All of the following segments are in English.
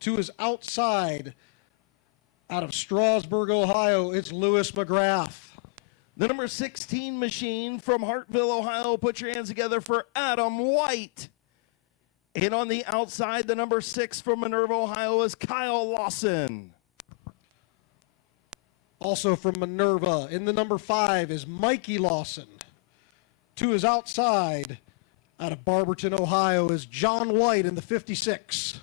To his outside, out of Strasburg, Ohio, it's Lewis McGrath. The number 16 machine from Hartville, Ohio. Put your hands together for Adam White. And on the outside, the number 6 from Minerva, Ohio is Kyle Lawson. Also from Minerva, in the number 5 is Mikey Lawson. To his outside, out of Barberton, Ohio, is John White in the 56.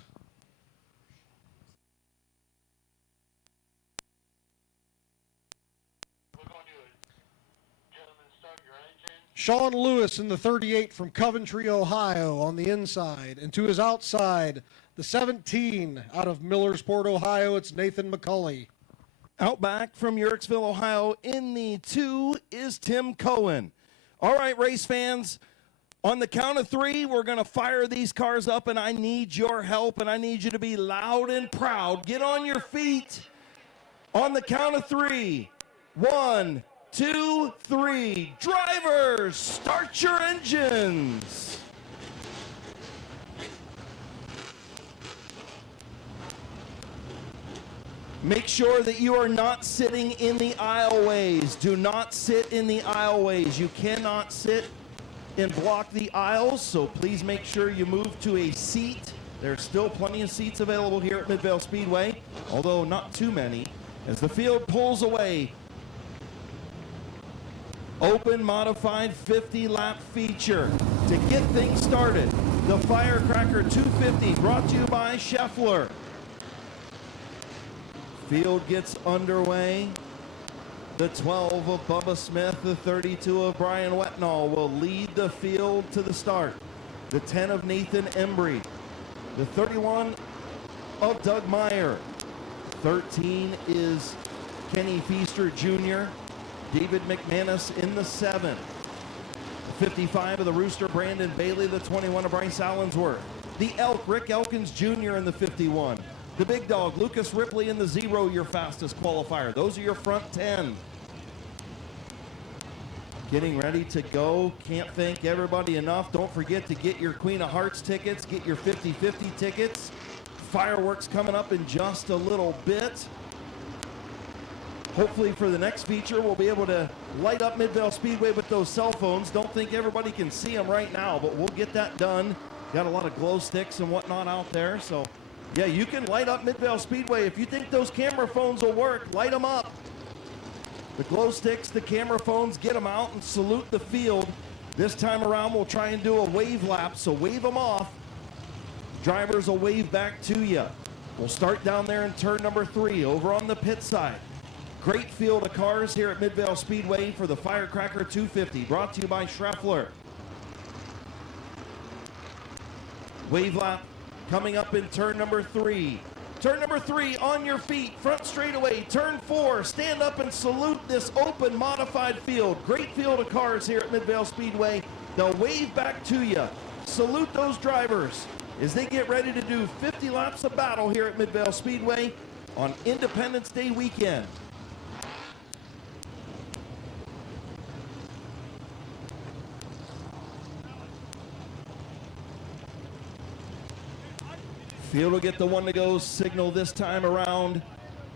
Sean Lewis in the 38 from Coventry, Ohio on the inside. And to his outside, the 17 out of Millersport, Ohio, it's Nathan McCulley. Out back from Yerkesville, Ohio, in the 2 is Tim Cohen. All right, race fans, on the count of 3, we're going to fire these cars up, and I need your help, and I need you to be loud and proud. Get on your feet. On the count of 3, 1, 2, 3. Drivers, start your engines. Make sure that you are not sitting in the aisleways. Do not sit in the aisleways. You cannot sit and block the aisles, so please make sure you move to a seat. There's still plenty of seats available here at Midvale Speedway, although not too many, as the field pulls away. Open modified 50-lap feature. To get things started, the Firecracker 250 brought to you by Scheffler. Field gets underway. The 12 of Bubba Smith, the 32 of Brian Wetnall will lead the field to the start. The 10 of Nathan Embry. The 31 of Doug Meyer. 13 is Kenny Feaster Jr. David McManus in the 7. 55 of the Rooster, Brandon Bailey. The 21 of Bryce Allensworth. The Elk, Rick Elkins Jr. in the 51. The Big Dog, Lucas Ripley in the 0, your fastest qualifier. Those are your front 10. Getting ready to go. Can't thank everybody enough. Don't forget to get your Queen of Hearts tickets. Get your 50-50 tickets. Fireworks coming up in just a little bit. Hopefully for the next feature, we'll be able to light up Midvale Speedway with those cell phones. Don't think everybody can see them right now, but we'll get that done. Got a lot of glow sticks and whatnot out there, so yeah, you can light up Midvale Speedway. If you think those camera phones will work, light them up. The glow sticks, the camera phones, get them out and salute the field. This time around, we'll try and do a wave lap, so wave them off. Drivers will wave back to you. We'll start down there in turn number 3, over on the pit side. Great field of cars here at Midvale Speedway for the Firecracker 250, brought to you by Scheffler. Wave lap coming up in turn number 3. Turn number 3, on your feet, front straightaway. Turn 4, stand up and salute this open modified field. Great field of cars here at Midvale Speedway. They'll wave back to you. Salute those drivers as they get ready to do 50 laps of battle here at Midvale Speedway on Independence Day weekend. Field will get the one to go signal this time around.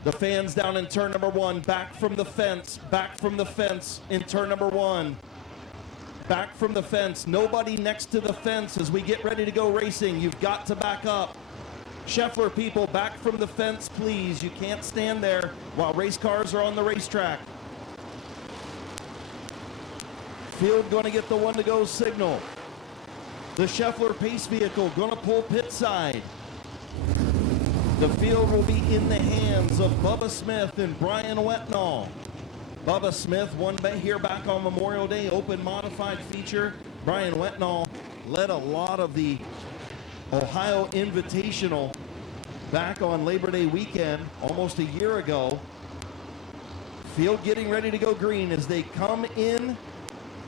The fans down in turn number 1, back from the fence in turn number 1. Back from the fence, nobody next to the fence as we get ready to go racing. You've got to back up. Scheffler people, back from the fence, please. You can't stand there while race cars are on the racetrack. Field going to get the one to go signal. The Scheffler pace vehicle going to pull pit side. The field will be in the hands of Bubba Smith and Brian Wetnall. Bubba Smith won here back on Memorial Day, open modified feature. Brian Wetnall led a lot of the Ohio Invitational back on Labor Day weekend almost a year ago. Field getting ready to go green as they come in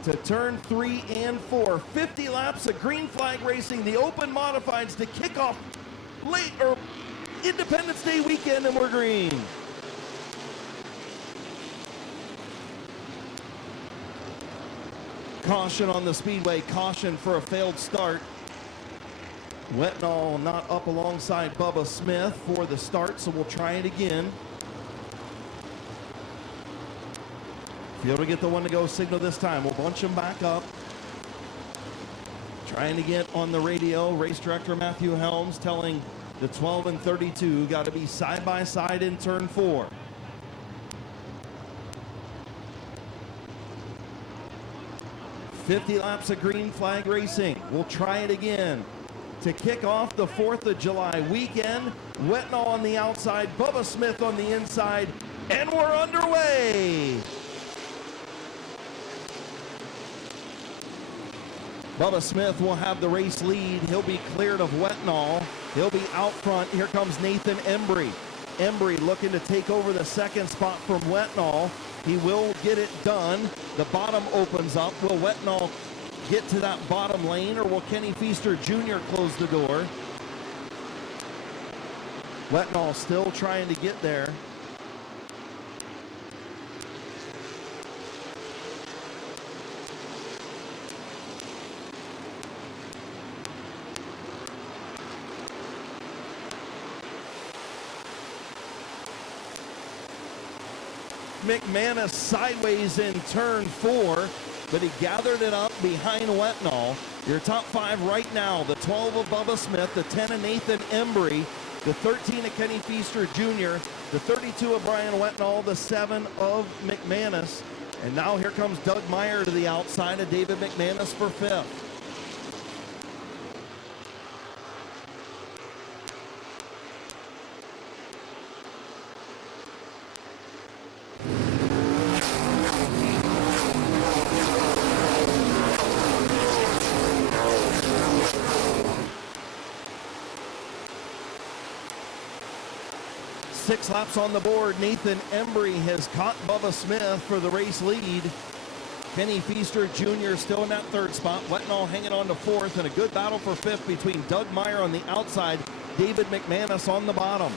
to turn 3 and 4. 50 laps of green flag racing, the open modifieds to kick off Independence Day weekend, and we're green. Caution on the speedway, caution for a failed start. Wetnall not up alongside Bubba Smith for the start, so we'll try it again. Field to get the one to go signal this time. We'll bunch them back up. Trying to get on the radio, race director Matthew Helms telling the 12 and 32 got to be side by side in turn 4. "50 laps of green flag racing." We'll try it again. To kick off the 4th of July weekend, Wetnall on the outside, Bubba Smith on the inside, and we're underway. Bubba Smith will have the race lead. He'll be cleared of Wetnall. He'll be out front. Here comes Nathan Embry. Embry looking to take over the second spot from Wetnall. He will get it done. The bottom opens up. Will Wetnall get to that bottom lane, or will Kenny Feaster Jr. close the door? Wetnall still trying to get there. McManus sideways in turn 4, but he gathered it up behind Wetnall. Your top 5 right now: the 12 of Bubba Smith, the 10 of Nathan Embry, the 13 of Kenny Feaster Jr., the 32 of Brian Wetnall, the 7 of McManus. And now here comes Doug Meyer to the outside of David McManus for 5th. Six laps on the board. Nathan Embry has caught Bubba Smith for the race lead. Kenny Feaster Jr. still in that 3rd spot. Wetnall hanging on to 4th, and a good battle for 5th between Doug Meyer on the outside, David McManus on the bottom.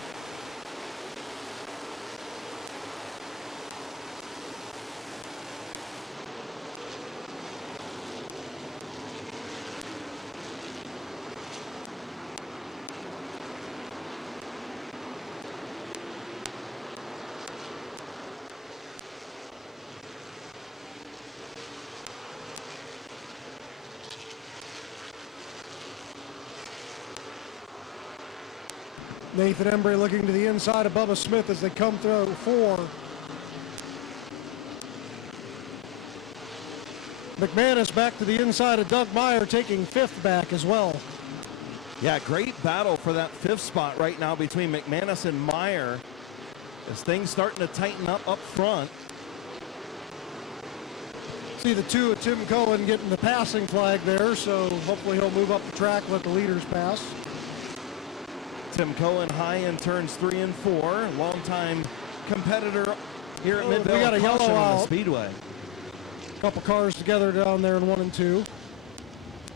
Nathan Embry looking to the inside of Bubba Smith as they come through 4. McManus back to the inside of Doug Meyer, taking 5th back as well. Yeah, great battle for that 5th spot right now between McManus and Meyer, as things starting to tighten up front. See the 2 of Tim Cohen getting the passing flag there, so hopefully he'll move up the track, let the leaders pass. Tim Cohen high in turns 3 and 4. Longtime competitor here at Midvale. We got a yellow on the out. Speedway. A couple cars together down there in 1 and 2.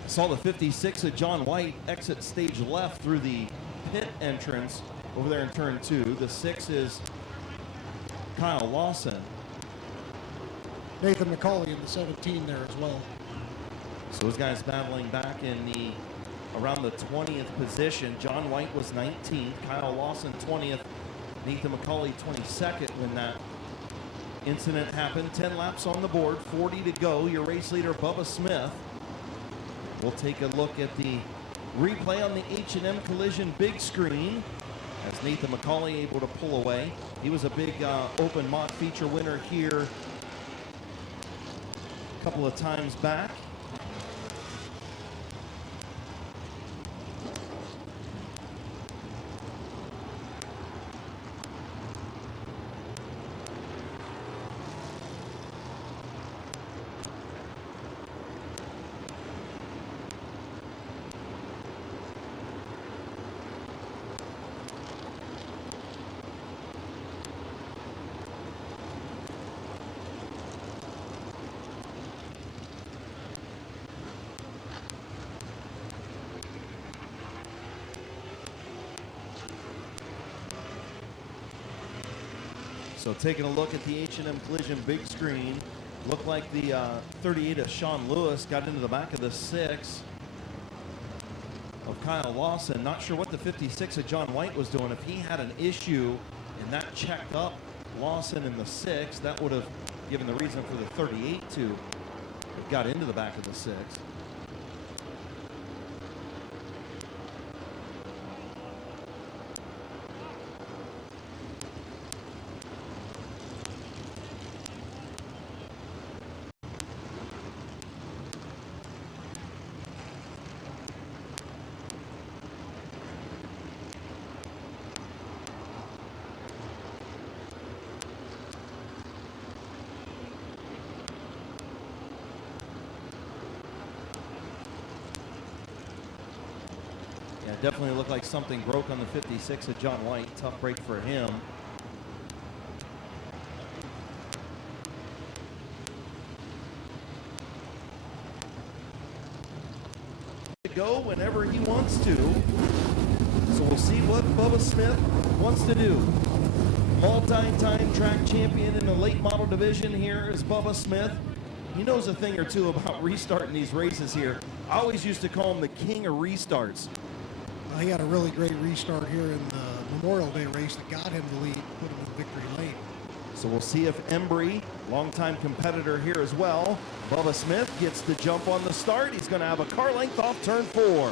I saw the 56 of John White exit stage left through the pit entrance over there in turn 2. The 6 is Kyle Lawson. Nathan McCauley in the 17 there as well. So those guys battling back in the around the 20th position. John White was 19th, Kyle Lawson 20th, Nathan McCauley 22nd when that incident happened. 10 laps on the board, 40 to go. Your race leader, Bubba Smith. We'll take a look at the replay on the H&M Collision big screen as Nathan McCauley able to pull away. He was a big open mod feature winner here a couple of times back. So taking a look at the H&M Collision big screen, looked like the 38 of Sean Lewis got into the back of the 6 of of Kyle Lawson. Not sure what the 56 of John White was doing. If he had an issue and that checked up Lawson in the 6, that would have given the reason for the 38 to have got into the back of the 6. Yeah, definitely looked like something broke on the 56 of John White. Tough break for him. Go whenever he wants to. So we'll see what Bubba Smith wants to do. Multi-time track champion in the late model division here is Bubba Smith. He knows a thing or two about restarting these races here. I always used to call him the king of restarts. He had a really great restart here in the Memorial Day race that got him the lead, put him in victory lane. So we'll see if Embry, longtime competitor here as well, Bubba Smith gets the jump on the start. He's going to have a car length off turn 4.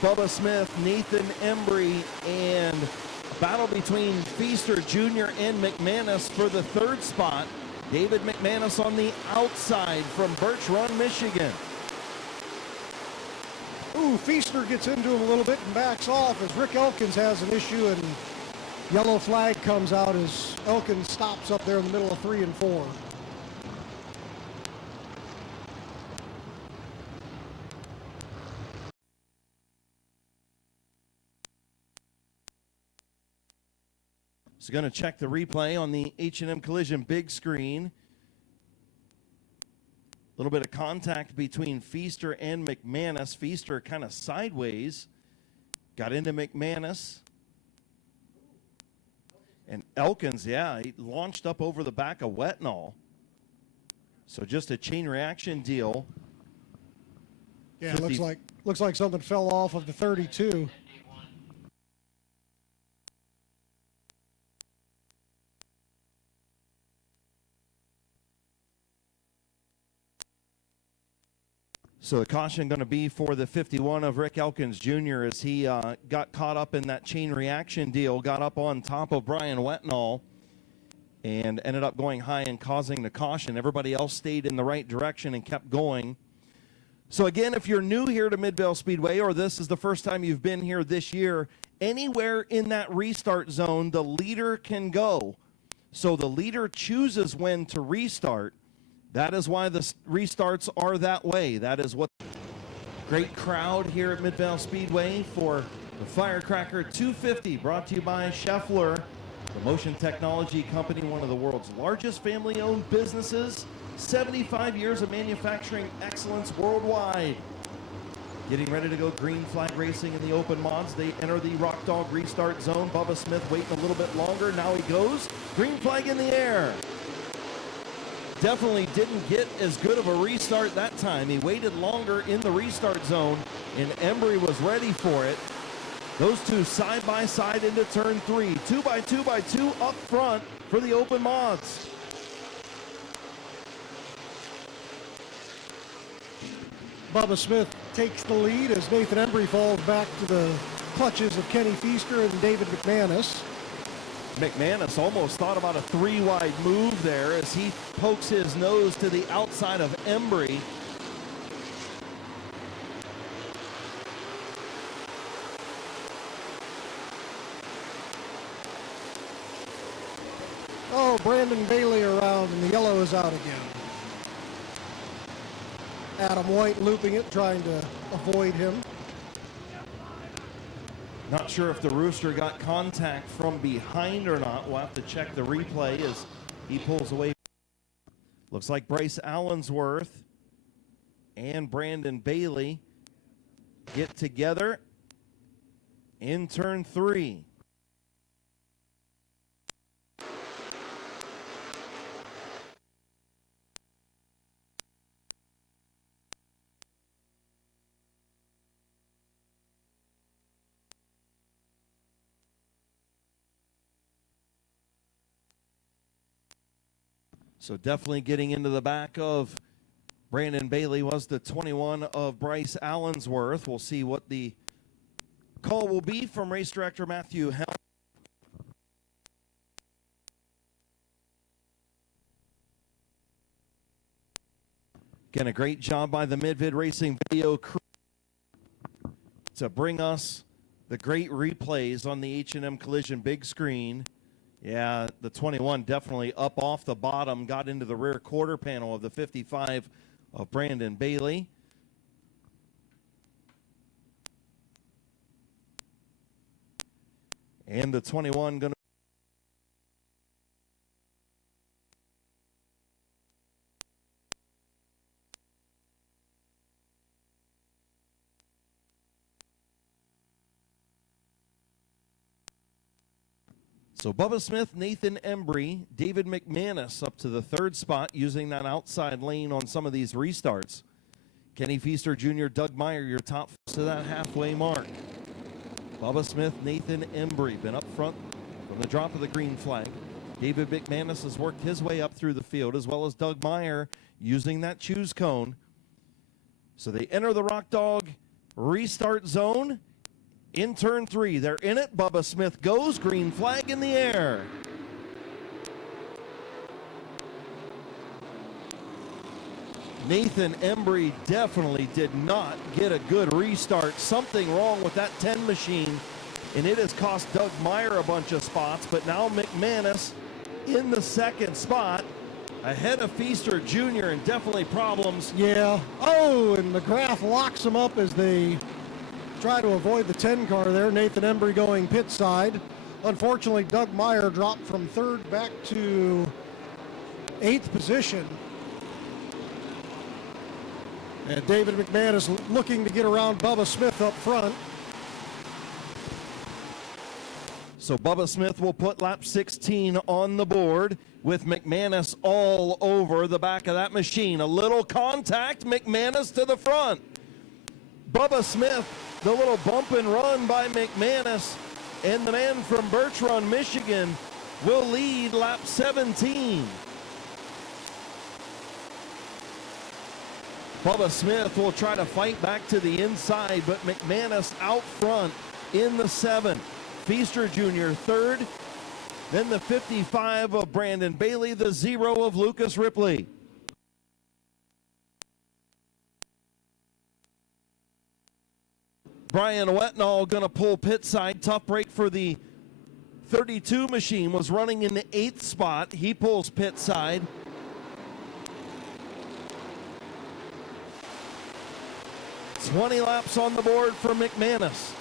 Bubba Smith, Nathan Embry, and a battle between Feaster Jr. and McManus for the 3rd spot. David McManus on the outside from Birch Run, Michigan. Ooh, Feaster gets into him a little bit and backs off as Rick Elkins has an issue, and yellow flag comes out as Elkins stops up there in the middle of 3 and 4. So going to check the replay on the H&M Collision big screen. A little bit of contact between Feaster and McManus. Feaster kind of sideways. Got into McManus. And Elkins, yeah, he launched up over the back of Wetnall. So just a chain reaction deal. Yeah, it looks like something fell off of the 32. So the caution going to be for the 51 of Rick Elkins Jr. as he got caught up in that chain reaction deal, got up on top of Brian Wetnall, and ended up going high and causing the caution. Everybody else stayed in the right direction and kept going. So again, if you're new here to Midvale Speedway, or this is the first time you've been here this year, anywhere in that restart zone, the leader can go. So the leader chooses when to restart. That is why the restarts are that way. That is what great crowd here at Midvale Speedway for the Firecracker 250, brought to you by Scheffler, the motion technology company, one of the world's largest family-owned businesses, 75 years of manufacturing excellence worldwide. Getting ready to go green flag racing in the open mods. They enter the Rock Dog restart zone. Bubba Smith waiting a little bit longer. Now he goes. Green flag in the air. Definitely didn't get as good of a restart that time. He waited longer in the restart zone, and Embry was ready for it. Those two side by side into turn 3. 2 by 2 by 2 up front for the open mods. Bubba Smith takes the lead as Nathan Embry falls back to the clutches of Kenny Feaster and David McManus. McManus almost thought about a 3-wide move there as he pokes his nose to the outside of Embry. Oh, Brandon Bailey around, and the yellow is out again. Adam White looping it, trying to avoid him. Not sure if the Rooster got contact from behind or not. We'll have to check the replay as he pulls away. Looks like Bryce Allensworth and Brandon Bailey get together in turn 3. So definitely getting into the back of Brandon Bailey was the 21 of Bryce Allensworth. We'll see what the call will be from race director Matthew Helm. Again, a great job by the Mid-Vid Racing video crew to bring us the great replays on the H&M Collision big screen. Yeah, the 21 definitely up off the bottom, got into the rear quarter panel of the 55 of Brandon Bailey. And the 21 going to So Bubba Smith, Nathan Embry, David McManus up to the third spot using that outside lane on some of these restarts. Kenny Feaster Jr., Doug Meyer, your top to that halfway mark. Bubba Smith, Nathan Embry been up front from the drop of the green flag. David McManus has worked his way up through the field, as well as Doug Meyer using that choose cone. So they enter the Rock Dog restart zone. In turn 3, they're in it. Bubba Smith goes, green flag in the air. Nathan Embry definitely did not get a good restart. Something wrong with that 10 machine, and it has cost Doug Meyer a bunch of spots, but now McManus in the second spot, ahead of Feaster Jr., and definitely problems. Yeah. Oh, and McGrath locks them up as they try to avoid the 10 car there. Nathan Embry going pit side. Unfortunately, Doug Meyer dropped from third back to 8th position. And David McManus looking to get around Bubba Smith up front. So Bubba Smith will put lap 16 on the board with McManus all over the back of that machine. A little contact, McManus to the front. Bubba Smith, the little bump and run by McManus, and the man from Birch Run, Michigan, will lead lap 17. Bubba Smith will try to fight back to the inside, but McManus out front in the 7. Feaster Jr. third, then the 55 of Brandon Bailey, the 0 of Lucas Ripley. Brian Wetnall going to pull pit side. Tough break for the 32 machine. Was running in the 8th spot. He pulls pit side. "20 laps on the board for McManus.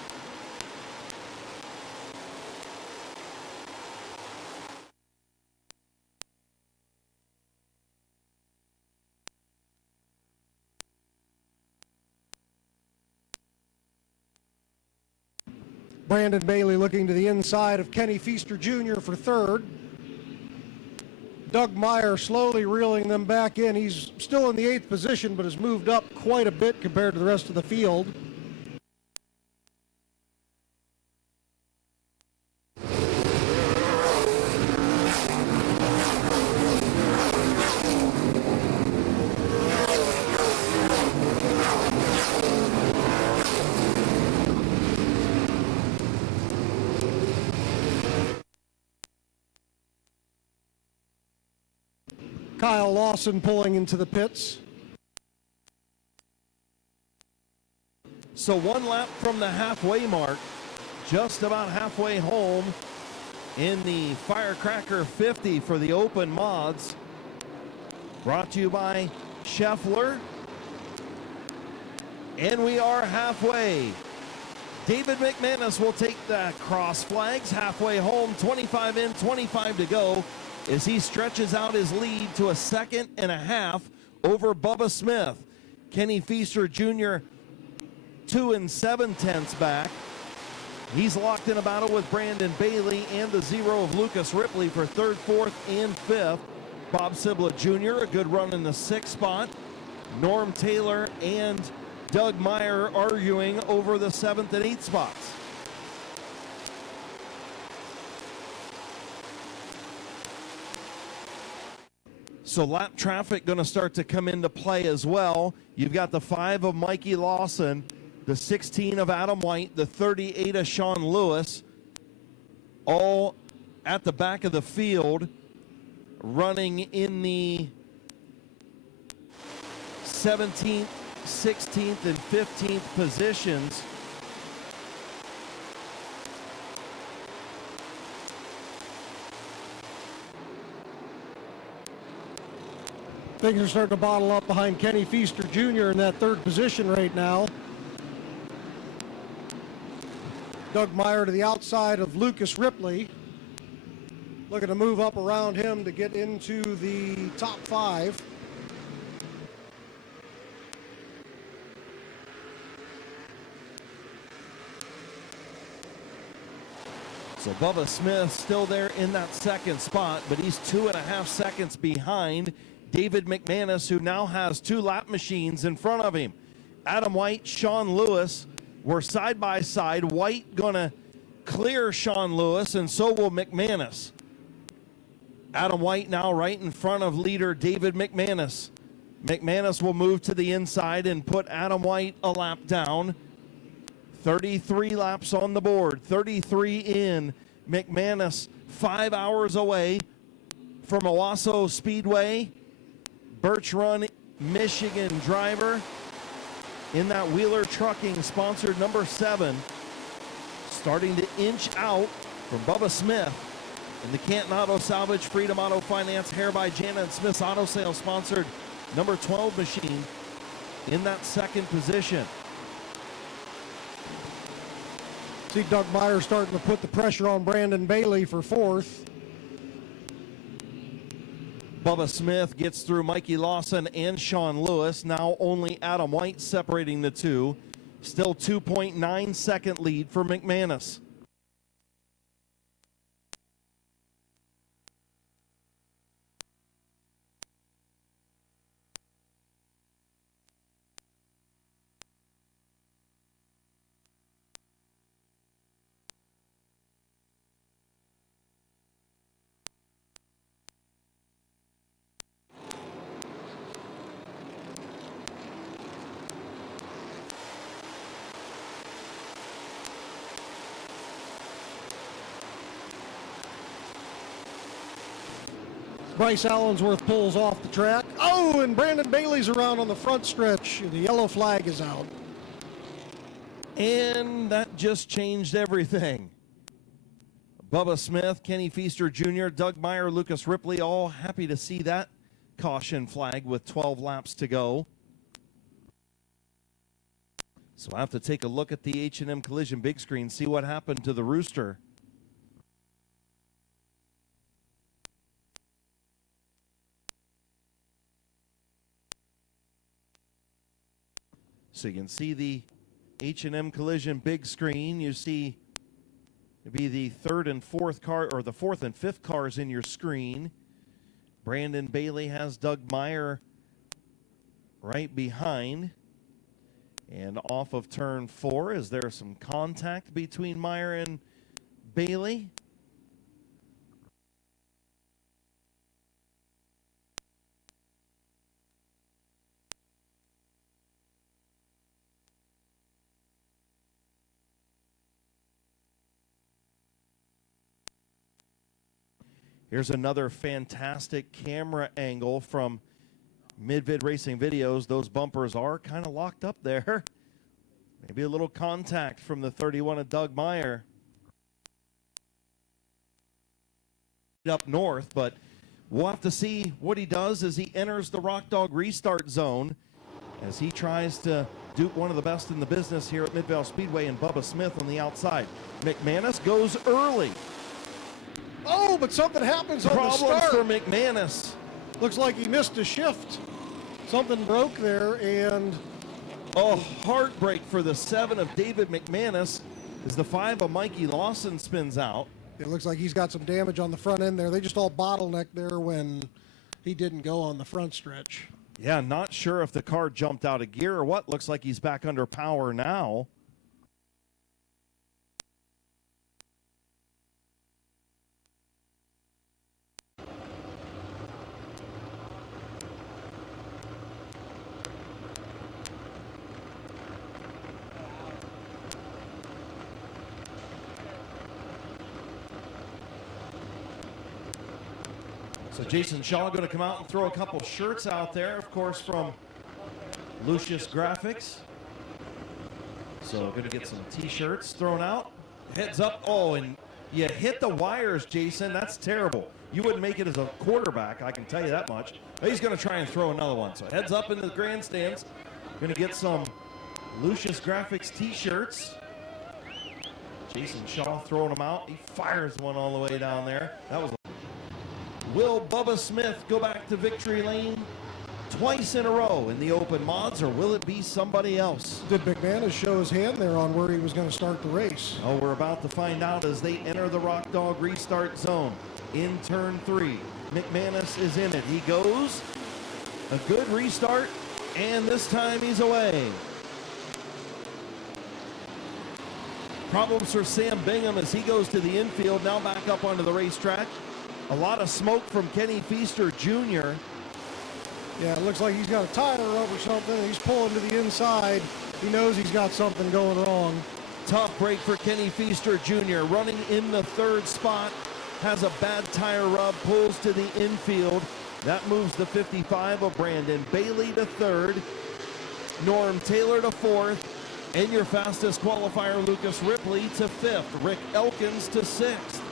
Brandon Bailey looking to the inside of Kenny Feaster Jr. for third. Doug Meyer slowly reeling them back in. He's still in the 8th position, but has moved up quite a bit compared to the rest of the field. Kyle Lawson pulling into the pits. So 1 lap from the halfway mark, just about halfway home in the Firecracker 50 for the Open Mods. Brought to you by Scheffler. And we are halfway. David McManus will take the cross flags halfway home, 25 in, 25 to go, as he stretches out his lead to a 2.5 over Bubba Smith. Kenny Feaster Jr. 2 7/10 back. He's locked in a battle with Brandon Bailey and the 0 of Lucas Ripley for 3rd, 4th, and 5th. Bob Sibla Jr. a good run in the 6th spot. Norm Taylor and Doug Meyer arguing over the 7th and 8th spots. So lap traffic going to start to come into play as well. You've got the 5 of Mikey Lawson, the 16 of Adam White, the 38 of Sean Lewis, all at the back of the field, running in the 17th, 16th, and 15th positions. Things are starting to bottle up behind Kenny Feaster Jr. in that third position right now. Doug Meyer to the outside of Lucas Ripley. Looking to move up around him to get into the top 5. So Bubba Smith still there in that second spot, but he's 2.5 seconds behind David McManus, who now has 2 lap machines in front of him. Adam White, Sean Lewis were side by side. White gonna clear Sean Lewis, and so will McManus. Adam White now right in front of leader David McManus. McManus will move to the inside and put Adam White a lap down. 33 laps on the board, 33 in. McManus 5 hours away from Owasso Speedway. Birch Run, Michigan driver in that Wheeler Trucking sponsored number 7. Starting to inch out from Bubba Smith in the Canton Auto Salvage, Freedom Auto Finance, Hair by Jana and Smith's Auto Sales sponsored number 12 machine in that second position. See Doug Meyer starting to put the pressure on Brandon Bailey for 4th. Bubba Smith gets through Mikey Lawson and Sean Lewis. Now only Adam White separating the two. Still 2.9 second lead for McManus. Bryce Allensworth pulls off the track. Oh, and Brandon Bailey's around on the front stretch. The yellow flag is out. And that just changed everything. Bubba Smith, Kenny Feaster Jr., Doug Meyer, Lucas Ripley, all happy to see that caution flag with 12 laps to go. So I have to take a look at the H&M Collision big screen, see what happened to the Rooster. So you can see the H&M Collision big screen. You see it'd be the third and fourth car, or the fourth and fifth cars in your screen. Brandon Bailey has Doug Meyer right behind. And off of turn 4, is there some contact between Meyer and Bailey? Here's another fantastic camera angle from Mid-Vid Racing Videos. Those bumpers are kind of locked up there. Maybe a little contact from the 31 of Doug Meyer. Up north, but we'll have to see what he does as he enters the Rock Dog restart zone, as he tries to dupe one of the best in the business here at Midvale Speedway and Bubba Smith on the outside. McManus goes early. Oh, but something happens on the Problems start. for McManus. Looks like he missed a shift. Something broke there, and a heartbreak for the 7 of David McManus as the 5 of Mikey Lawson spins out. it looks like he's got some damage on the front end there. They just all bottlenecked there when he didn't go on the front stretch. Yeah, not sure if the car jumped out of gear or what. Looks like he's back under power now. So Jason Shaw going to come out and throw a couple shirts out there, of course, from Lucius Graphics. So going to get some t-shirts thrown out. Heads up. Oh, and you hit the wires, Jason. That's terrible. You wouldn't make it as a quarterback, I can tell you that much. But he's going to try and throw another one. So heads up into the grandstands. Going to get some Lucius Graphics t-shirts. Jason Shaw throwing them out. He fires one all the way down there. That was. Will Bubba Smith go back to victory lane twice in a row in the open mods, or will it be somebody else? Did McManus show his hand there on where he was going to start the race? Oh, we're about to find out as they enter the Rock Dog restart zone in turn 3. McManus is in it. He goes. A good restart, and this time he's away. Problems for Sam Bingham as he goes to the infield, now back up onto the racetrack. A lot of smoke from Kenny Feaster Jr. Yeah, it looks like he's got a tire over something, and he's pulling to the inside. He knows he's got something going wrong. Tough break for Kenny Feaster Jr. running in the 3rd spot. Has a bad tire rub, pulls to the infield. That moves the 55 of Brandon Bailey to 3rd. Norm Taylor to 4th. And your fastest qualifier, Lucas Ripley, to 5th. Rick Elkins to 6th.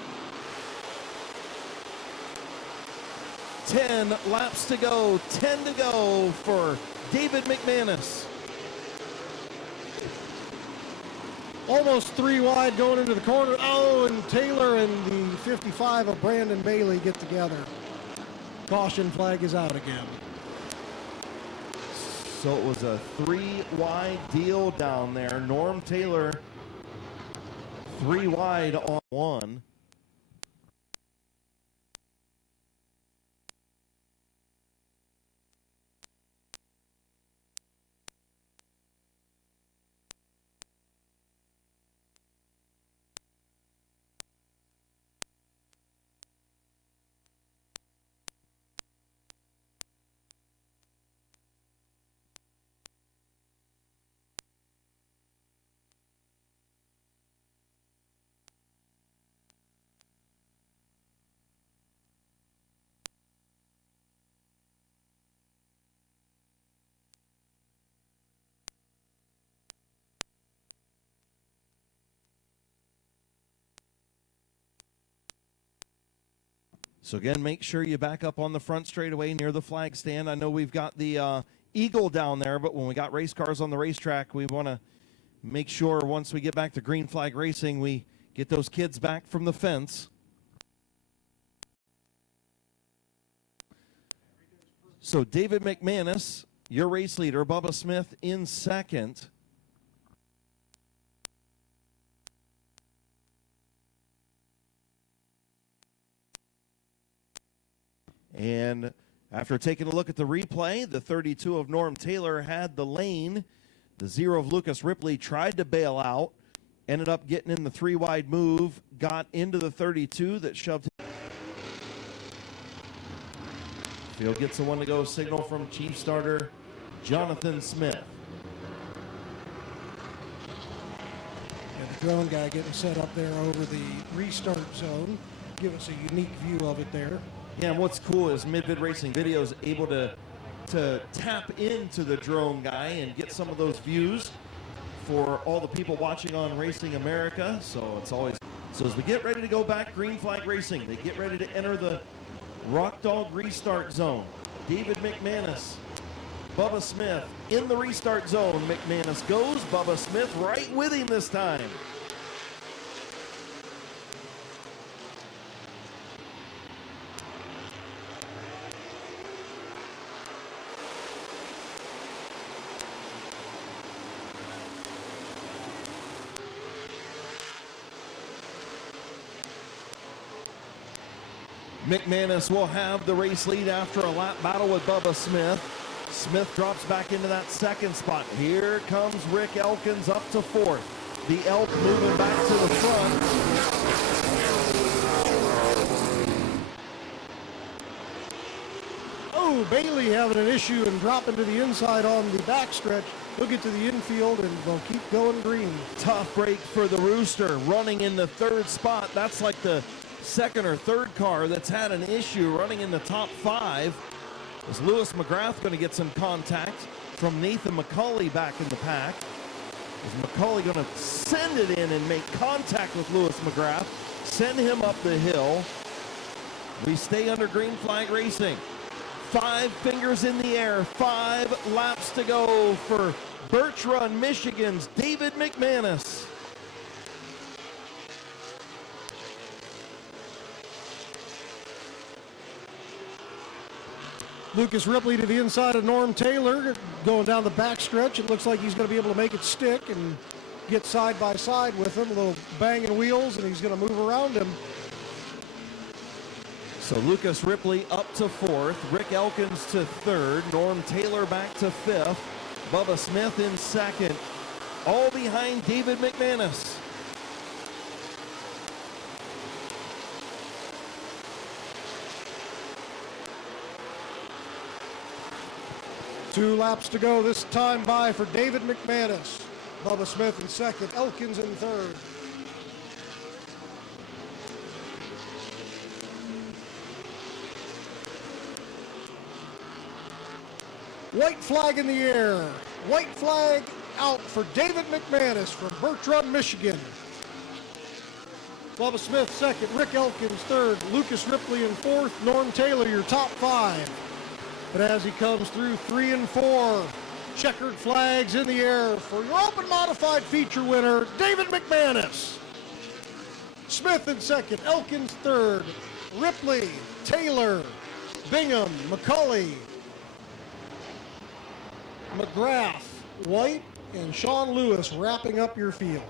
10 laps to go, 10 to go for David McManus. Almost 3 wide going into the corner. Oh, and Taylor and the 55 of Brandon Bailey get together. Caution flag is out again. So it was a 3 wide deal down there. Norm Taylor 3 wide on 1. So again, make sure you back up on the front straightaway near the flag stand. I know we've got the Eagle down there, but when we got race cars on the racetrack, we want to make sure once we get back to green flag racing, we get those kids back from the fence. So David McManus, your race leader, Bubba Smith in 2nd. And after taking a look at the replay, the 32 of Norm Taylor had the lane. The 0 of Lucas Ripley tried to bail out, ended up getting in the 3 wide move, got into the 32 that shoved him. Field gets the 1 to go signal from Chief Starter Jonathan Smith. And the drone guy getting set up there over the restart zone. Give us a unique view of it there. Yeah, and what's cool is Mid-Vid Racing Video is able to tap into the drone guy and get some of those views for all the people watching on Racing America. So it's always, so as we get ready to go back green flag racing, they get ready to enter the Rock Dog restart zone. David McManus, Bubba Smith in the restart zone. McManus goes, Bubba Smith right with him this time. McManus will have the race lead after a lap battle with Bubba Smith. Smith drops back into that 2nd spot. Here comes Rick Elkins up to 4th. The Elk moving back to the front. Oh, Bailey having an issue and dropping to the inside on the backstretch. He'll get to the infield and they'll keep going green. Tough break for the Rooster, running in the 3rd spot. That's like the second or third car that's had an issue running in the top 5. Is Lewis McGrath going to get some contact from Nathan McCauley back in the pack? Is McCauley going to send it in and make contact with Lewis McGrath, send him up the hill? We stay under green flag racing. 5 fingers in the air, 5 laps to go for Birch Run, Michigan's David McManus. Lucas Ripley to the inside of Norm Taylor, going down the backstretch. It looks like he's going to be able to make it stick and get side by side with him. A little banging wheels, and he's going to move around him. So Lucas Ripley up to 4th, Rick Elkins to 3rd, Norm Taylor back to 5th, Bubba Smith in 2nd, all behind David McManus. Two laps to go this time by for David McManus. Bubba Smith in 2nd, Elkins in 3rd. White flag in the air. White flag out for David McManus from Birch Run, Michigan. Bubba Smith 2nd, Rick Elkins 3rd, Lucas Ripley in 4th, Norm Taylor your top 5. But as he comes through 3 and 4, checkered flags in the air for your open modified feature winner, David McManus. Smith in 2nd, Elkins 3rd, Ripley, Taylor, Bingham, McCauley, McGrath, White, and Sean Lewis wrapping up your field.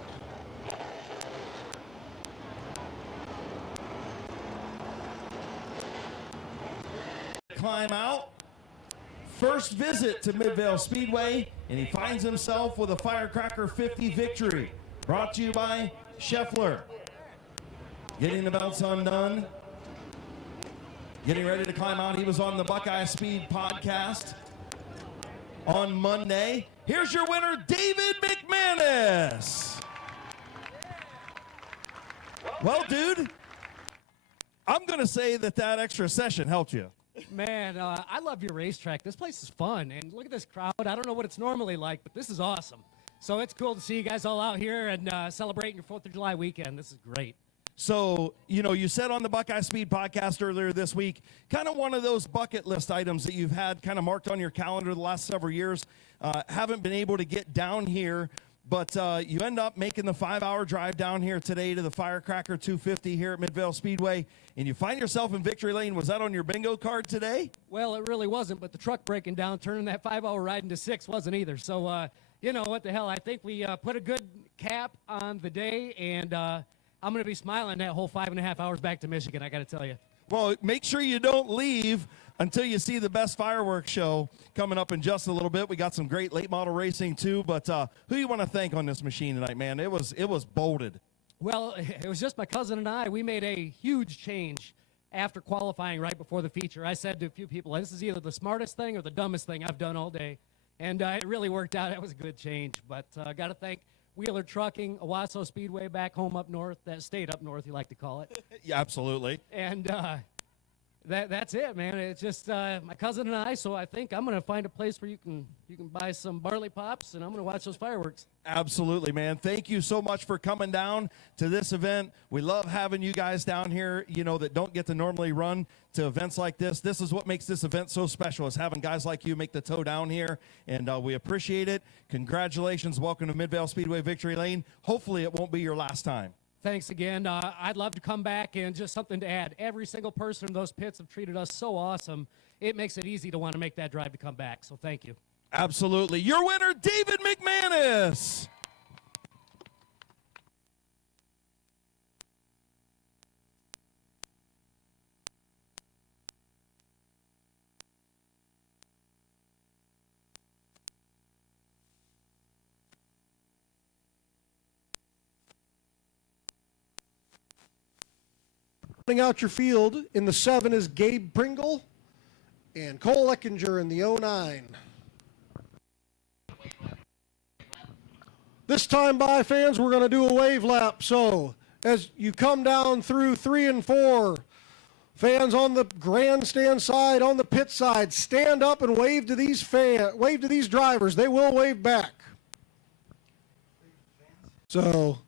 Climb out. First visit to Midvale Speedway, and he finds himself with a Firecracker 50 victory. Brought to you by Scheffler. Getting the belts undone. Getting ready to climb out. He was on the Buckeye Speed podcast on Monday. Here's your winner, David McManus. Well, dude, I'm going to say that extra session helped you. Man, I love your racetrack. This place is fun, and look at this crowd. I don't know what it's normally like, but this is awesome. So it's cool to see you guys all out here and celebrating your 4th of July weekend. This is great. So, you said on the Buckeye Speed podcast earlier this week, kind of one of those bucket list items that you've had kind of marked on your calendar the last several years. Haven't been able to get down here, but you end up making the 5-hour drive down here today to the Firecracker 250 here at Midvale Speedway, and you find yourself in Victory Lane. Was that on your bingo card today? Well, it really wasn't, but the truck breaking down, turning that 5-hour ride into 6 wasn't either. So, you know, what the hell. I think we put a good cap on the day, and I'm going to be smiling that whole 5.5 hours back to Michigan, I got to tell you. Well, make sure you don't leave until you see the best fireworks show coming up in just a little bit. We got some great late model racing too, but who you want to thank on this machine tonight, man? It was bolted. Well, it was just my cousin and I. We made a huge change after qualifying right before the feature. I said to a few people, this is either the smartest thing or the dumbest thing I've done all day. And it really worked out. It was a good change. But I got to thank Wheeler Trucking, Owasso Speedway back home up north, that state up north, you like to call it. Yeah, absolutely. And that's it, man. It's just my cousin and I, so I think I'm going to find a place where you can buy some barley pops, and I'm going to watch those fireworks. Absolutely, man. Thank you so much for coming down to this event. We love having you guys down here, that don't get to normally run to events like this. This is what makes this event so special, is having guys like you make the tow down here, and we appreciate it. Congratulations. Welcome to Midvale Speedway Victory Lane. Hopefully it won't be your last time. Thanks again. I'd love to come back, and just something to add. Every single person in those pits have treated us so awesome. It makes it easy to want to make that drive to come back, so thank you. Absolutely. Your winner, David McManus. Out your field in the 7 is Gabe Pringle and Cole Eckinger in the 09. This time by fans, we're going to do a wave lap. So as you come down through 3 and 4. Fans on the grandstand side, on the pit side, stand up and wave to these drivers. They will wave back. So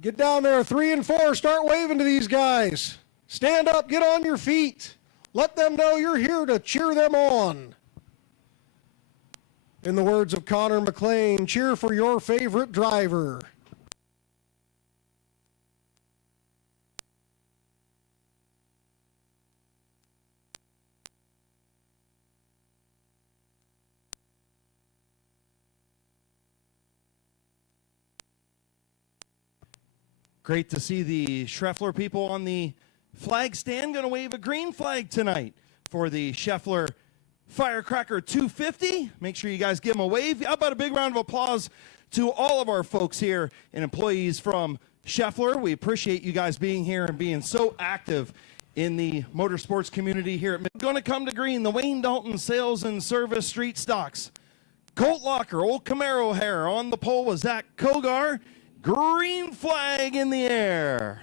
get down there, 3 and 4, start waving to these guys. Stand up, get on your feet. Let them know you're here to cheer them on. In the words of Connor McLean, cheer for your favorite driver. Great to see the Scheffler people on the flag stand. Going to wave a green flag tonight for the Scheffler Firecracker 250. Make sure you guys give them a wave. How about a big round of applause to all of our folks here and employees from Scheffler. We appreciate you guys being here and being so active in the motorsports community here at Mid. Going to come to green, the Wayne Dalton Sales and Service Street Stocks. Colt Locker, Old Camaro hair on the pole with Zach Kogar. Green flag in the air.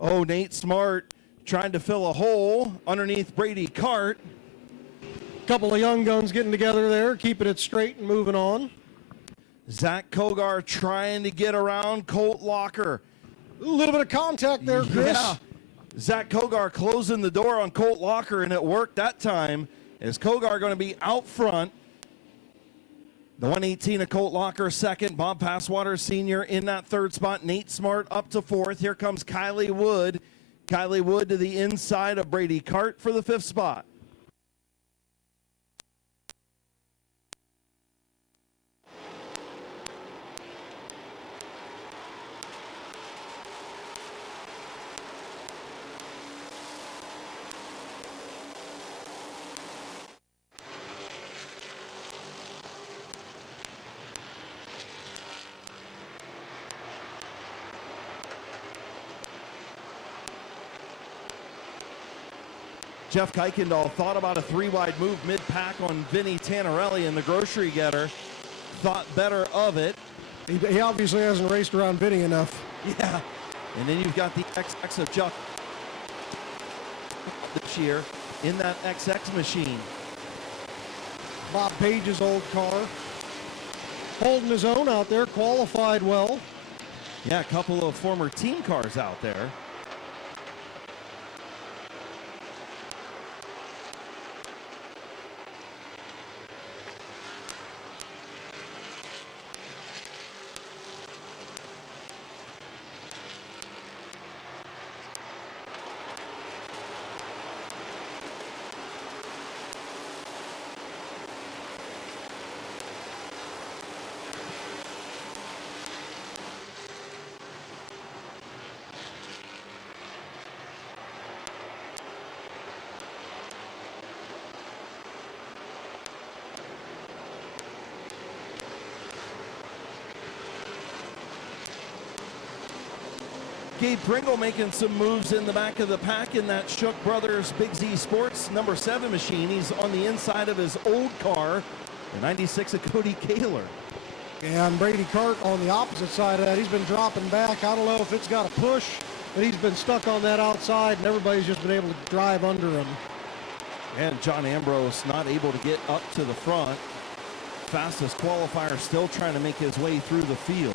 Oh, Nate Smart trying to fill a hole underneath Brady Cart. Couple of young guns getting together there, keeping it straight and moving on. Zach Kogar trying to get around Colt Locker. A little bit of contact there, Chris. Yeah. Zach Kogar closing the door on Colt Locker, and it worked that time. Is Kogar going to be out front? The 118 of Colt Locker second. Bob Passwater Sr. in that third spot. Nate Smart up to fourth. Here comes Kylie Wood. Kylie Wood to the inside of Brady Cart for the fifth spot. Jeff Kuykendall thought about a three-wide move mid-pack on Vinny Tannerelli in the grocery getter. Thought better of it. He obviously hasn't raced around Vinny enough. Yeah. And then you've got the XX of Chuck this year in that XX machine. Bob Page's old car. Holding his own out there, qualified well. Yeah, a couple of former team cars out there. Gabe Pringle making some moves in the back of the pack in that Shook Brothers Big Z Sports number 7 machine. He's on the inside of his old car, the 96 of Cody Kaler. And Brady Cart on the opposite side of that. He's been dropping back. I don't know if it's got a push, but he's been stuck on that outside, and everybody's just been able to drive under him. And John Ambrose not able to get up to the front. Fastest qualifier still trying to make his way through the field.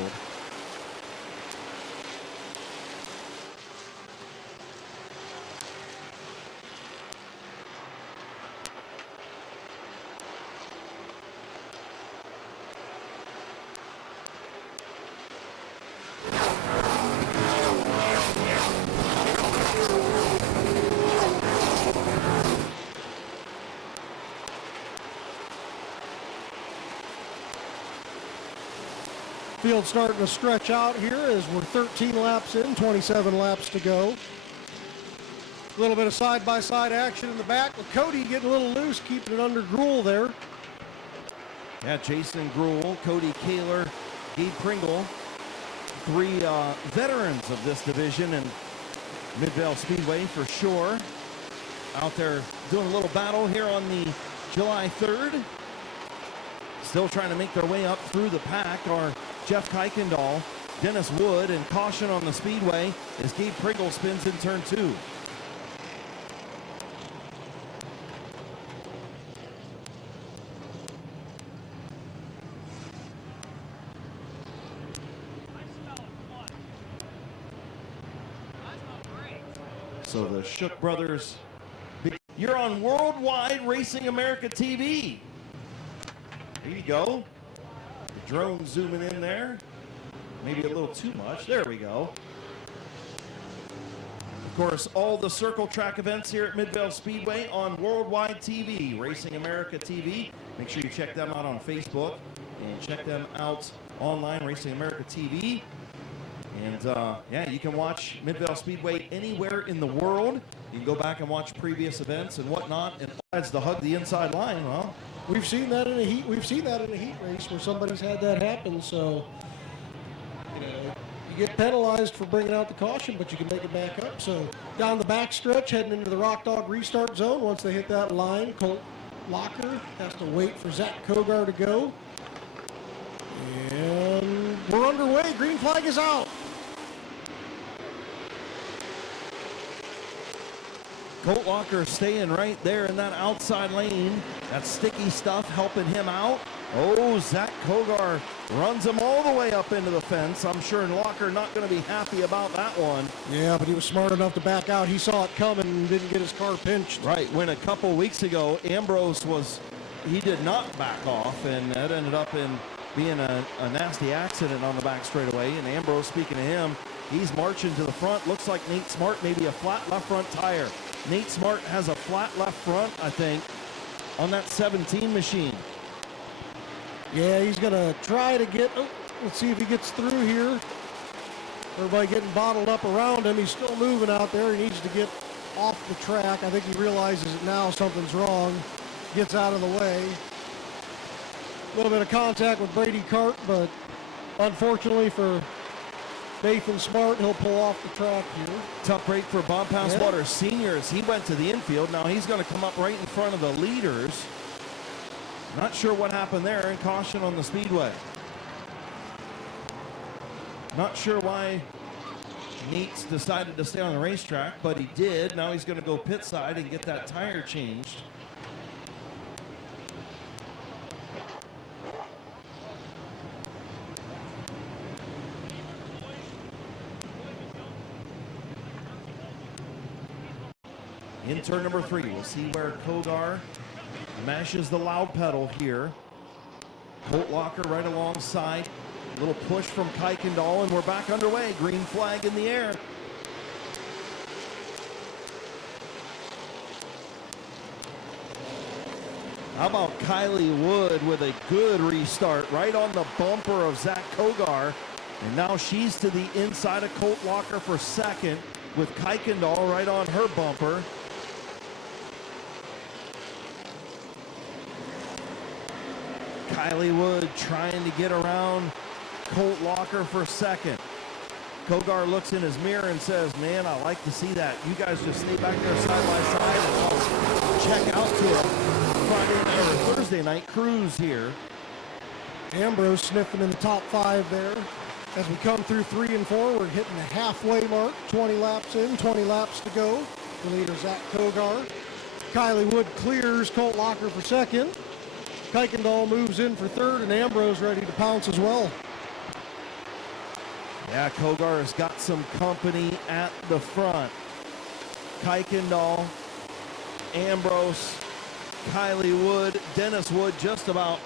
Field starting to stretch out here as we're 13 laps in, 27 laps to go. A little bit of side-by-side action in the back with Cody getting a little loose, keeping it under Gruel there. Yeah, Jason Gruel, Cody Kaler, Gabe Pringle, three veterans of this division, and Midvale Speedway for sure. Out there doing a little battle here on the July 3rd. Still trying to make their way up through the pack are Jeff Kuykendall, Dennis Wood, and caution on the speedway as Gabe Pringle spins in turn 2. So the Shook brothers, you're on Worldwide Racing America TV. There you go. The drone zooming in there. Maybe a little too much. There we go. Of course, all the circle track events here at Midvale Speedway on Worldwide TV, Racing America TV. Make sure you check them out on Facebook and check them out online, Racing America TV. And yeah, you can watch Midvale Speedway anywhere in the world. You can go back and watch previous events and whatnot. And besides the hug the inside line, well, we've seen that in a heat. We've seen that in a heat race where somebody's had that happen. So you get penalized for bringing out the caution, but you can make it back up. So down the back stretch, heading into the Rock Dog restart zone. Once they hit that line, Colt Locker has to wait for Zach Kogar to go. And we're underway. Green flag is out. Colt Locker staying right there in that outside lane. That sticky stuff helping him out. Oh, Zach Kogar runs him all the way up into the fence. I'm sure Locker not going to be happy about that one. Yeah, but he was smart enough to back out. He saw it coming and didn't get his car pinched. Right, when a couple weeks ago, Ambrose he did not back off, and that ended up in being a nasty accident on the back straightaway. And Ambrose, speaking to him, he's marching to the front. Looks like Nate Smart, maybe a flat left front tire. Nate Smart has a flat left front, I think, on that 17 machine. Yeah, he's going to try to get, let's see if he gets through here. Everybody getting bottled up around him. He's still moving out there. He needs to get off the track. I think he realizes that now something's wrong. Gets out of the way. A little bit of contact with Brady Cart, but unfortunately for Nathan Smart, he'll pull off the track here. Tough break for Bob Passwater Sr. as he went to the infield. Now he's going to come up right in front of the leaders. Not sure what happened there, and caution on the speedway. Not sure why Nate's decided to stay on the racetrack, but he did. Now he's going to go pit side and get that tire changed. In turn number 3, we'll see where Kogar mashes the loud pedal here. Colt Locker right alongside. A little push from Kuykendall, and we're back underway. Green flag in the air. How about Kylie Wood with a good restart right on the bumper of Zach Kogar. And now she's to the inside of Colt Locker for second with Kuykendall right on her bumper. Kylie Wood trying to get around Colt Locker for second. Kogar looks in his mirror and says, man, I like to see that. You guys just stay back there side by side and I'll check out to a Friday night or Thursday night cruise here. Ambrose sniffing in the top 5 there. As we come through 3 and 4, we're hitting the halfway mark. 20 laps in, 20 laps to go. The leader, Zach Kogar. Kylie Wood clears Colt Locker for second. Kuykendall moves in for third, and Ambrose ready to pounce as well. Yeah, Kogar has got some company at the front. Kuykendall, Ambrose, Kylie Wood, Dennis Wood just about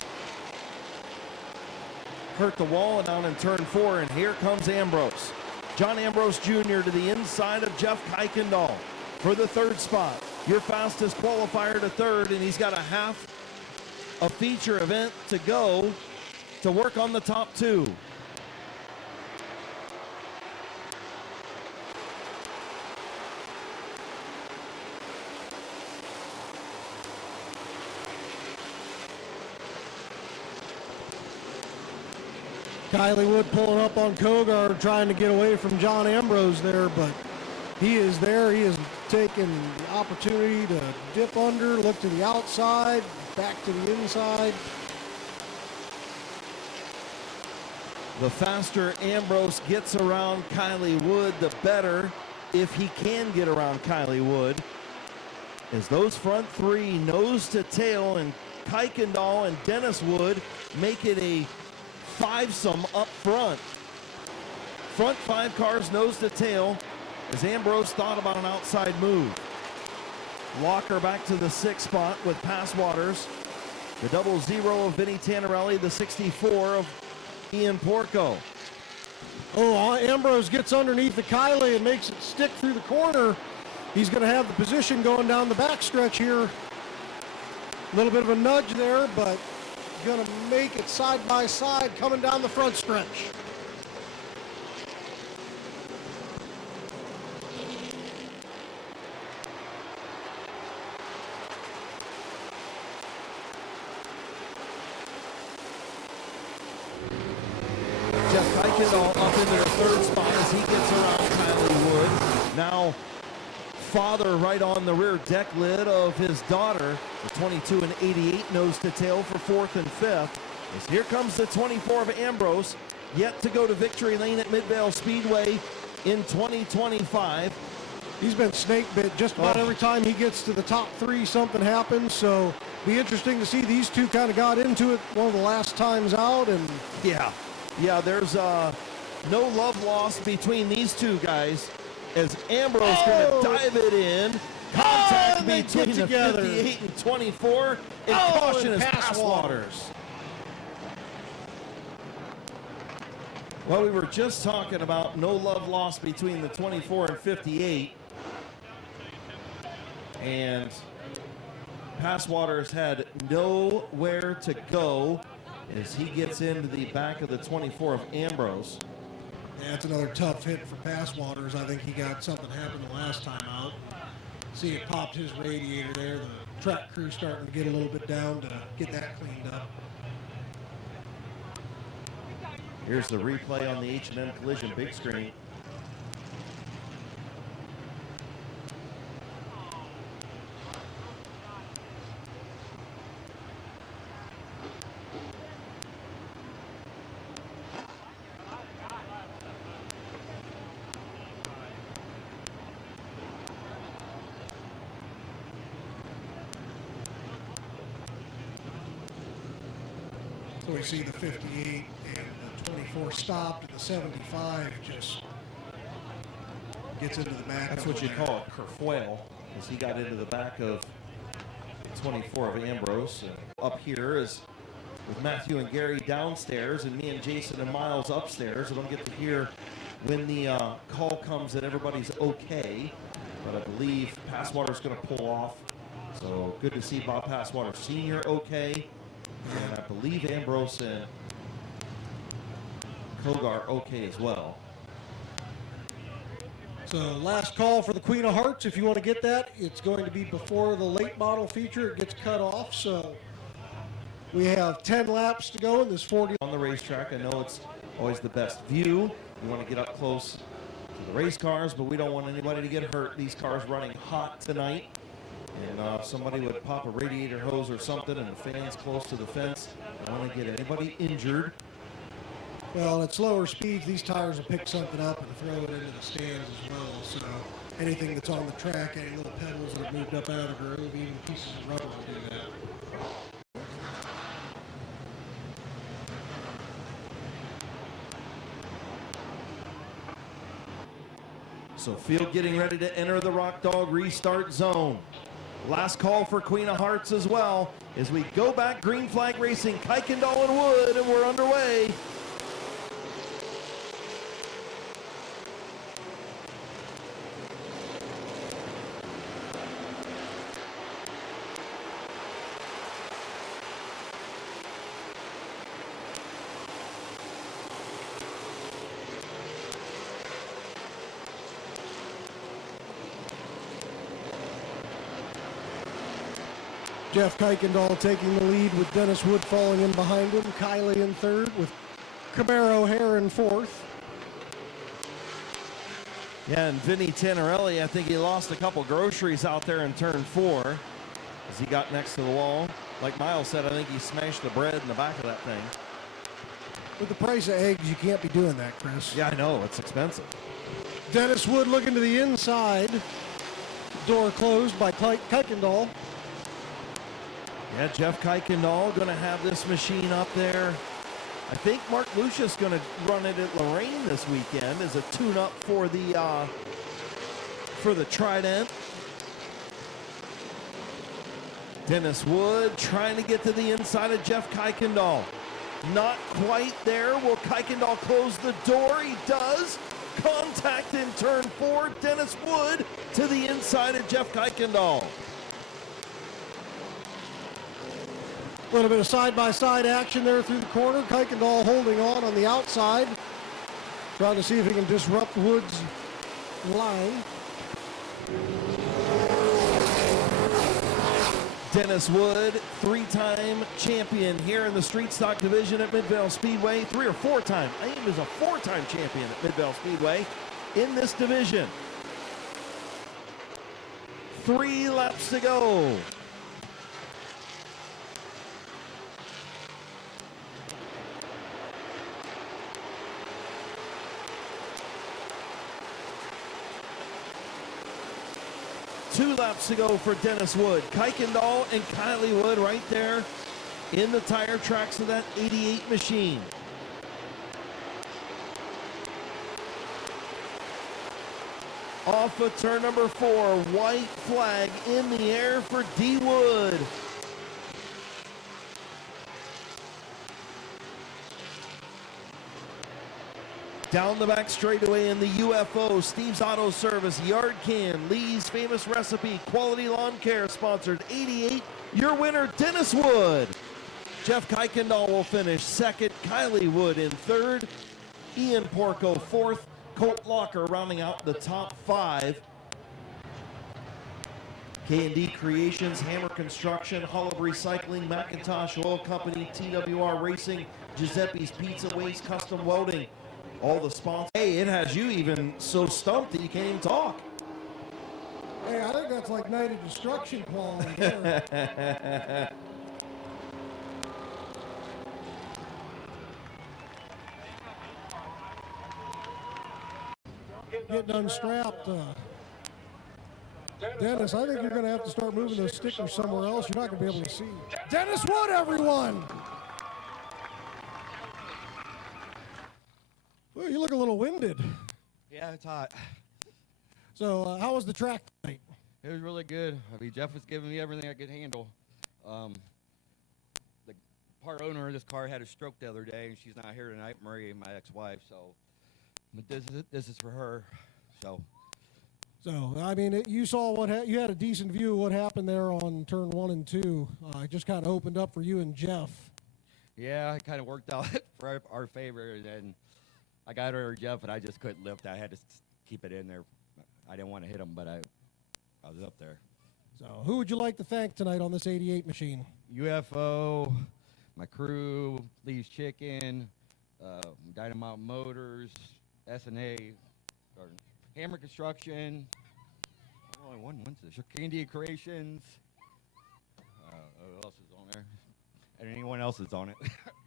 hurt the wall and down in turn 4, and here comes Ambrose. John Ambrose Jr. to the inside of Jeff Kuykendall for the 3rd spot. Your fastest qualifier to 3rd, and he's got a feature event to go to work on the top 2. Kylie Wood pulling up on Kogar, trying to get away from John Ambrose there, but He is there. He is taking the opportunity to dip under, look to the outside, back to the inside. The faster Ambrose gets around Kylie Wood, the better, if he can get around Kylie Wood. As those front three, nose to tail, and Kuykendall and Dennis Wood make it a fivesome up front. Front five cars nose to tail as Ambrose thought about an outside move. Walker back to the 6th spot with Passwaters. The 00 of Vinny Tannerelli, the 64 of Ian Porco. Oh, Ambrose gets underneath the Kylie and makes it stick through the corner. He's going to have the position going down the backstretch here. A little bit of a nudge there, but going to make it side by side coming down the front stretch. Kuykendall up into the 3rd spot as he gets around Kylie Wood. Now, father right on the rear deck lid of his daughter, the 22 and 88 nose to tail for 4th and 5th. As here comes the 24 of Ambrose, yet to go to victory lane at Midvale Speedway in 2025. He's been snake bit just about every time he gets to the top 3, something happens. So be interesting to see. These two kind of got into it one of the last times out, and yeah, there's no love lost between these two guys as Ambrose going to dive it in. Contact between the 58 and 24, and caution is Passwaters. Well, we were just talking about no love lost between the 24 and 58. And Passwaters had nowhere to go as he gets into the back of the 24 of Ambrose. Yeah, it's another tough hit for Passwaters. I think he got something happen the last time out. See, it popped his radiator there. The track crew starting to get a little bit down to get that cleaned up. Here's the replay on the H&M Collision big screen. So we see the 58 and the 24 stopped, and the 75 just gets into the back. That's what you call a kerfoil, as he got into the back of 24 of Ambrose. And up here is with Matthew and Gary downstairs, and me and Jason and Miles upstairs. I don't get to hear when the call comes that everybody's okay, but I believe Passwater's going to pull off. So good to see Bob Passwater Sr. okay, and I believe Ambrose and Kogar okay as well. So last call for the Queen of Hearts. If you want to get that, it's going to be before the late model feature. It gets cut off. So we have 10 laps to go in this 40. On the racetrack, I know it's always the best view. You want to get up close to the race cars, but we don't want anybody to get hurt. These cars running hot tonight. And if somebody would pop a radiator hose or something and the fans close to the fence, I don't want to get anybody injured. Well, at slower speeds, these tires will pick something up and throw it into the stands as well. So anything that's on the track, any little pebbles that have moved up out of the groove, even pieces of rubber will do that. So field getting ready to enter the Rock Dog restart zone. Last call for Queen of Hearts as well as we go back green flag racing, Kuykendall and Wood, and we're underway. Jeff Kuykendall taking the lead with Dennis Wood falling in behind him. Kylie in third with Camaro Hare in fourth. Yeah, and Vinny Tannerelli, I think he lost a couple groceries out there in turn 4 as he got next to the wall. Like Miles said, I think he smashed the bread in the back of that thing. With the price of eggs, you can't be doing that, Chris. Yeah, I know. It's expensive. Dennis Wood looking to the inside. Door closed by Kuykendall. Yeah, Jeff Kuykendall going to have this machine up there. I think Mark Lucius going to run it at Lorraine this weekend as a tune-up for the Trident. Dennis Wood trying to get to the inside of Jeff Kuykendall. Not quite there. Will Kuykendall close the door? He does. Contact in turn 4. Dennis Wood to the inside of Jeff Kuykendall. A little bit of side-by-side action there through the corner. Kuykendall holding on the outside. Trying to see if he can disrupt Wood's line. Dennis Wood, 3-time champion here in the street stock division at Midvale Speedway. 3 or 4-time. I think he was a 4-time champion at Midvale Speedway in this division. 3 laps to go. Two laps to go for Dennis Wood. Kuykendall and Kylie Wood right there in the tire tracks of that 88 machine. Off of turn number 4, white flag in the air for D. Wood. Down the back straightaway in the UFO, Steve's Auto Service, Yard Can, Lee's Famous Recipe, Quality Lawn Care sponsored 88. Your winner, Dennis Wood. Jeff Kuykendall will finish second, Kylie Wood in third, Ian Porco fourth, Colt Locker rounding out the top 5. K&D Creations, Hammer Construction, Hull of Recycling, McIntosh Oil Company, TWR Racing, Giuseppe's Pizza Waste, Custom Welding. All the sponsors. Hey, it has you even so stumped that you can't even talk. Hey, I think that's like Night of Destruction quality there. Getting unstrapped. Dennis, I think you're going to have to start moving those stickers somewhere else. You're not going to be able to see. Dennis Wood, everyone! Well, you look a little winded. Yeah, it's hot. So, how was the track tonight? It was really good. I mean, Jeff was giving me everything I could handle. The part owner of this car had a stroke the other day, and she's not here tonight, Marie, my ex-wife. So, but this is for her. So, I mean, you saw you had a decent view of what happened there on turn 1 and 2. It just kind of opened up for you and Jeff. yeah, it kind of worked out for our favor. And then I got her Jeff, and I just couldn't lift. I had to keep it in there. I didn't want to hit him, but I was up there. So, who would you like to thank tonight on this 88 machine? UFO, my crew, Lee's Chicken, Dynamite Motors, S&A, or Hammer Construction. Only one went to Candy Creations. Who else is on there? And anyone else that's on it.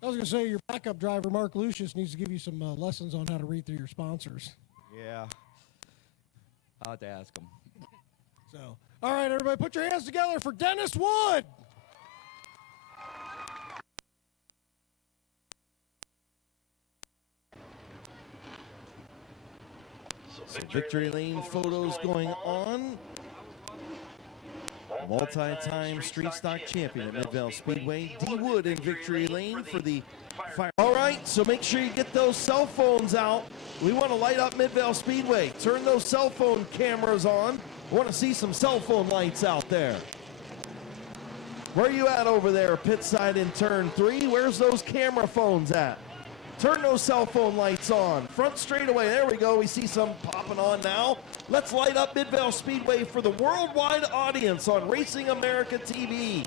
I was going to say, your backup driver, Mark Lucius, needs to give you some lessons on how to read through your sponsors. Yeah. I'll have to ask him. So, all right, everybody, put your hands together for Dennis Wood. So victory lane photos going on. Multi-time street stock champion at Midvale Speedway, D. Wood in victory lane for the fire. All right, so make sure you get those cell phones out. We want to light up Midvale Speedway. Turn those cell phone cameras on. We want to see some cell phone lights out there. Where are you at over there, pit side in turn 3? Where's those camera phones at? Turn those cell phone lights on. Front straightaway, there we go. We see some popping on now. Let's light up Midvale Speedway for the worldwide audience on Racing America TV.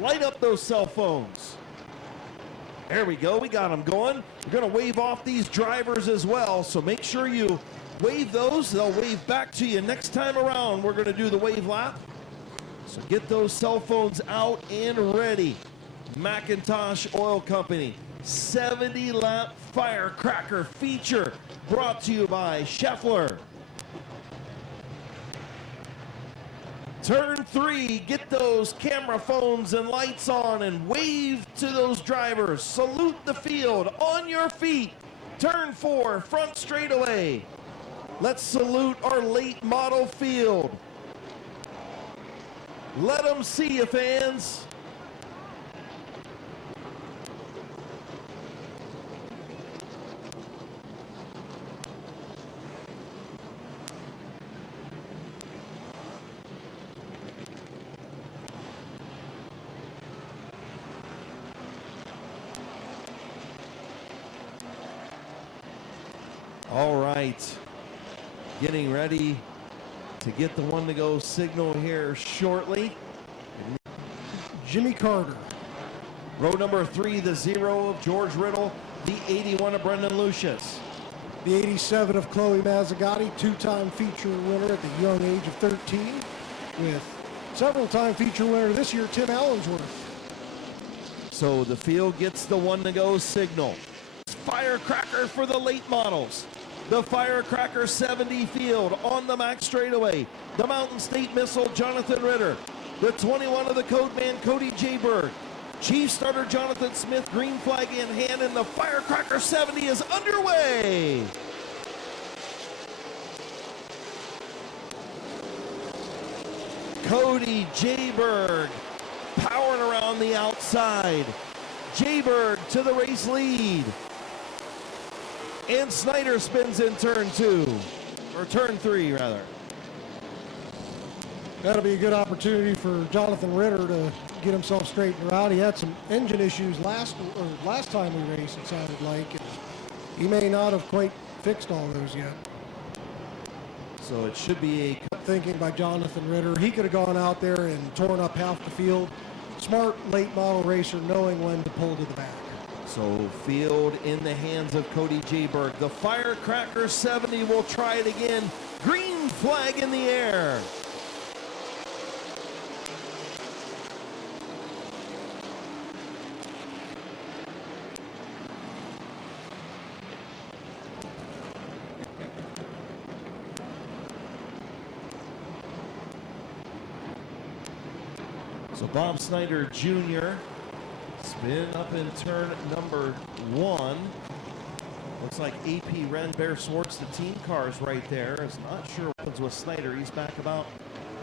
Light up those cell phones. There we go, we got them going. We're gonna wave off these drivers as well, so make sure you Wave those, they'll wave back to you. Next time around, we're going to do the wave lap. So get those cell phones out and ready. Macintosh Oil Company, 70-lap firecracker feature brought to you by Scheffler. Turn 3, get those camera phones and lights on and wave to those drivers. Salute the field on your feet. Turn 4, front straightaway. Let's salute our late model field. Let them see you, fans. All right, getting ready to get the one to go signal here shortly. Jimmy Carter. Row number 3, the 0 of George Riddle, the 81 of Brendan Lucius. The 87 of Chloe Mazzagatti, two-time feature winner at the young age of 13, with several-time feature winner this year, Tim Allensworth. So the field gets the one to go signal. Firecracker for the late models. The Firecracker 70 field on the Max straightaway. The Mountain State Missile, Jonathan Ritter. The 21 of the Code Man, Cody J. Berg. Chief starter Jonathan Smith, green flag in hand, and the Firecracker 70 is underway. Cody J. Berg powering around the outside. J. Berg to the race lead. And Snyder spins in turn 2, or turn 3 rather. That'll be a good opportunity for Jonathan Ritter to get himself straightened out. He had some engine issues last time we raced, it sounded like. And he may not have quite fixed all those yet. So it should be a Thinking by Jonathan Ritter. He could have gone out there and torn up half the field. Smart late model racer knowing when to pull to the back. So field in the hands of Cody J. Berg. The Firecracker 70 will try it again. Green flag in the air. So Bob Snyder Jr. spin up in turn number 1. Looks like AP Ren Bear Swartz, the team cars right there. Is not sure what happens with Snyder. He's back about,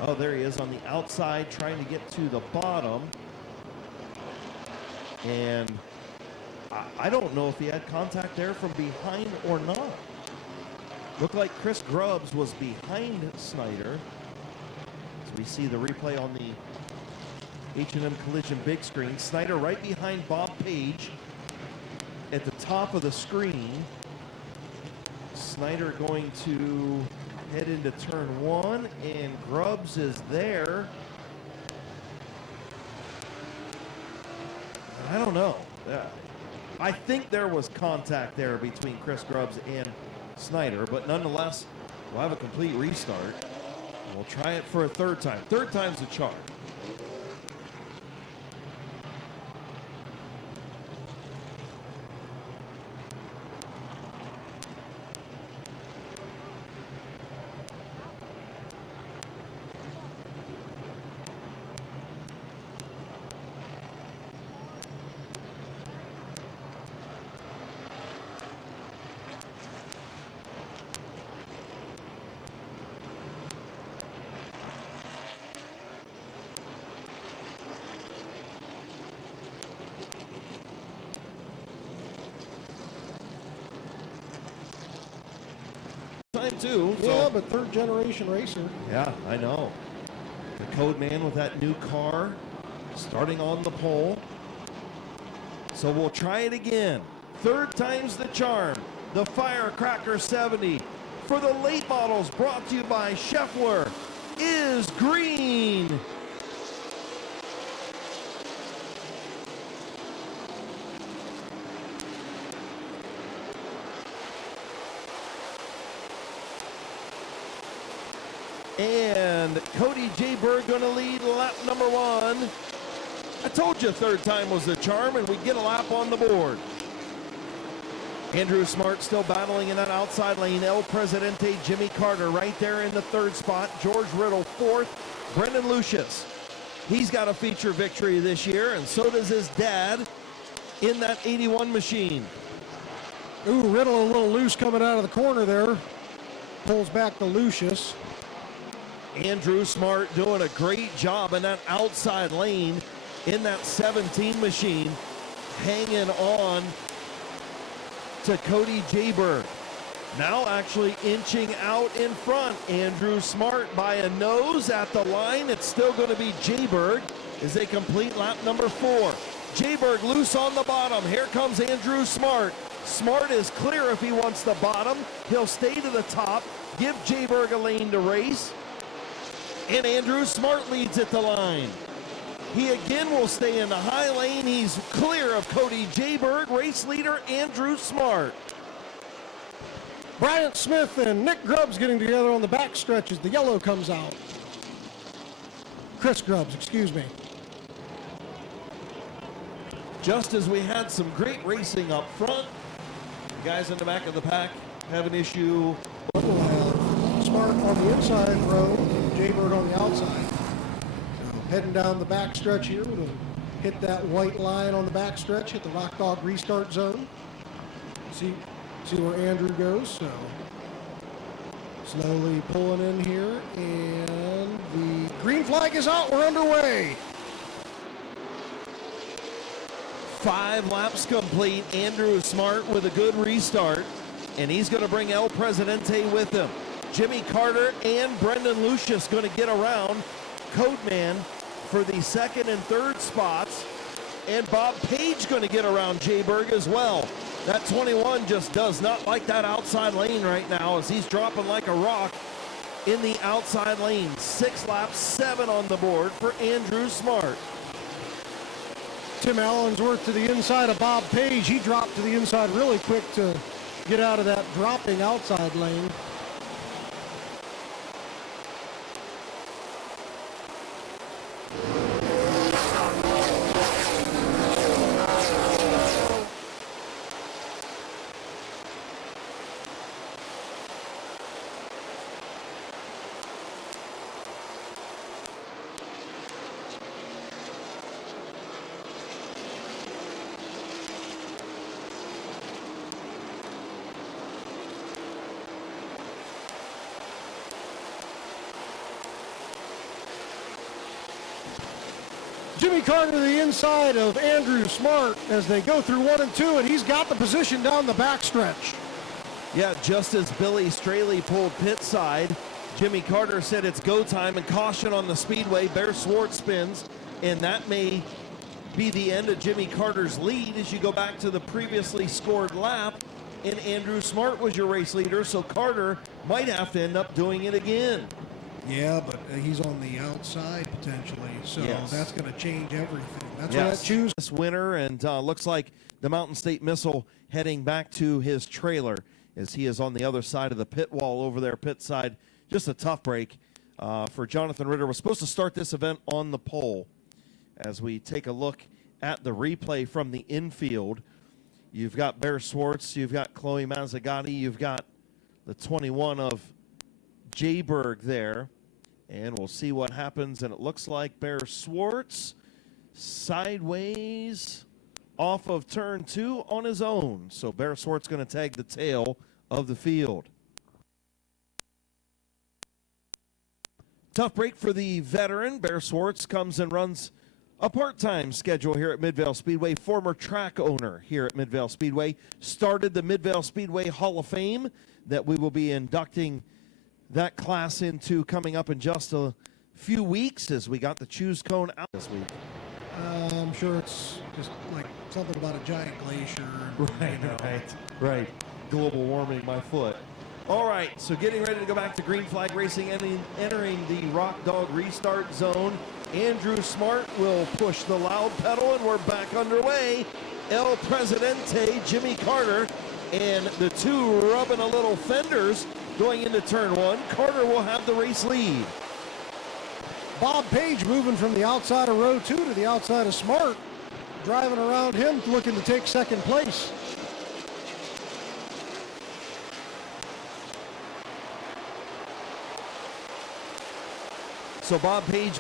oh, there he is on the outside trying to get to the bottom. And I don't know if he had contact there from behind or not. Looked like Chris Grubbs was behind Snyder. As we see the replay on the H&M Collision big screen. Snyder right behind Bob Page at the top of the screen. Snyder going to head into turn 1, and Grubbs is there. I don't know. I think there was contact there between Chris Grubbs and Snyder, but nonetheless, we'll have a complete restart. We'll try it for a third time. Third time's a charm. Time too. Yeah, but third generation racer. Yeah, I know. The Code Man with that new car starting on the pole. So we'll try it again. Third time's the charm. The Firecracker 70 for the late models, brought to you by Scheffler, is green. And Cody J. Berg going to lead lap number 1. I told you third time was the charm, and we get a lap on the board. Andrew Smart still battling in that outside lane. El Presidente, Jimmy Carter right there in the third spot. George Riddle fourth. Brendan Lucius, he's got a feature victory this year, and so does his dad in that 81 machine. Ooh, Riddle a little loose coming out of the corner there. Pulls back to Lucius. Andrew Smart doing a great job in that outside lane in that 17 machine, hanging on to Cody Jaberg. Now actually inching out in front. Andrew Smart by a nose at the line. It's still going to be Jaberg as they complete lap number 4. Jaberg loose on the bottom. Here comes Andrew Smart. Smart is clear if he wants the bottom. He'll stay to the top, give Jaberg a lane to race. And Andrew Smart leads at the line. He again will stay in the high lane. He's clear of Cody Jaberg, race leader Andrew Smart. Bryant Smith and Nick Grubbs getting together on the back stretch as the yellow comes out. Chris Grubbs, excuse me. Just as we had some great racing up front, the guys in the back of the pack have an issue. We'll have Smart on the inside row, Jaybird on the outside. So heading down the back stretch here, we'll hit that white line on the back stretch, hit the Rock Dog restart zone. See where Andrew goes. So slowly pulling in here, and the green flag is out. We're underway. 5 laps complete. Andrew Smart with a good restart, and he's going to bring El Presidente with him. Jimmy Carter and Brendan Lucius going to get around Codeman for the second and third spots, and Bob Page going to get around Jaberg as well. That 21 just does not like that outside lane right now as he's dropping like a rock in the outside lane. 6 laps, 7 on the board for Andrew Smart. Tim Allensworth to the inside of Bob Page. He dropped to the inside really quick to get out of that dropping outside lane. Jimmy Carter to the inside of Andrew Smart as they go through 1 and 2, and he's got the position down the backstretch. Yeah, just as Billy Straley pulled pit side, Jimmy Carter said it's go time and caution on the speedway. Bear Swartz spins, and that may be the end of Jimmy Carter's lead as you go back to the previously scored lap, and Andrew Smart was your race leader, so Carter might have to end up doing it again. Yeah, but he's on the outside potentially, so Yes. that's going to change everything. That's Yes. what that choose. This winner, and looks like the Mountain State Missile heading back to his trailer as he is on the other side of the pit wall over there, pit side. Just a tough break for Jonathan Ritter. We're supposed to start this event on the pole. As we take a look at the replay from the infield, you've got Bear Swartz, you've got Chloe Mazzagatti, you've got the 21 of Jaberg there, and we'll see what happens. And it looks like Bear Swartz sideways off of turn 2 on his own. So Bear Swartz going to tag the tail of the field. Tough break for the veteran. Bear Swartz comes and runs a part-time schedule here at Midvale Speedway. Former track owner here at Midvale Speedway. Started the Midvale Speedway Hall of Fame that we will be inducting that class into coming up in just a few weeks as we got the choose cone out this week. I'm sure it's just like something about a giant glacier. Right. Global warming, my foot. All right, so getting ready to go back to green flag racing, entering the Rock Dog restart zone. Andrew Smart will push the loud pedal, and we're back underway. El Presidente, Jimmy Carter, and the two rubbing a little fenders going into turn one. Carter will have the race lead. Bob Page moving from the outside of row 2 to the outside of Smart. Driving around him, looking to take second place. So Bob Page,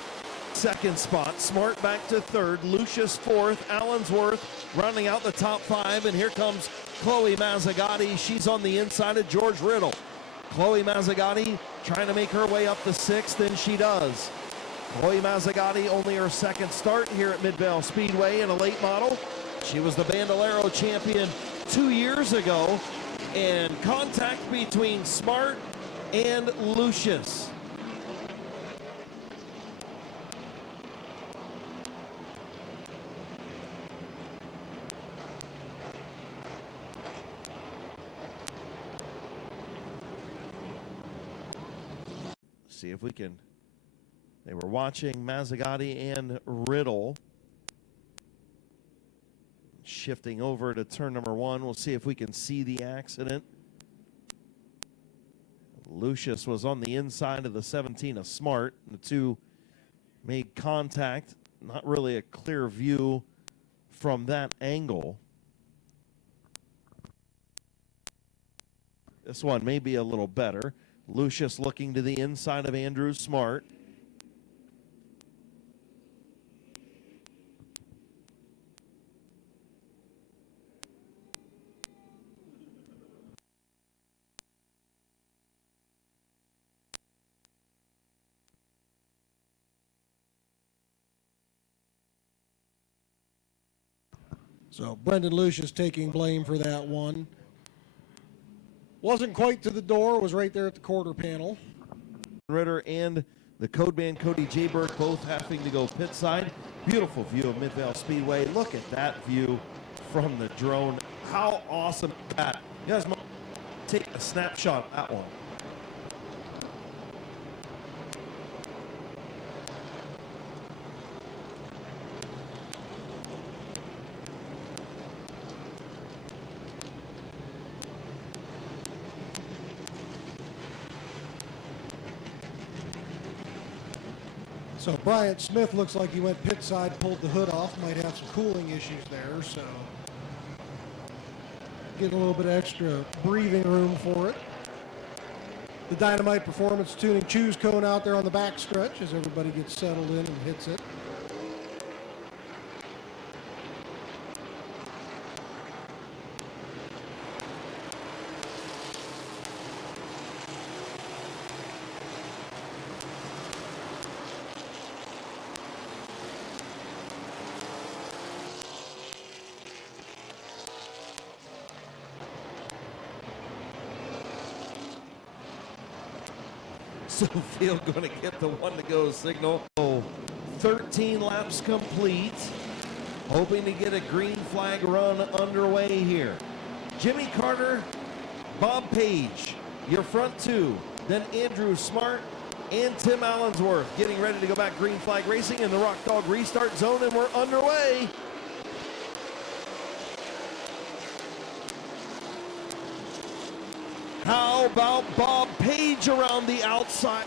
second spot. Smart back to third. Lucius fourth. Allensworth rounding out the top 5. And here comes Chloe Mazzagatti. She's on the inside of George Riddle. Chloe Mazzagatti trying to make her way up the 6th, and she does. Chloe Mazzagatti, only her second start here at Midvale Speedway in a late model. She was the Bandolero champion 2 years ago. And contact between Smart and Lucius. See if we can. They were watching Mazzagatti and Riddle. Shifting over to turn number 1. We'll see if we can see the accident. Lucius was on the inside of the 17 of Smart. The two made contact. Not really a clear view from that angle. This one may be a little better. Lucius looking to the inside of Andrew Smart. So Brendan Lucius taking blame for that one. Wasn't quite to the door, was right there at the quarter panel. Ritter and the code man Cody J. Burke both having to go pit side. Beautiful view of Midvale Speedway. Look at that view from the drone. How awesome is that? You guys might take a snapshot of that one. So Bryant Smith looks like he went pit side, pulled the hood off, might have some cooling issues there, so getting a little bit of extra breathing room for it. The Dynamite Performance Tuning choose cone out there on the back stretch as everybody gets settled in and hits it. So Field going to get the one to go signal. Oh, 13 laps complete. Hoping to get a green flag run underway here. Jimmy Carter, Bob Page, your front two. Then Andrew Smart and Tim Allensworth getting ready to go back green flag racing in the Rock Dog restart zone, and we're underway. How about Bob Page around the outside?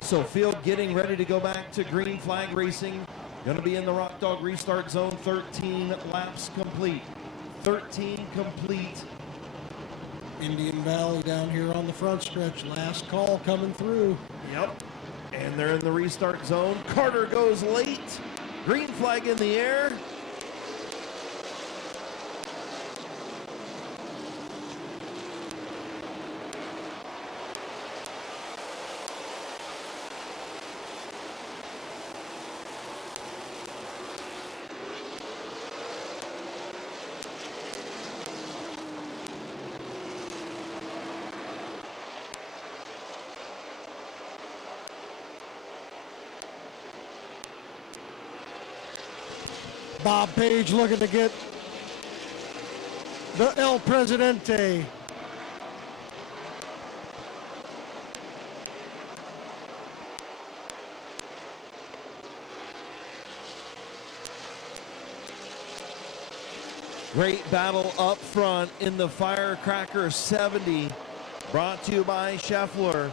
So Field getting ready to go back to green flag racing. Going to be in the Rock Dog restart zone. 13 laps complete. 13 complete. Indian Valley down here on the front stretch. Last call coming through. Yep. And they're in the restart zone. Carter goes late. Green flag in the air. Bob Page looking to get the El Presidente. Great battle up front in the Firecracker 70, brought to you by Scheffler.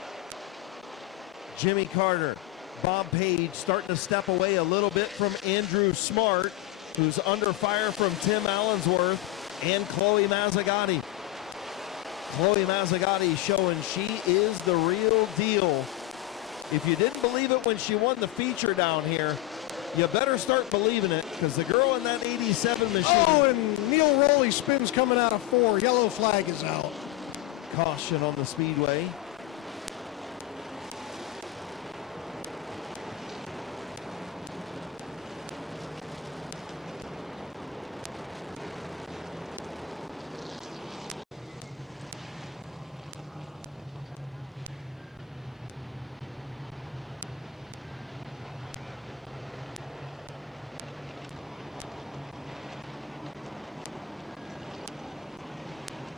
Jimmy Carter, Bob Page starting to step away a little bit from Andrew Smart, who's under fire from Tim Allensworth, and Chloe Mazzagatti. Chloe Mazzagatti showing she is the real deal. If you didn't believe it when she won the feature down here, you better start believing it, because the girl in that 87 machine. Oh, and Neil Rowley spins coming out of 4. Yellow flag is out. Caution on the speedway.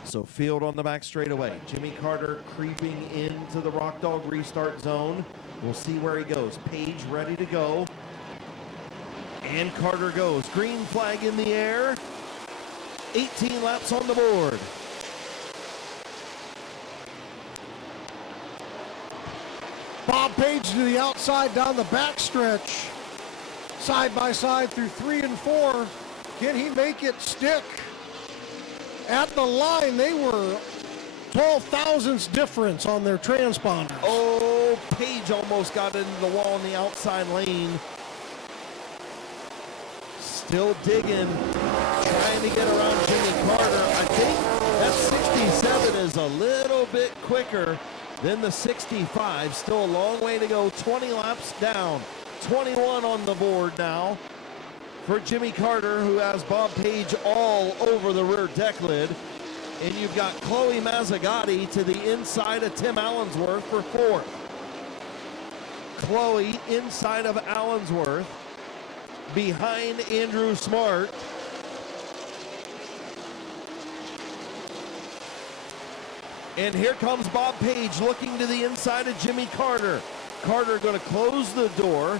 So field on the back straightaway. Jimmy Carter creeping into the Rock Dog restart zone. We'll see where he goes. Page ready to go. And Carter goes. Green flag in the air. 18 laps on the board. Bob Page to the outside down the backstretch. Side by side through 3 and 4. Can he make it stick? At the line, they were 12 thousandths difference on their transponders. Oh, Page almost got into the wall in the outside lane. Still digging, trying to get around Jimmy Carter. I think that 67 is a little bit quicker than the 65. Still a long way to go. 20 laps down. 21 on the board now for Jimmy Carter, who has Bob Page all over the rear deck lid. And you've got Chloe Mazzagatti to the inside of Tim Allensworth for 4th. Chloe inside of Allensworth, behind Andrew Smart. And here comes Bob Page looking to the inside of Jimmy Carter. Carter going to close the door,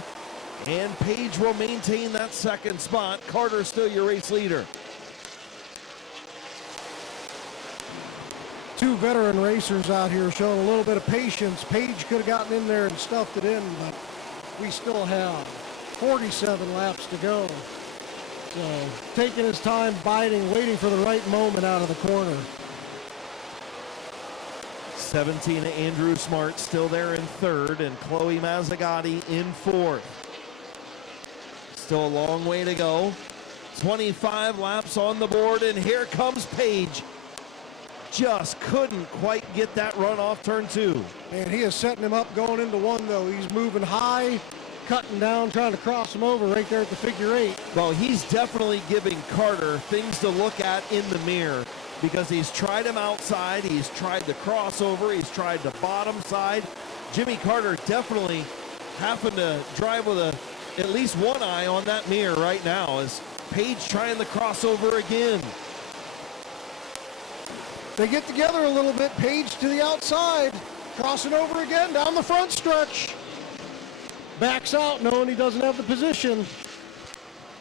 and Page will maintain that second spot. Carter still your race leader. Two veteran racers out here showing a little bit of patience. Page could have gotten in there and stuffed it in, but we still have 47 laps to go. So taking his time, biting, waiting for the right moment out of the corner. 17 Andrew Smart still there in 3rd, and Chloe Mazzagatti in 4th. Still a long way to go. 25 laps on the board, and here comes Page. Just couldn't quite get that run off turn 2. And he is setting him up going into 1, though. He's moving high, cutting down, trying to cross him over right there at the figure 8. Well, he's definitely giving Carter things to look at in the mirror, because he's tried him outside, he's tried the crossover, he's tried the bottom side. Jimmy Carter definitely having to drive with at least one eye on that mirror right now, as Page trying the crossover again. They get together a little bit. Page to the outside, crossing over again down the front stretch. Backs out knowing he doesn't have the position.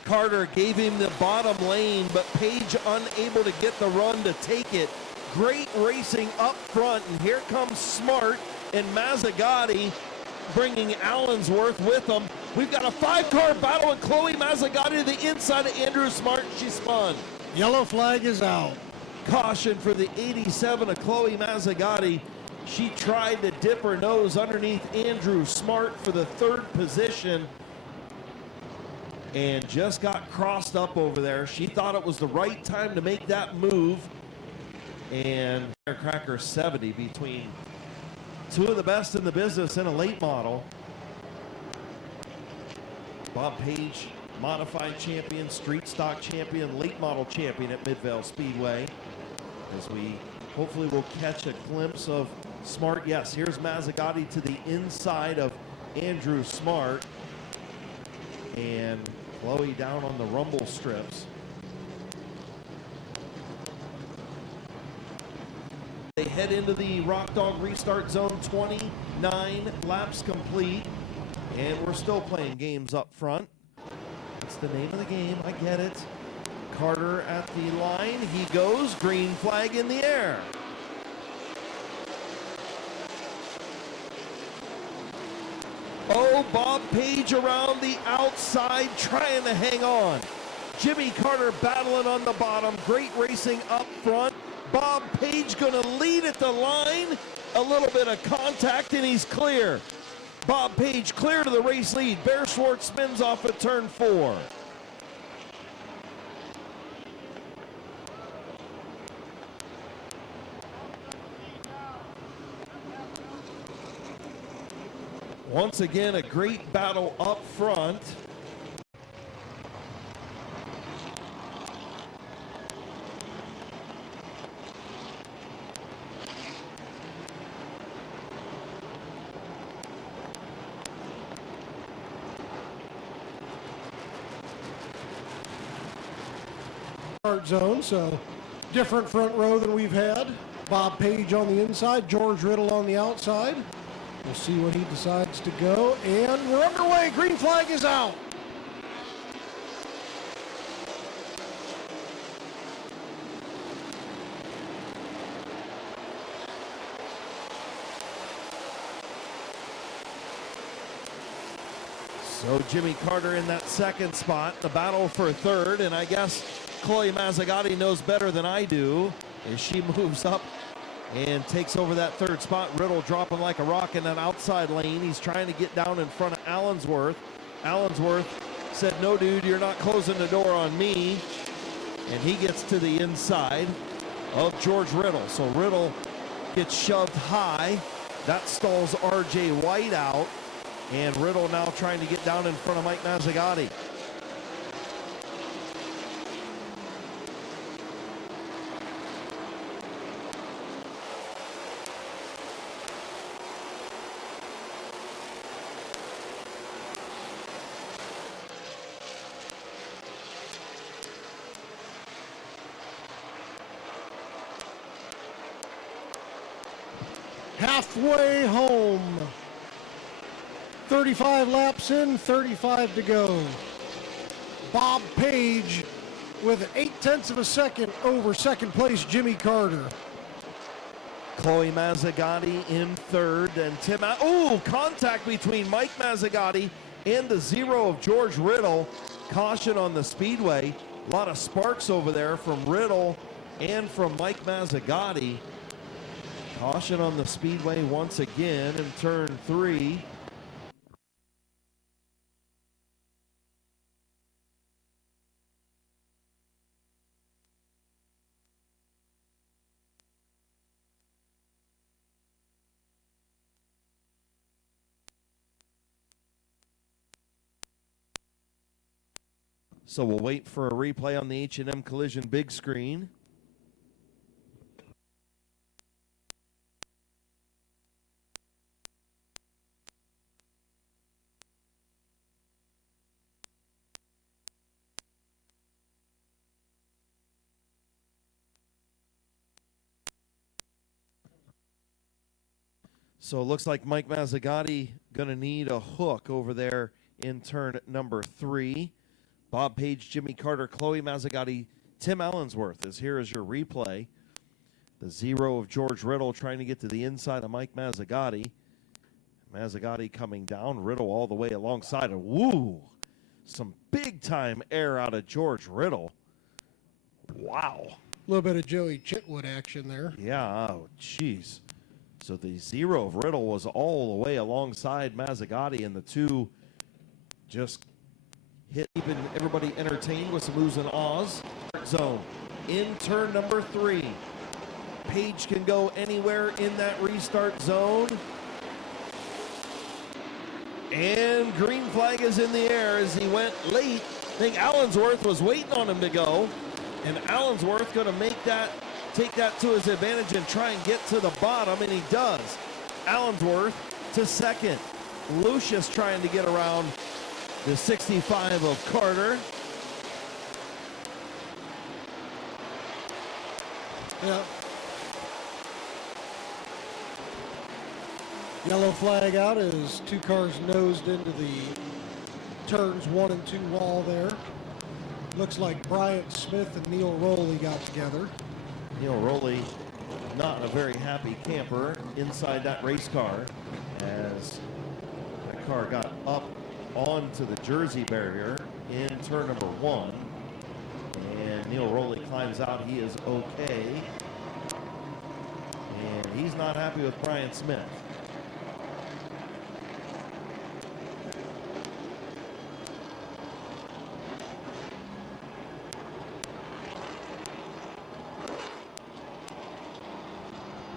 Carter gave him the bottom lane, but Page unable to get the run to take it. Great racing up front, and here comes Smart and Mazzagatti bringing Allensworth with them. We've got a 5-car battle, and Chloe Mazzagatti to the inside of Andrew Smart. She spun. Yellow flag is out. Caution for the 87 of Chloe Mazzagatti. She tried to dip her nose underneath Andrew Smart for the 3rd position and just got crossed up over there. She thought it was the right time to make that move. And Firecracker 70 between two of the best in the business in a late model. Bob Page, modified champion, street stock champion, late model champion at Midvale Speedway. As we hopefully will catch a glimpse of Smart. Yes, here's Mazzagatti to the inside of Andrew Smart. And Chloe down on the rumble strips. They head into the Rock Dog restart zone, 29 laps complete. And we're still playing games up front. It's the name of the game, I get it. Carter at the line, he goes, green flag in the air. Oh, Bob Page around the outside trying to hang on. Jimmy Carter battling on the bottom, great racing up front. Bob Page gonna lead at the line. A little bit of contact and he's clear. Bob Page clear to the race lead. Bear Schwartz spins off at turn 4. Once again, a great battle up front. Zone, so different front row than we've had. Bob Page on the inside, George Riddle on the outside. We'll see when he decides to go, and we're underway. Green flag is out. So Jimmy Carter in that second spot, the battle for third, and I guess Chloe Mazzagatti knows better than I do as she moves up and takes over that third spot. Riddle dropping like a rock in that outside lane. He's trying to get down in front of Allensworth. Allensworth said, no, dude, you're not closing the door on me. And he gets to the inside of George Riddle. So Riddle gets shoved high. That stalls R.J. White out. And Riddle now trying to get down in front of Mike Mazzagatti. Halfway home. 35 laps in, 35 to go. Bob Page with 0.8 of a second over second place Jimmy Carter. Chloe Mazzagatti in third, and contact between Mike Mazzagatti and the 0 of George Riddle. Caution on the speedway. A lot of sparks over there from Riddle and from Mike Mazzagatti. Caution on the speedway once again in turn 3. So we'll wait for a replay on the H&M Collision big screen. So it looks like Mike Mazzagatti going to need a hook over there in turn number 3. Bob Page, Jimmy Carter, Chloe Mazzagatti, Tim Allensworth is here as your replay. The 0 of George Riddle trying to get to the inside of Mike Mazzagatti. Mazzagatti coming down, Riddle all the way alongside of, woo, some big time air out of George Riddle. Wow. A little bit of Joey Chitwood action there. Yeah, oh, jeez. So the 0 of Riddle was all the way alongside Mazzagatti, and the two just hit, keeping everybody entertained with some oohs and ahs. Zone in turn number 3. Page can go anywhere in that restart zone. And green flag is in the air as he went late. I think Allensworth was waiting on him to go. And Allensworth going to take that to his advantage and try and get to the bottom, and he does. Allensworth to second. Lucius trying to get around The 65 of Carter. Yeah. Yellow flag out as two cars nosed into the turns 1 and 2 wall there. Looks like Bryant Smith and Neil Rowley got together. Neil Rowley, not a very happy camper inside that race car as that car got up onto the Jersey barrier in turn number 1. And Neil Rowley climbs out. He is okay. And he's not happy with Brian Smith.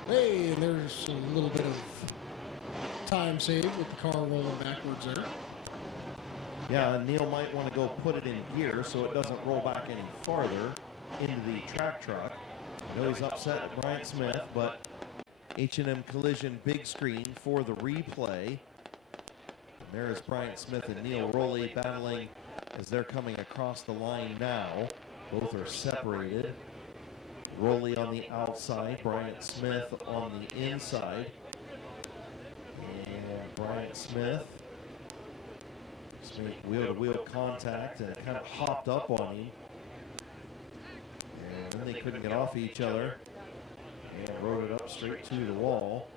Hey, and there's a little bit of time saved with the car rolling backwards there. Yeah, and Neil might want to go put it in gear so it doesn't roll back any farther into the track truck. I know he's upset at Bryant Smith, but H&M Collision big screen for the replay. And there is Bryant Smith and Neil Rowley battling as they're coming across the line now. Both are separated. Rowley on the outside, Bryant Smith on the inside. And Bryant Smith just made wheel-to-wheel contact and it kind of hopped up on him. And then they couldn't get off each other and rode it up straight to the wall.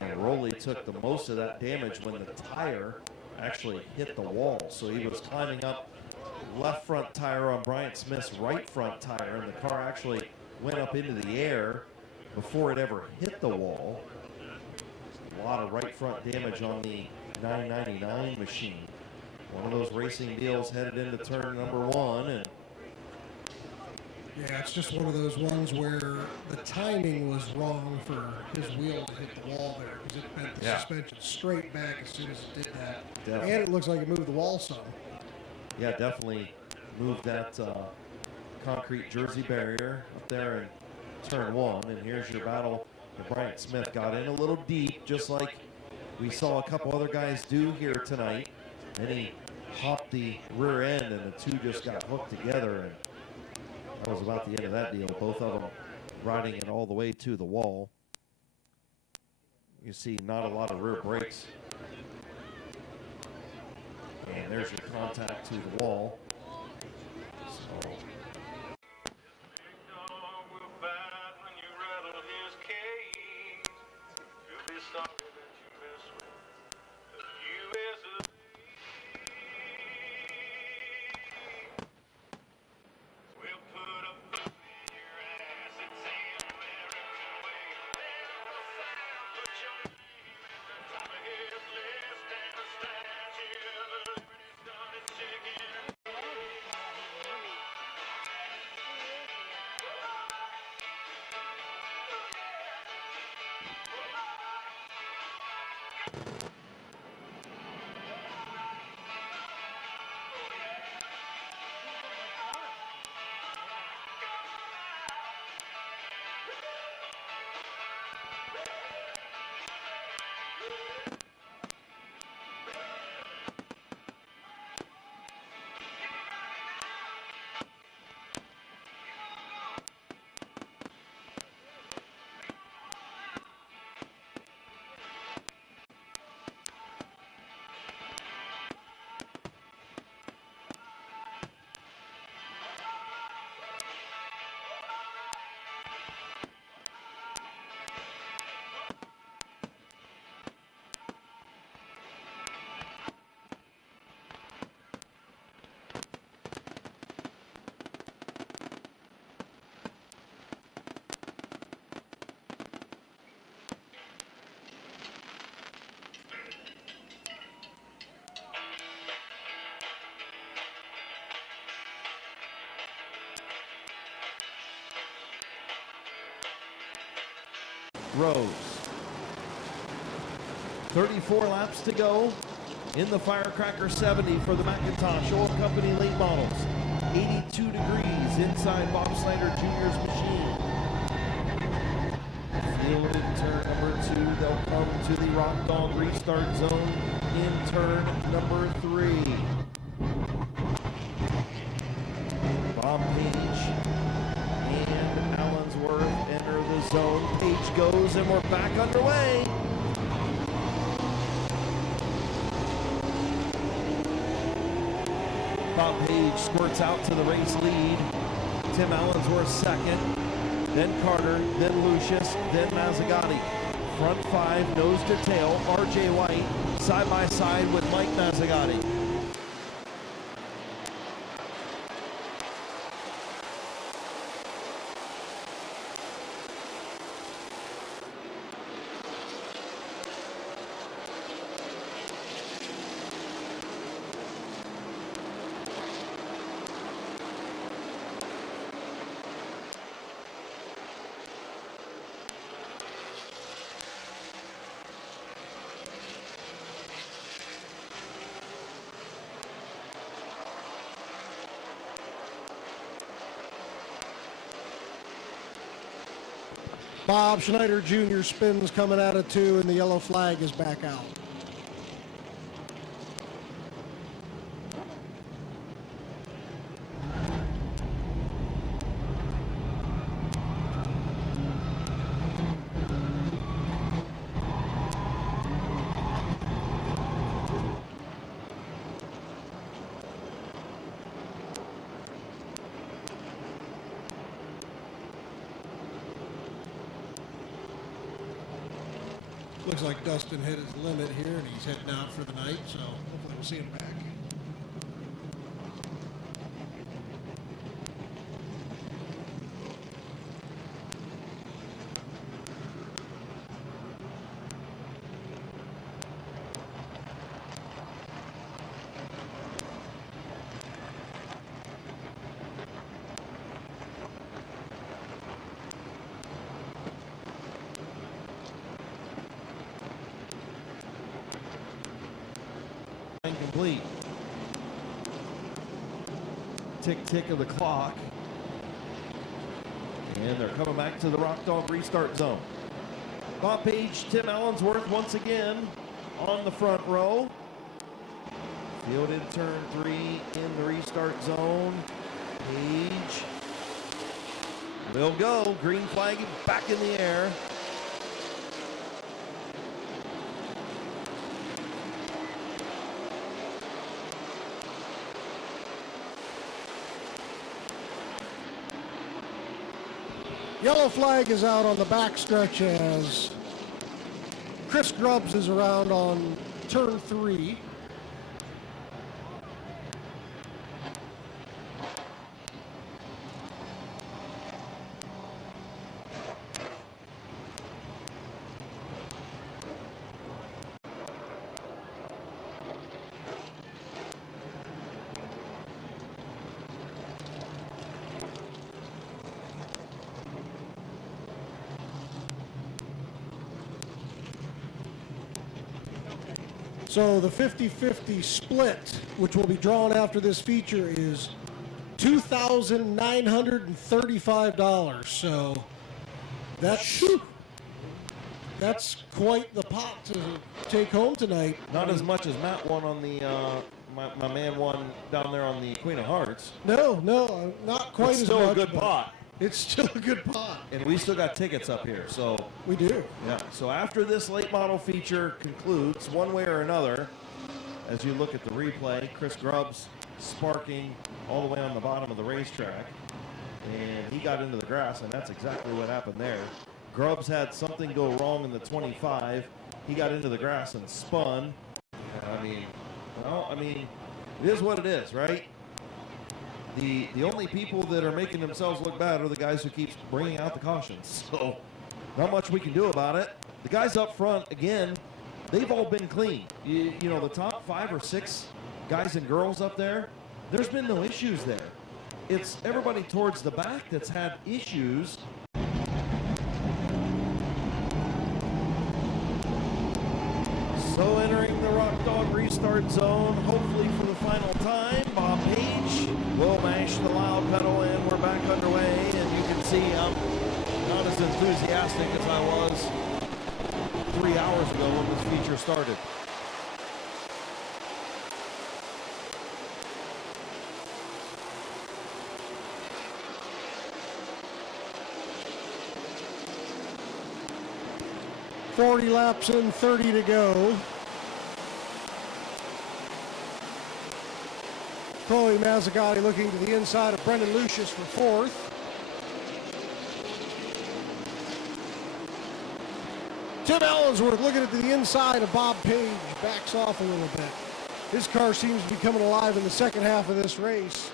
And Rowley took the most of that damage when the tire actually hit the wall. So he was climbing up left front tire on Bryant Smith's right front tire, and the car actually went up into the air before it ever hit the wall. A lot of right front damage on the 999 machine. One of those racing deals headed into turn number 1. And Yeah, it's just one of those ones where the timing was wrong for his wheel to hit the wall there because it bent the suspension straight back as soon as it did that. Definitely. And it looks like it moved the wall some. yeah, definitely moved that concrete Jersey barrier up there in turn 1. And here's your battle. Bryant Smith got in a little deep, just like we saw a couple other guys do here tonight. And he hopped the rear end, and the two just got hooked together. And that was about the end of that deal. Both of them riding it all the way to the wall. You see not a lot of rear brakes. And there's your contact to the wall. So Rose. 34 laps to go in the Firecracker 70 for the McIntosh Oil Company late models. 82 degrees inside Bob Snyder Jr.'s machine. Field Field in turn number 2. They'll come to the Rock Dog restart zone in turn number 3. Bob Page and Allensworth enter the zone. Page goes and we're back underway. Bob Page squirts out to the race lead. Tim Allensworth second, then Carter, then Lucius, then Mazzagatti. Front 5, nose to tail. RJ White side by side with Mike Mazzagatti. Bob Schneider Jr. spins coming out of 2, and the yellow flag is back out. Looks like Dustin hit his limit here, and he's heading out for the night, so hopefully we'll see him back. Complete. Tick, tick of the clock. And they're coming back to the Rock Dog restart zone. Bob Page, Tim Allensworth once again on the front row. Fielded turn 3 in the restart zone. Page will go. Green flag back in the air. Yellow flag is out on the backstretch as Chris Grubbs is around on turn 3. So the 50-50 split, which will be drawn after this feature, is $2,935. So that's quite the pot to take home tonight. Not as much as Matt won on the, my man won down there on the Queen of Hearts. No, not quite It's as still much. a good pot. It's still a good pot. And we still got tickets up here, so. We do. Yeah, so after this late model feature concludes, one way or another, as you look at the replay, Chris Grubbs sparking all the way on the bottom of the racetrack. And he got into the grass, and that's exactly what happened there. Grubbs had something go wrong in the 25. He got into the grass and spun. I mean, it is what it is, right? The only people that are making themselves look bad are the guys who keep bringing out the cautions. So not much we can do about it. The guys up front, again, they've all been clean. You know, the top 5 or 6 guys and girls up there, there's been no issues there. It's everybody towards the back that's had issues. So entering the Rock Dog restart zone, hopefully for the final time, Bob Page will mash the loud pedal and we're back underway. And you can see not as enthusiastic as I was 3 hours ago when this feature started. .40 laps in, 30 to go. Chloe Mazzagotti looking to the inside of Brendan Lucius for fourth. Tim Allensworth looking at the inside of Bob Page, backs off a little bit. His car seems to be coming alive in the second half of this race.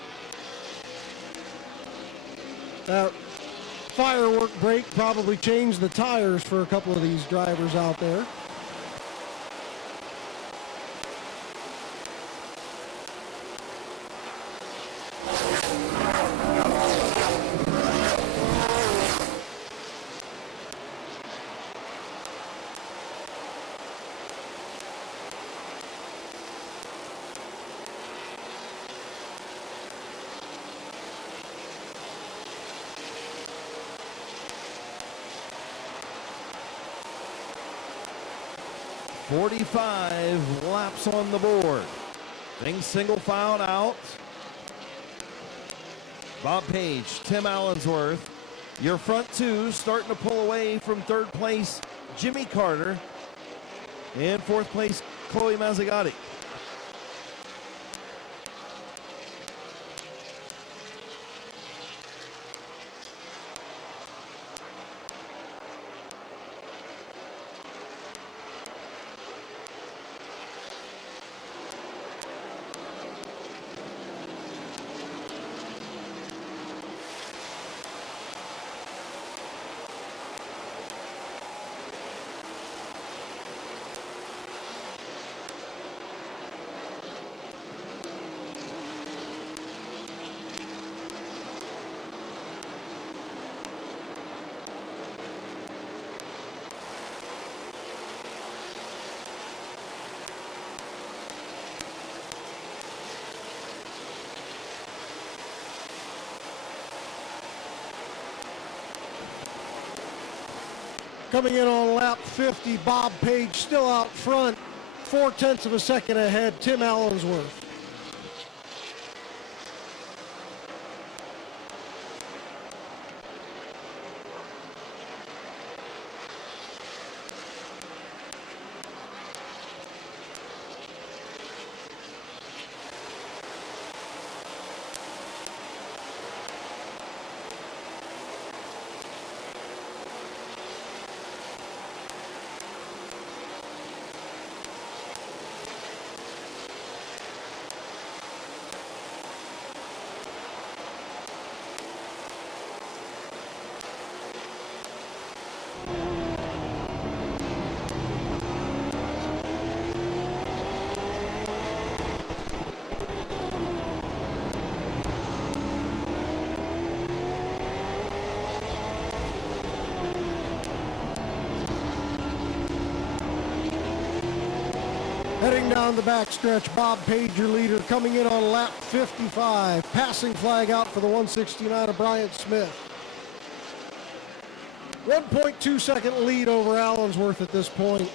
That firework break probably changed the tires for a couple of these drivers out there. .45 laps on the board. Things single filed out. Bob Page, Tim Allensworth. Your front two starting to pull away from third place, Jimmy Carter. And fourth place, Chloe Mazzagotti. Coming in on lap 50, Bob Page still out front, 0.4 of a second ahead, Tim Allensworth. Heading down the backstretch, Bob Page, your leader, coming in on lap 55. Passing flag out for the 169 of Bryant Smith. 1.2 second lead over Allensworth at this point.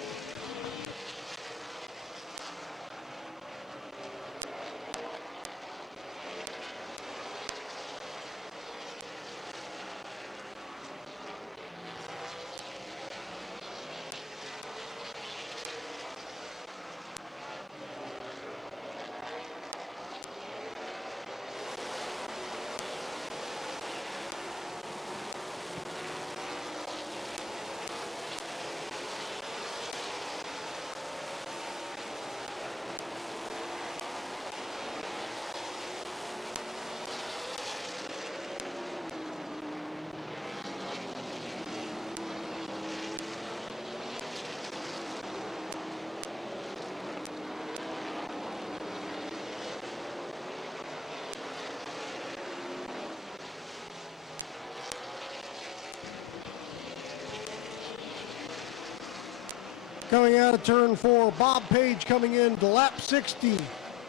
Coming out of turn 4, Bob Page coming in to lap 60.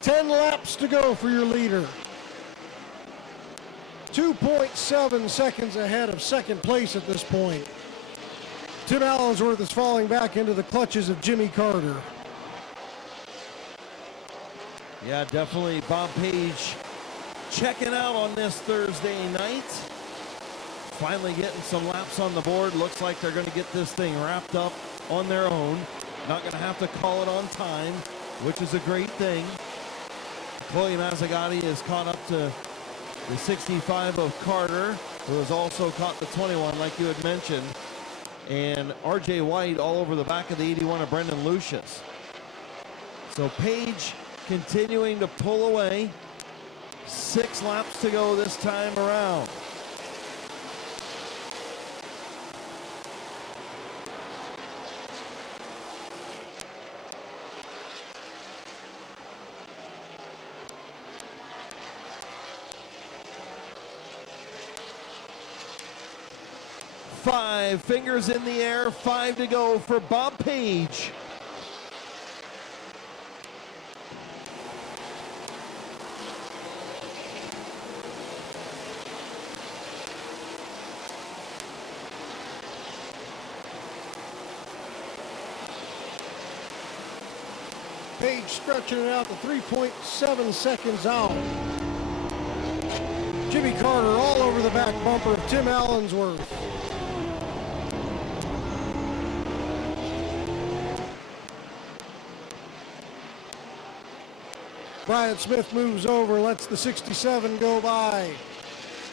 10 laps to go for your leader. 2.7 seconds ahead of second place at this point. Tim Allensworth is falling back into the clutches of Jimmy Carter. Yeah, definitely Bob Page checking out on this Thursday night. Finally getting some laps on the board. Looks like they're going to get this thing wrapped up on their own. Not going to have to call it on time, which is a great thing. Chloe Mazzagatti is caught up to the 65 of Carter, who has also caught the 21, like you had mentioned. And R.J. White all over the back of the 81 of Brendan Lucius. So Page continuing to pull away. 6 laps to go this time around. Five fingers in the air, 5 to go for Bob Page. Page stretching it out to 3.7 seconds out. Jimmy Carter all over the back bumper of Tim Allensworth. Bryant Smith moves over, lets the 67 go by.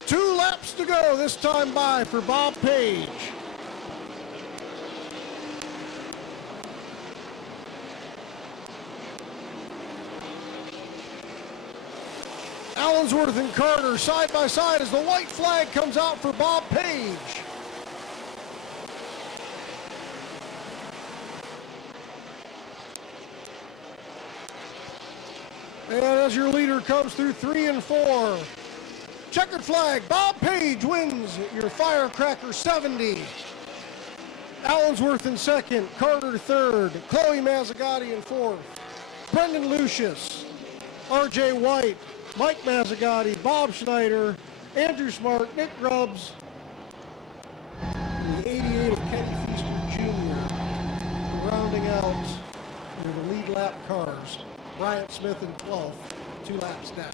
2 laps to go, this time by for Bob Page. Allensworth and Carter side by side as the white flag comes out for Bob Page. And as your leader comes through 3 and 4, checkered flag, Bob Page wins your Firecracker 70. Allensworth in second, Carter third, Chloe Mazzagatti in fourth, Brendan Lucius, R.J. White, Mike Mazzagatti, Bob Schneider, Andrew Smart, Nick Grubbs, the 88 of Kenny Feaster Jr. rounding out the lead lap cars. Bryant Smith in 12th, 2 laps down.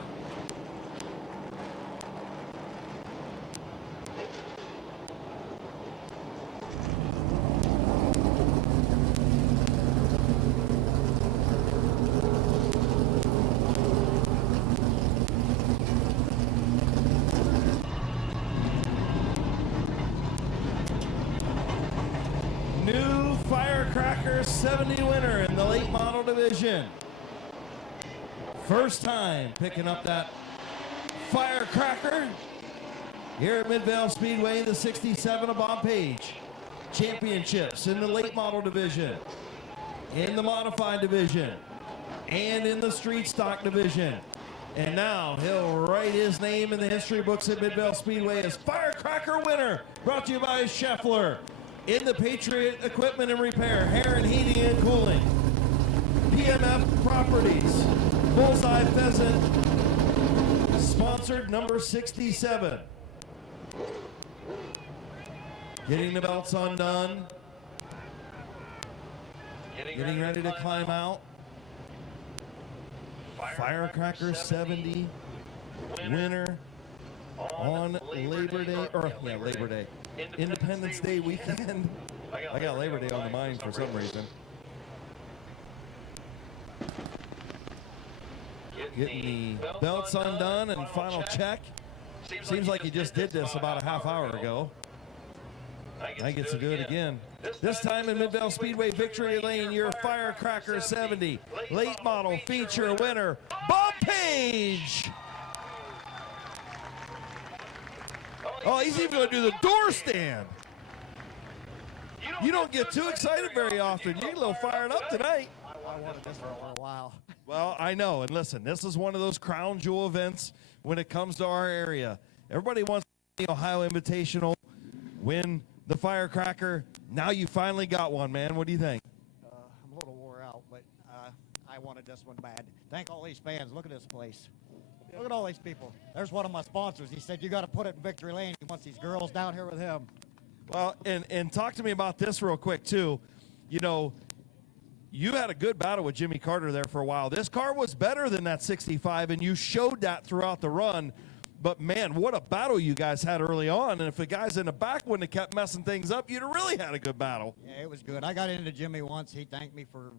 New Firecracker 70 winner in the late model division. First time picking up that Firecracker here at Midvale Speedway, the 67 of Bob Page. Championships in the late model division, in the modified division, and in the street stock division. And now he'll write his name in the history books at Midvale Speedway as Firecracker winner, brought to you by Scheffler. In the Patriot Equipment and Repair, Hair and Heating and Cooling, PMF Properties, Bullseye Pheasant, sponsored number 67. Getting the belts undone. Getting ready to climb out. Firecracker 70 winner on Labor Day, Labor Day. Independence Day weekend. I got Labor Day on the mind for some reason. Getting the belts undone and final check. Seems like he just did this about a half hour ago. I get to do it again. This time in Midvale Speedway Victory Lane, your Firecracker 70 late model feature winner, Bob Page. Oh, he's even going to do the door stand. You don't get too excited very often. You get a little fired up tonight. I wanted this for a little while. Well, I know. And listen, this is one of those crown jewel events when it comes to our area. Everybody wants the Ohio Invitational, win the Firecracker. Now you finally got one, man. What do you think? I'm a little wore out, but I wanted this one bad. Thank all these fans. Look at this place. Look at all these people. There's one of my sponsors. He said, you got to put it in Victory Lane. He wants these girls down here with him. Well, and talk to me about this real quick, too. You know, you had a good battle with Jimmy Carter there for a while. This car was better than that 65, and you showed that throughout the run. But, man, what a battle you guys had early on. And if the guys in the back wouldn't have kept messing things up, you'd have really had a good battle. Yeah, it was good. I got into Jimmy once. He thanked me for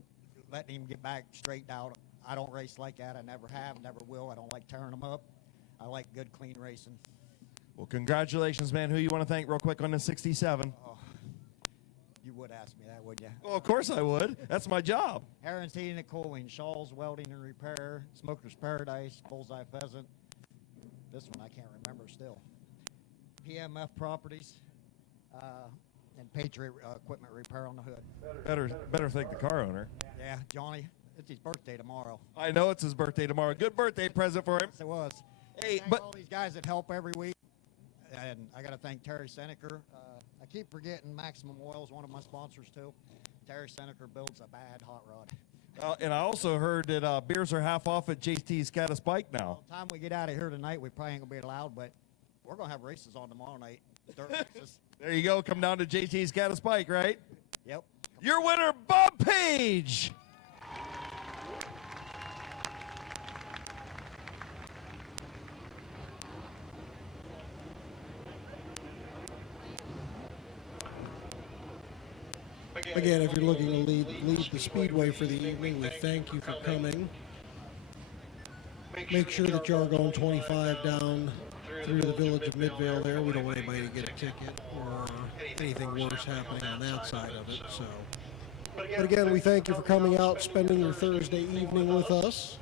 letting him get back straightened out. I don't race like that. I never have, never will. I don't like tearing them up. I like good, clean racing. Well, congratulations, man. Who you want to thank real quick on the 67? Oh, you would ask me that, would you? Well, of course I would. That's my job. Aaron's Heating and Cooling, Shaw's Welding and Repair, Smoker's Paradise, Bullseye Pheasant. This one I can't remember still. PMF Properties, and Patriot Equipment Repair on the hood. Better thank the car owner. Yeah, Johnny, it's his birthday tomorrow. I know it's his birthday tomorrow. Good birthday present for him. Yes, it was. Hey, Thank but all these guys that help every week. And I got to thank Terry Seneker. I keep forgetting Maximum Oil is one of my sponsors, too. Terry Seneker builds a bad hot rod. and I also heard that beers are half off at JT's Caddis Bike now. By the time we get out of here tonight, we probably ain't going to be allowed, but we're going to have races on tomorrow night. Dirt races. There you go. Come down to JT's Caddis Bike, right? Yep. Your winner, Bob Page. Again, if you're looking to lead the Speedway for the evening, we thank you for coming. Make sure that you are going 25 down through the village of Midvale there. We don't want anybody to get a ticket or anything worse happening on that side of it. So, but again, we thank you for coming out, spending your Thursday evening with us.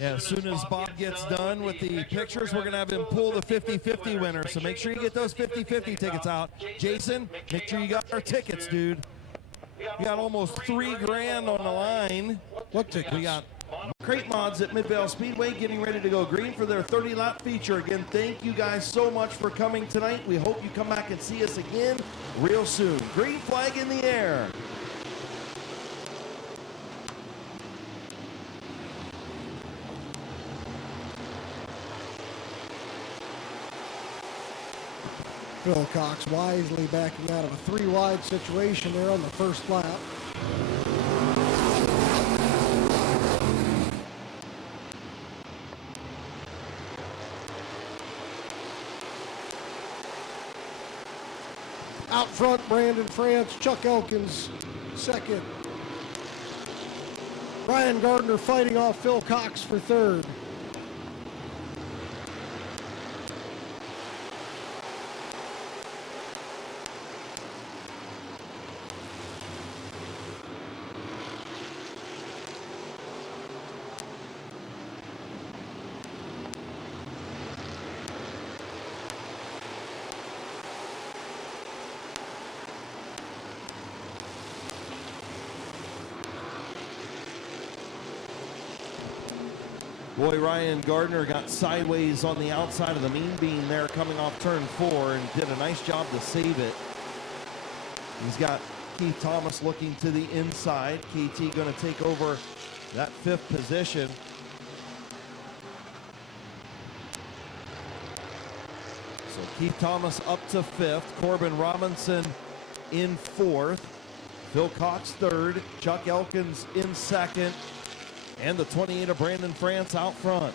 Yeah, as soon as Bob gets done with the pictures, we're going to have him pull the 50-50 winner. So make sure you get those 50-50 tickets out. Jason, make sure you got our tickets, dude. We got almost $3,000 on the line. What tickets? We got Crate Mods at Midvale Speedway getting ready to go green for their 30-lap feature. Again, thank you guys so much for coming tonight. We hope you come back and see us again real soon. Green flag in the air. Phil Cox wisely backing out of a 3-wide situation there on the first lap. Out front, Brandon France, Chuck Elkins second. Brian Gardner fighting off Phil Cox for third. Boy, Ryan Gardner got sideways on the outside of the mean beam there coming off turn 4 and did a nice job to save it. He's got Keith Thomas looking to the inside. KT going to take over that 5th position. So Keith Thomas up to 5th. Corbin Robinson in 4th. Phil Cox 3rd. Chuck Elkins in 2nd. And the 28 of Brandon France out front.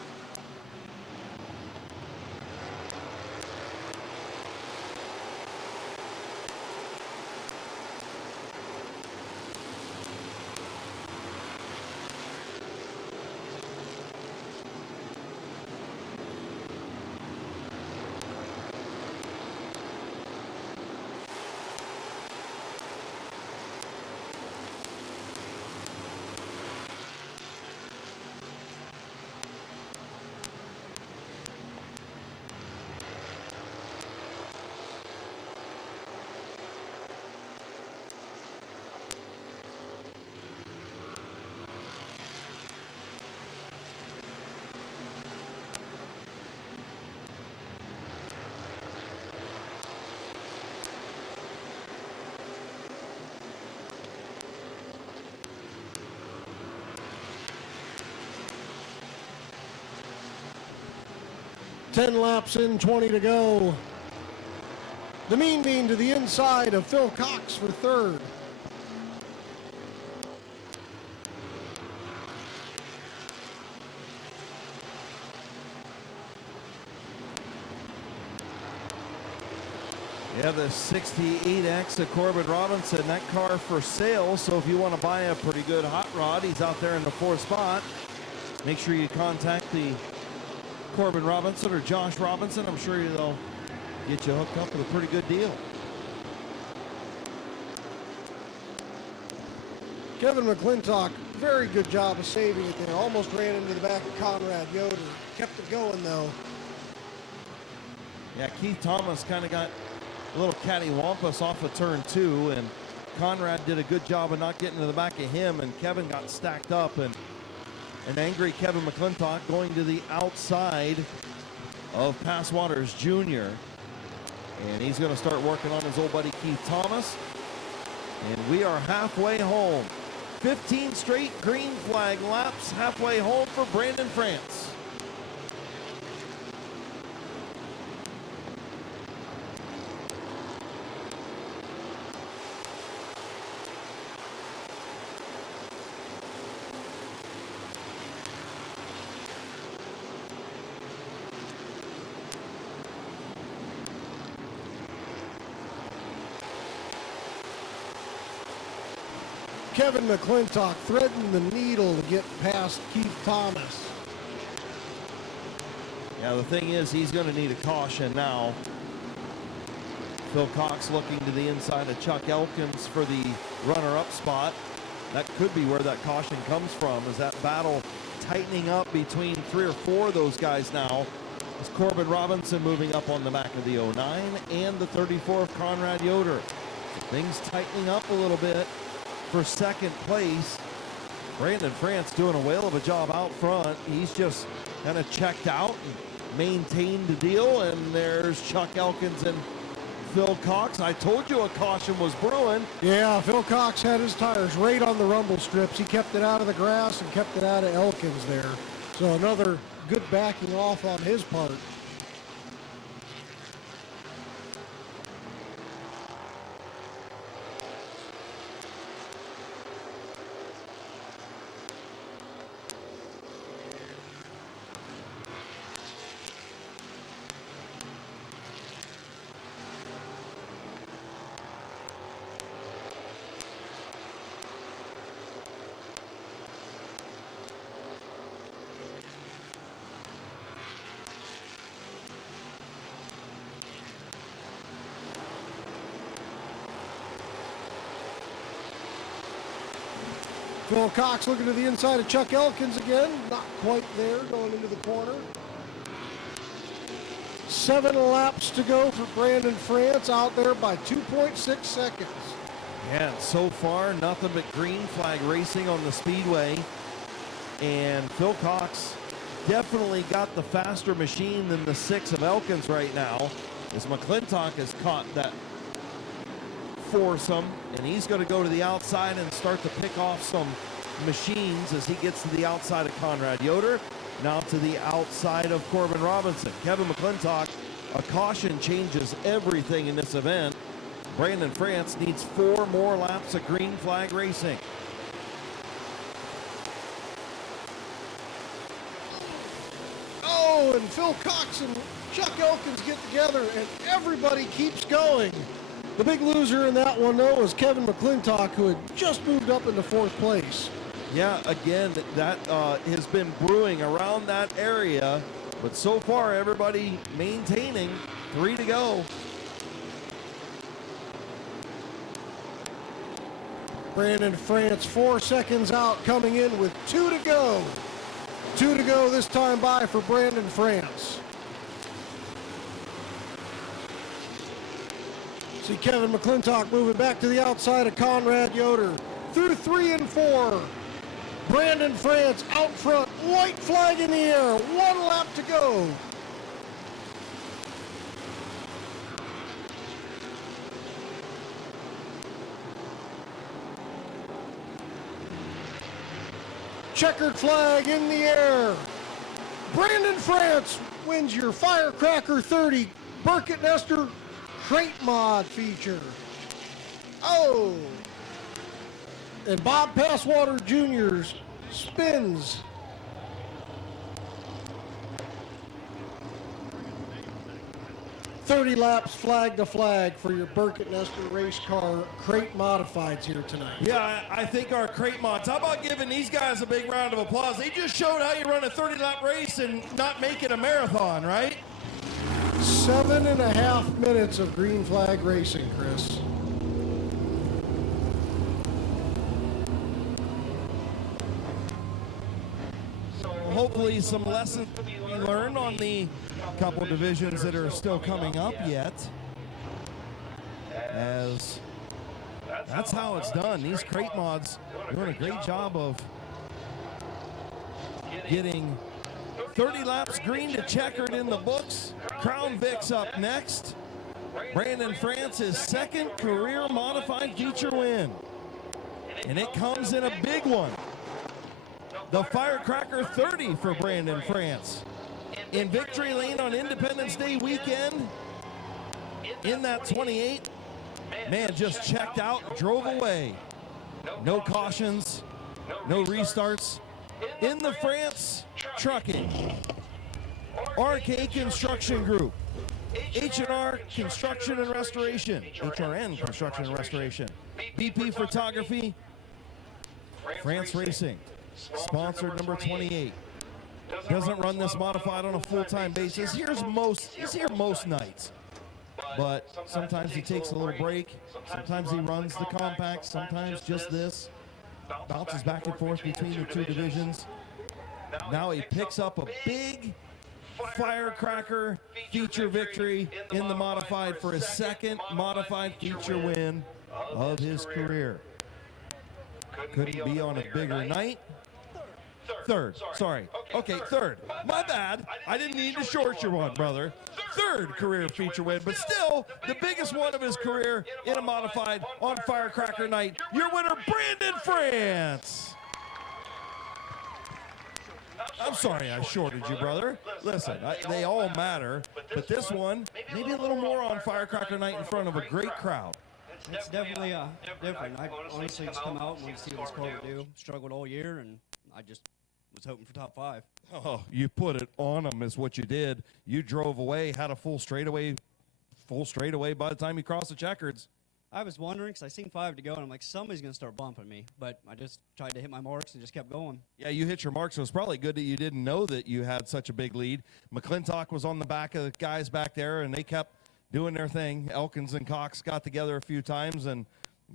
10 laps in, 20 to go. The Mean Bean to the inside of Phil Cox for third. Yeah, the 68X of Corbin Robinson, that car for sale. So if you want to buy a pretty good hot rod, he's out there in the 4th spot. Make sure you contact the Corbin Robinson or Josh Robinson. I'm sure they'll get you hooked up with a pretty good deal. Kevin McClintock, very good job of saving it there. Almost ran into the back of Conrad Yoder. Kept it going though. Yeah, Keith Thomas kind of got a little cattywampus off of turn 2, and Conrad did a good job of not getting to the back of him, and Kevin got stacked up, and an angry Kevin McClintock going to the outside of Passwaters Jr. And he's going to start working on his old buddy Keith Thomas. And we are halfway home. 15 straight green flag laps, halfway home for Brandon France. Kevin McClintock threading the needle to get past Keith Thomas. Yeah, the thing is, he's going to need a caution now. Phil Cox looking to the inside of Chuck Elkins for the runner-up spot. That could be where that caution comes from, is that battle tightening up between 3 or 4 of those guys now. Is Corbin Robinson moving up on the back of the 09 and the 34 of Conrad Yoder. Things tightening up a little bit for second place. Brandon France doing a whale of a job out front. He's just kind of checked out and maintained the deal. And there's Chuck Elkins and Phil Cox. I told you a caution was brewing. Yeah, Phil Cox had his tires right on the rumble strips. He kept it out of the grass and kept it out of Elkins there. So another good backing off on his part. Phil Cox looking to the inside of Chuck Elkins again. Not quite there, going into the corner. 7 laps to go for Brandon France, out there by 2.6 seconds. Yeah, and so far, nothing but green flag racing on the speedway. And Phil Cox definitely got the faster machine than the 6 of Elkins right now, as McClintock has caught that foursome, and he's going to go to the outside and start to pick off some machines as he gets to the outside of Conrad Yoder, now to the outside of Corbin Robinson. Kevin McClintock, a caution changes everything in this event. Brandon France needs 4 more laps of green flag racing. Oh, and Phil Cox and Chuck Elkins get together, and everybody keeps going. The big loser in that one, though, was Kevin McClintock, who had just moved up into 4th place. Yeah, again, that has been brewing around that area, but so far everybody maintaining. 3 to go. Brandon France 4 seconds out, coming in with 2 to go. 2 to go this time by for Brandon France. See Kevin McClintock moving back to the outside of Conrad Yoder. Through 3 and 4. Brandon France out front, white flag in the air, 1 lap to go. Checkered flag in the air. Brandon France wins your Firecracker 30 Burkett Nestor Crate Mod feature. Oh! And Bob Passwater Jr. spins. "30 laps flag to flag" for your Burkett Nestor race car crate modifieds here tonight. Yeah, I think our crate mods. How about giving these guys a big round of applause? They just showed how you run a 30-lap race and not make it a marathon, right? 7.5 minutes of green flag racing, Chris. Hopefully some lessons to be learned on the couple divisions that are still coming up yet. As that's how it's done. These crate mods doing a great job of getting 30 laps green to checkered in the books. Crown Vic's up next. Brandon France's second career modified feature win. And it comes in a big one. The Firecracker 30 for Brandon France. In victory lane on Independence Day weekend, in that 28, man just checked out, drove away. No cautions, no restarts. In the France Trucking, RK Construction Group, H&R Construction and Restoration, HRN Construction and Restoration, BP Photography, France Racing, sponsored number 28. Doesn't run this modified on a full-time basis. He's here most nights, but sometimes he takes a little break. Sometimes he runs the compact. Sometimes just this. Bounces back and forth between the two divisions. Now he picks up a big Firecracker feature victory in the modified for his second modified feature win of his career. Couldn't be on a bigger night. Third, sorry. Okay, third. My bad. I didn't mean to short your one, brother. Third career feature win, but still the biggest one of his career in a modified on Firecracker night. Your winner, Brandon France. I'm sorry I shorted you, brother. Listen, they all matter, but this one, maybe a little more on Firecracker night in front of a great crowd. It's definitely different. I honestly just come out and want to see what this car would do. Struggled all year, and I just was hoping for top 5. Oh, you put it on them is what you did. You drove away, had a full straightaway by the time you crossed the checkers. I was wondering, because I seen 5 to go, and I'm like, somebody's going to start bumping me. But I just tried to hit my marks and just kept going. Yeah, you hit your marks. So it's probably good that you didn't know that you had such a big lead. McClintock was on the back of the guys back there, and they kept doing their thing. Elkins and Cox got together a few times, and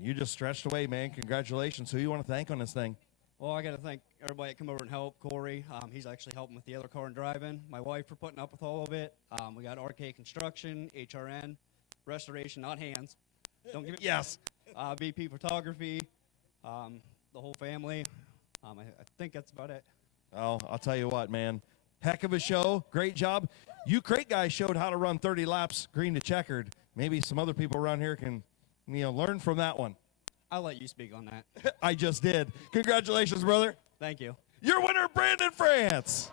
you just stretched away, man. Congratulations. Who you want to thank on this thing? Well, I got to thank everybody that come over and helped. Corey, he's actually helping with the other car and driving. My wife for putting up with all of it. We got RK Construction, HRN, Restoration, not hands. Don't give it. Yes. BP Photography, the whole family. I think that's about it. Oh, I'll tell you what, man. Heck of a show. Great job. You crate guys showed how to run 30 laps green to checkered. Maybe some other people around here can, learn from that one. I'll let you speak on that. I just did. Congratulations, brother. Thank you. Your winner, Brandon France.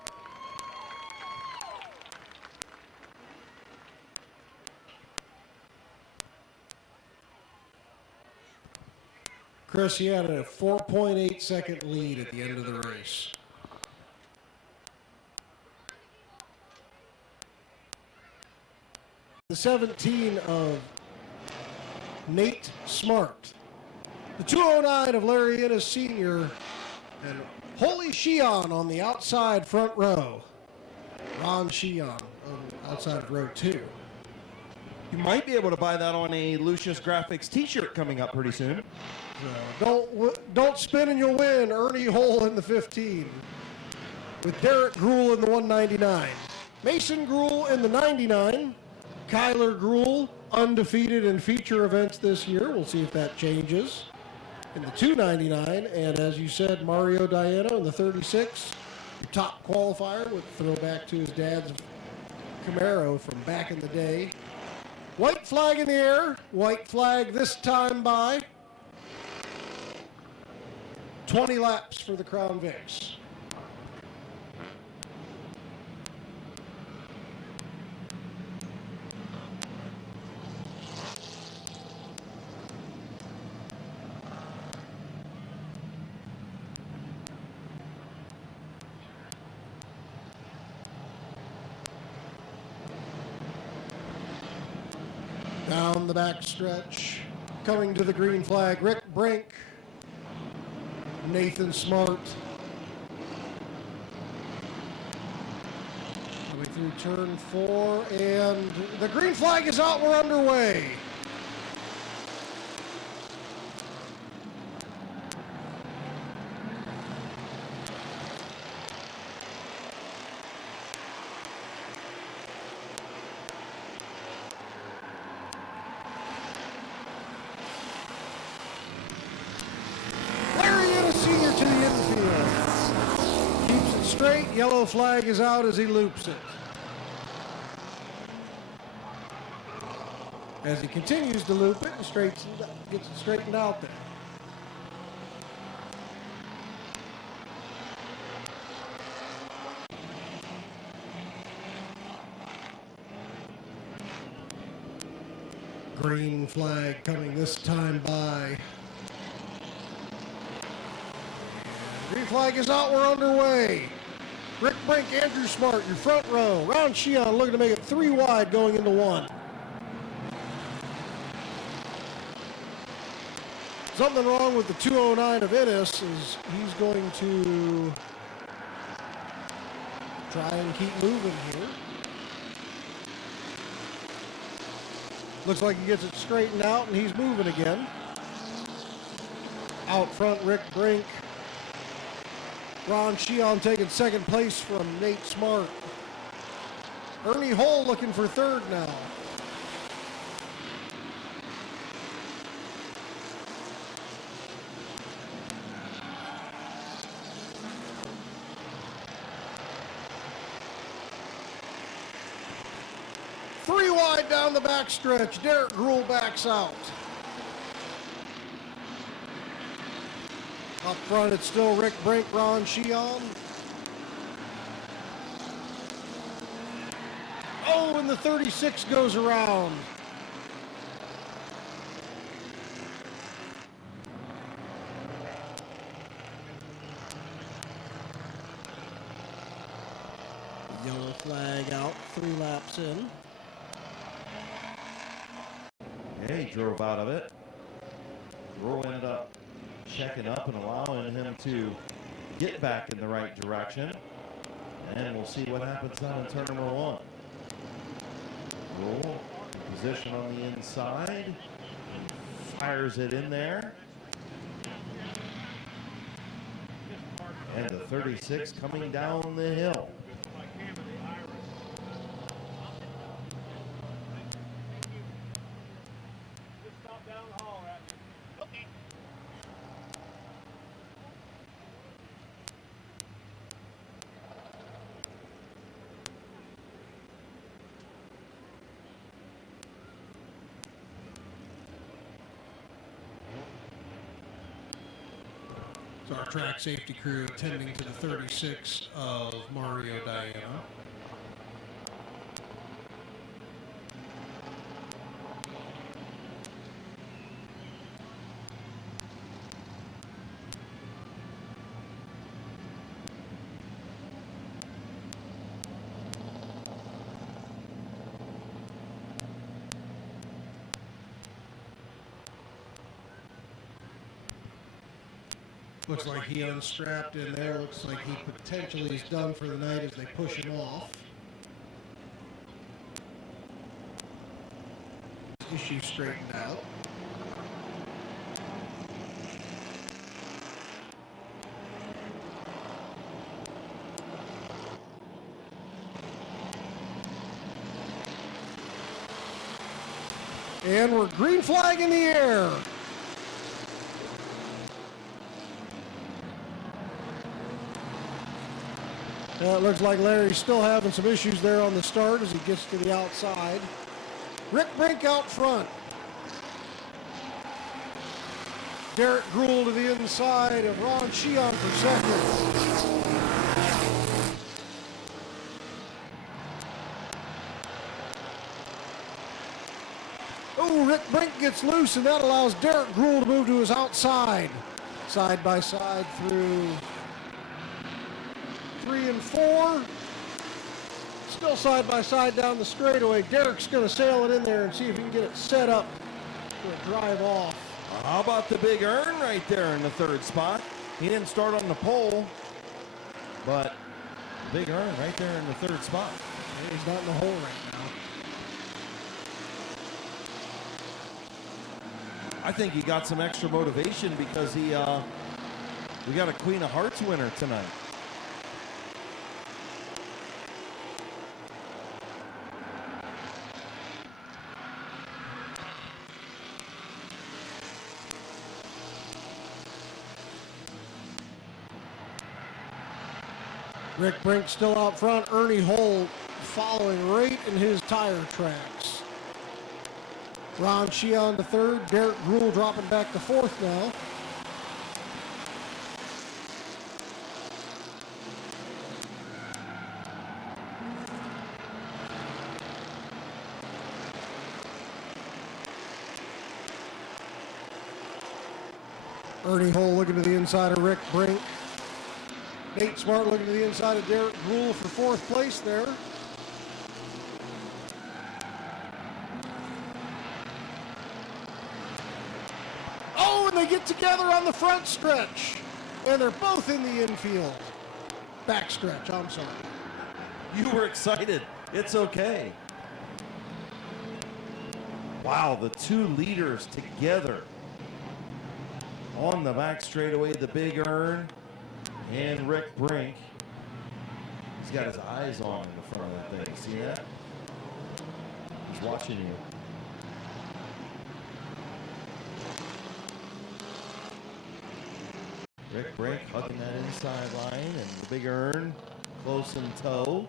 Chris, he had a 4.8 second lead at the end of the race. The 17 of Nate Smart. The 209 of Larry Innes Sr. And Holy Sheon on the outside front row. Ron Sheon on outside row 2. You might be able to buy that on a Lucius Graphics t-shirt coming up pretty soon. Don't spin and you'll win. Ernie Hole in the 15. With Derek Gruhl in the 199. Mason Gruhl in the 99. Kyler Gruhl, undefeated in feature events this year. We'll see if that changes. In the 299, and as you said, Mario Diano in the 36. Your top qualifier with throwback to his dad's Camaro from back in the day. White flag in the air. White flag this time by 20 laps for the Crown Vics. down the back stretch. Coming to the green flag, Rick Brink, Nathan Smart. Coming through turn 4, and the green flag is out. We're underway. Senior to the infield. Keeps it straight. Yellow flag is out as he loops it. As he continues to loop it, gets it straightened out there. Green flag coming this time by. Green flag is out, we're underway. Rick Brink, Andrew Smart, your front row. Ron Sheehan looking to make it 3 wide going into 1. Something wrong with the 209 of Ennis is he's going to try and keep moving here. Looks like he gets it straightened out and he's moving again. Out front, Rick Brink. Ron Sheehan taking second place from Nate Smart. Ernie Hull looking for third now. Three wide down the backstretch. Derek Gruhl backs out. Up front, it's still Rick Brink, Ron Sheehan. Oh, and the 36 goes around. Yellow flag out, 3 laps in. Yeah, he drove out of it. Gruhl ended up checking up and allowing him to get back in the right direction. And we'll see what happens down in turn number 1. Gruhl, position on the inside. Fires it in there. And the 36 coming down the hill. Our track safety crew attending to the 36 of Mario Diana. Looks like he unstrapped in there. Looks like he potentially is done for the night as they push him off. Issue straightened out. And we're green flag in the air. It looks like Larry's still having some issues there on the start as he gets to the outside. Rick Brink out front. Derek Gruhl to the inside of Ron Sheehan for second. Oh, Rick Brink gets loose, and that allows Derek Gruhl to move to his outside. Side by side through 3 and 4. Still side by side down the straightaway. Derek's going to sail it in there and see if he can get it set up for a drive off. How about the Big Earn right there in the third spot? He didn't start on the pole, but Big Earn right there in the third spot. He's not in the hole right now. I think he got some extra motivation because we got a Queen of Hearts winner tonight. Rick Brink still out front. Ernie Hull following right in his tire tracks. Ron Sheon to third. Derek Gruhl dropping back to fourth now. Ernie Hull looking to the inside of Rick Brink. Nate Smart looking to the inside of Derek Gruhl for fourth place there. Oh, and they get together on the front stretch. And they're both in the infield. Back stretch, I'm sorry. You were excited. It's okay. Wow, the two leaders together on the back straightaway, the Big Earn and Rick Brink. He's got his eyes on in the front of that thing. See that? He's watching you. Rick Brink hugging that inside line, and the Big Earn close in tow.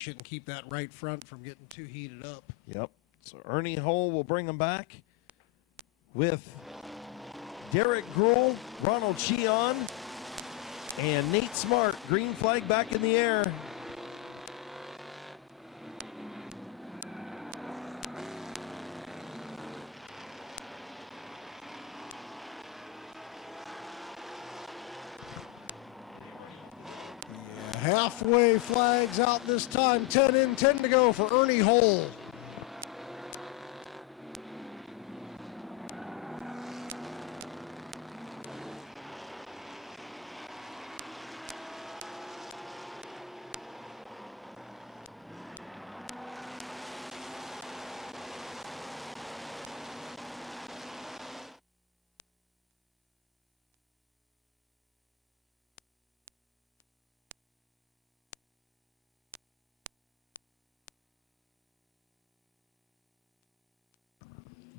Shouldn't keep that right front from getting too heated up. Yep. So Ernie Hull will bring him back with Derek Gruhl, Ronald Sheon, and Nate Smart. Green flag back in the air. Halfway flags out this time. 10 in, 10 to go for Ernie Hull.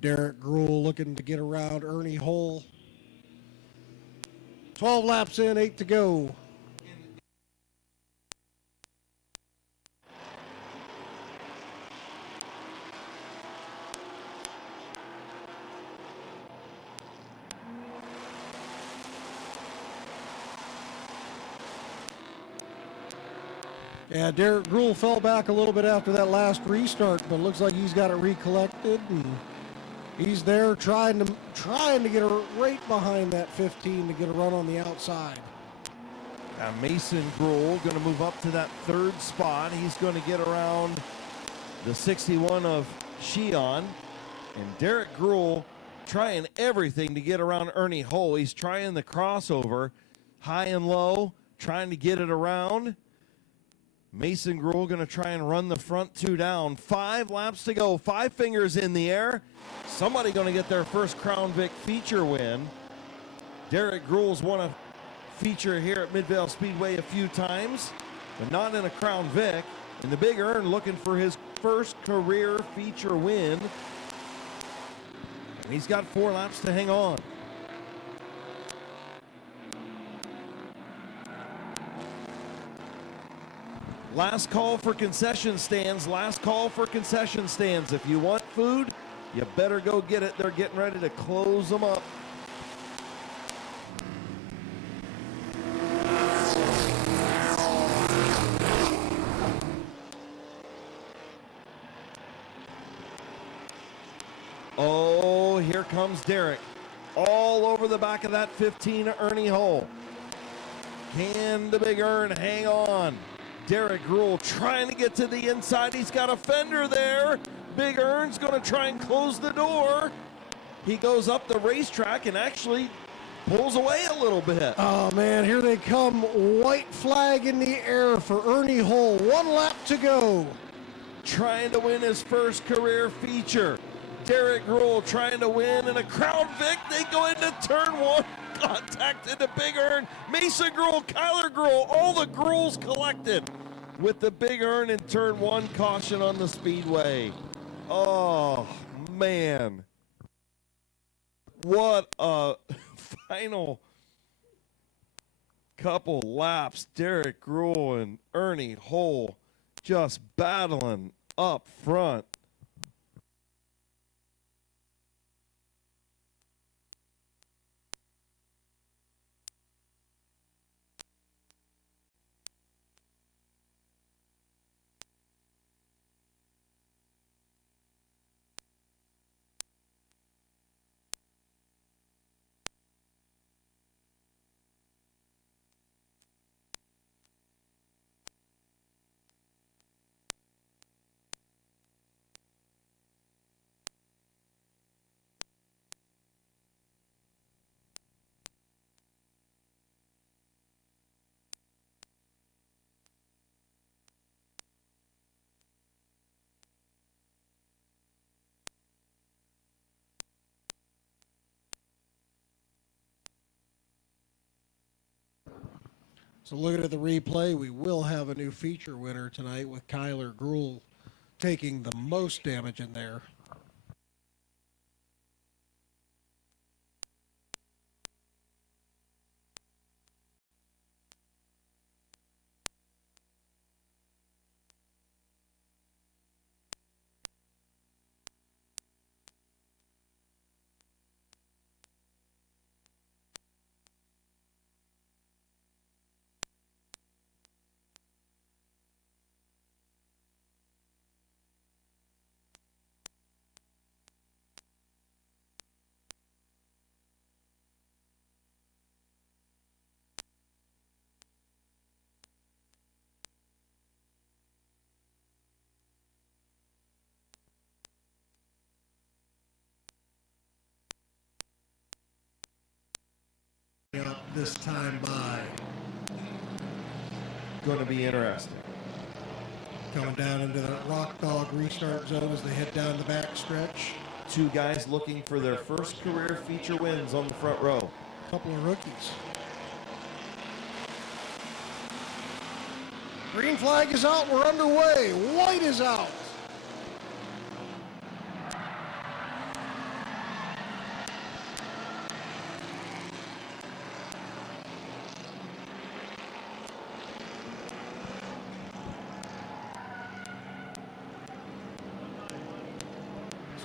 Derek Gruhl looking to get around Ernie Hull. 12 laps in, 8 to go. Yeah, Derek Gruhl fell back a little bit after that last restart, but looks like he's got it recollected, and he's there trying to get right behind that 15 to get a run on the outside. Now Mason Gruhl going to move up to that third spot. He's going to get around the 61 of Sheon, and Derek Gruhl trying everything to get around Ernie Hull. He's trying the crossover, high and low, trying to get it around. Mason Gruhl going to try and run the front two down. 5 laps to go. 5 fingers in the air. Somebody going to get their first Crown Vic feature win Derek Gruhl's won a feature here at Midvale Speedway a few times, but not in a Crown Vic. And the Big Earn looking for his first career feature win. And he's got 4 laps to hang on. Last call for concession stands. Last call for concession stands. If you want food, you better go get it. They're getting ready to close them up. Oh, here comes Derek. All over the back of that 15 Ernie Hull. Can the Big Earn hang on? Derek Gruhl trying to get to the inside. He's got a fender there. Big Earn's going to try and close the door. He goes up the racetrack and actually pulls away a little bit. Oh, man, here they come. White flag in the air for Ernie Hull. 1 lap to go. Trying to win his first career feature. Derek Gruhl trying to win in a Crown Vic. They go into turn 1. Contact into Big Earn. Mason Gruhl, Kyler Gruhl, all the Gruhls collected with the Big Earn in turn 1. Caution on the speedway. Oh, man. What a final couple laps. Derek Gruhl and Ernie Hull just battling up front. So looking at the replay, we will have a new feature winner tonight with Kyler Gruhl taking the most damage in there. Up this time by. Going to be interesting. Coming down into the Rock Dog restart zone as they head down the back stretch. 2 guys looking for their first career feature wins on the front row. A couple of rookies. Green flag is out. We're underway. White is out.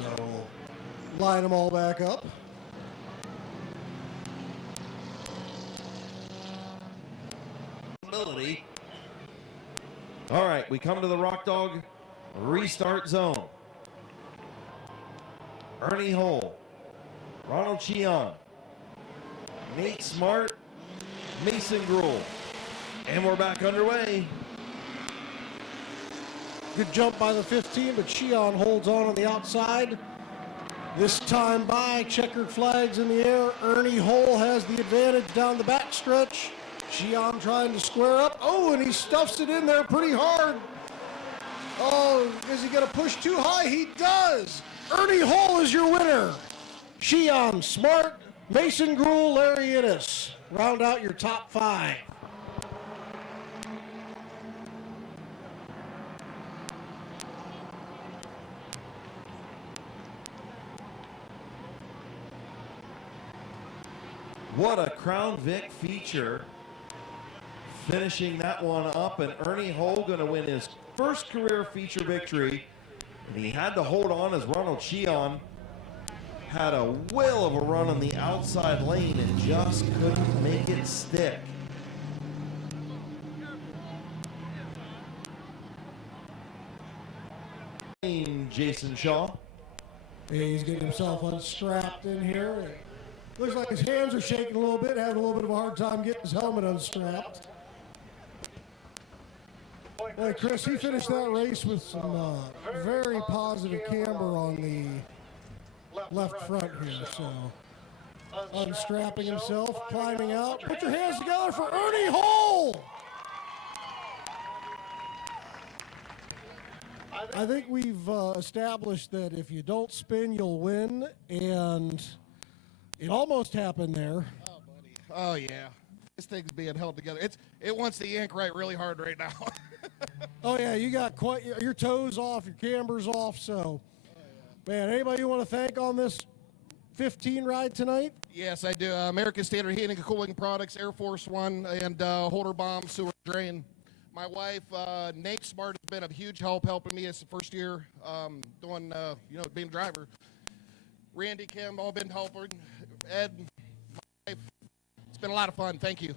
So line them all back up. All right, we come to the Rock Dog restart zone. Ernie Hull, Ronald Cheon, Nate Smart, Mason Gruhl. And we're back underway. Good jump by the 15, but Cheon holds on the outside. This time by, checkered flags in the air. Ernie Hull has the advantage down the back stretch. Cheon trying to square up. Oh, and he stuffs it in there pretty hard. Oh, is he going to push too high? He does. Ernie Hull is your winner. Cheon, Smart, Mason Gruel, Larry Innes round out your top 5. What a Crown Vic feature. Finishing that one up, and Ernie Hull going to win his first career feature victory. And he had to hold on as Ronald Sheehan had a whale of a run on the outside lane and just couldn't make it stick. Jason Shaw. He's getting himself unstrapped in here. Looks like his hands are shaking a little bit, having a little bit of a hard time getting his helmet unstrapped. Boy, Chris, he finished that race with some very positive camber on the left front here. So, unstrapping himself, climbing out. Put your hands together for Ernie Hull! I think we've established that if you don't spin, you'll win, and it almost happened there. Oh, buddy. Oh, yeah. This thing's being held together. It wants to yank right really hard right now. Oh, yeah, you got quite your toes off, your camber's off, so. Man, anybody you want to thank on this 15 ride tonight? Yes, I do. American Standard Heating and Cooling Products, Air Force One, and Holder Bomb Sewer Drain. My wife, Nate Smart, has been a huge helping me. It's the first year doing, being a driver. Randy, Kim, all been helping. Ed, my wife. It's been a lot of fun. Thank you.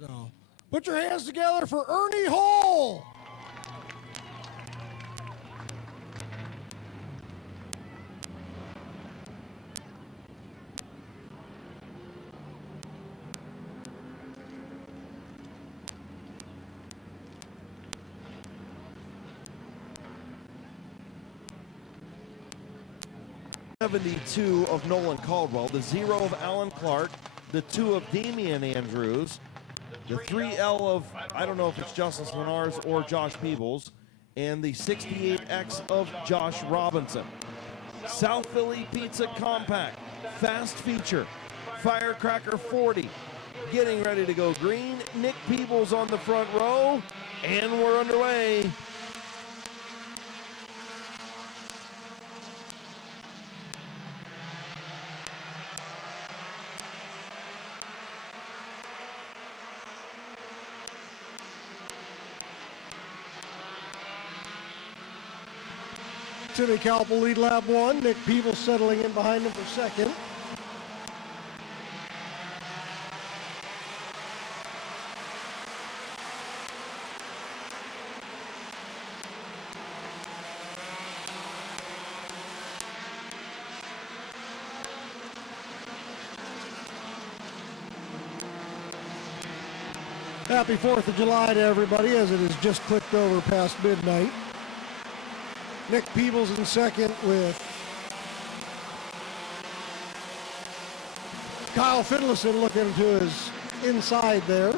So, put your hands together for Ernie Hull. '72 of Nolan Caldwell, the 0 of Alan Clark, the 2 of Damian Andrews, the 3L of, I don't know if it's Justice Lenars or Josh Peebles, and the 68X of Josh Robinson. South Philly Pizza Compact, Fast Feature, Firecracker 40, getting ready to go green. Nick Peebles on the front row, and we're underway. Timmy Kalpel lead lap 1. Nick Peebles settling in behind him for second. Happy 4th of July to everybody as it has just clicked over past midnight. Nick Peebles in second with Kyle Finlayson looking to his inside there.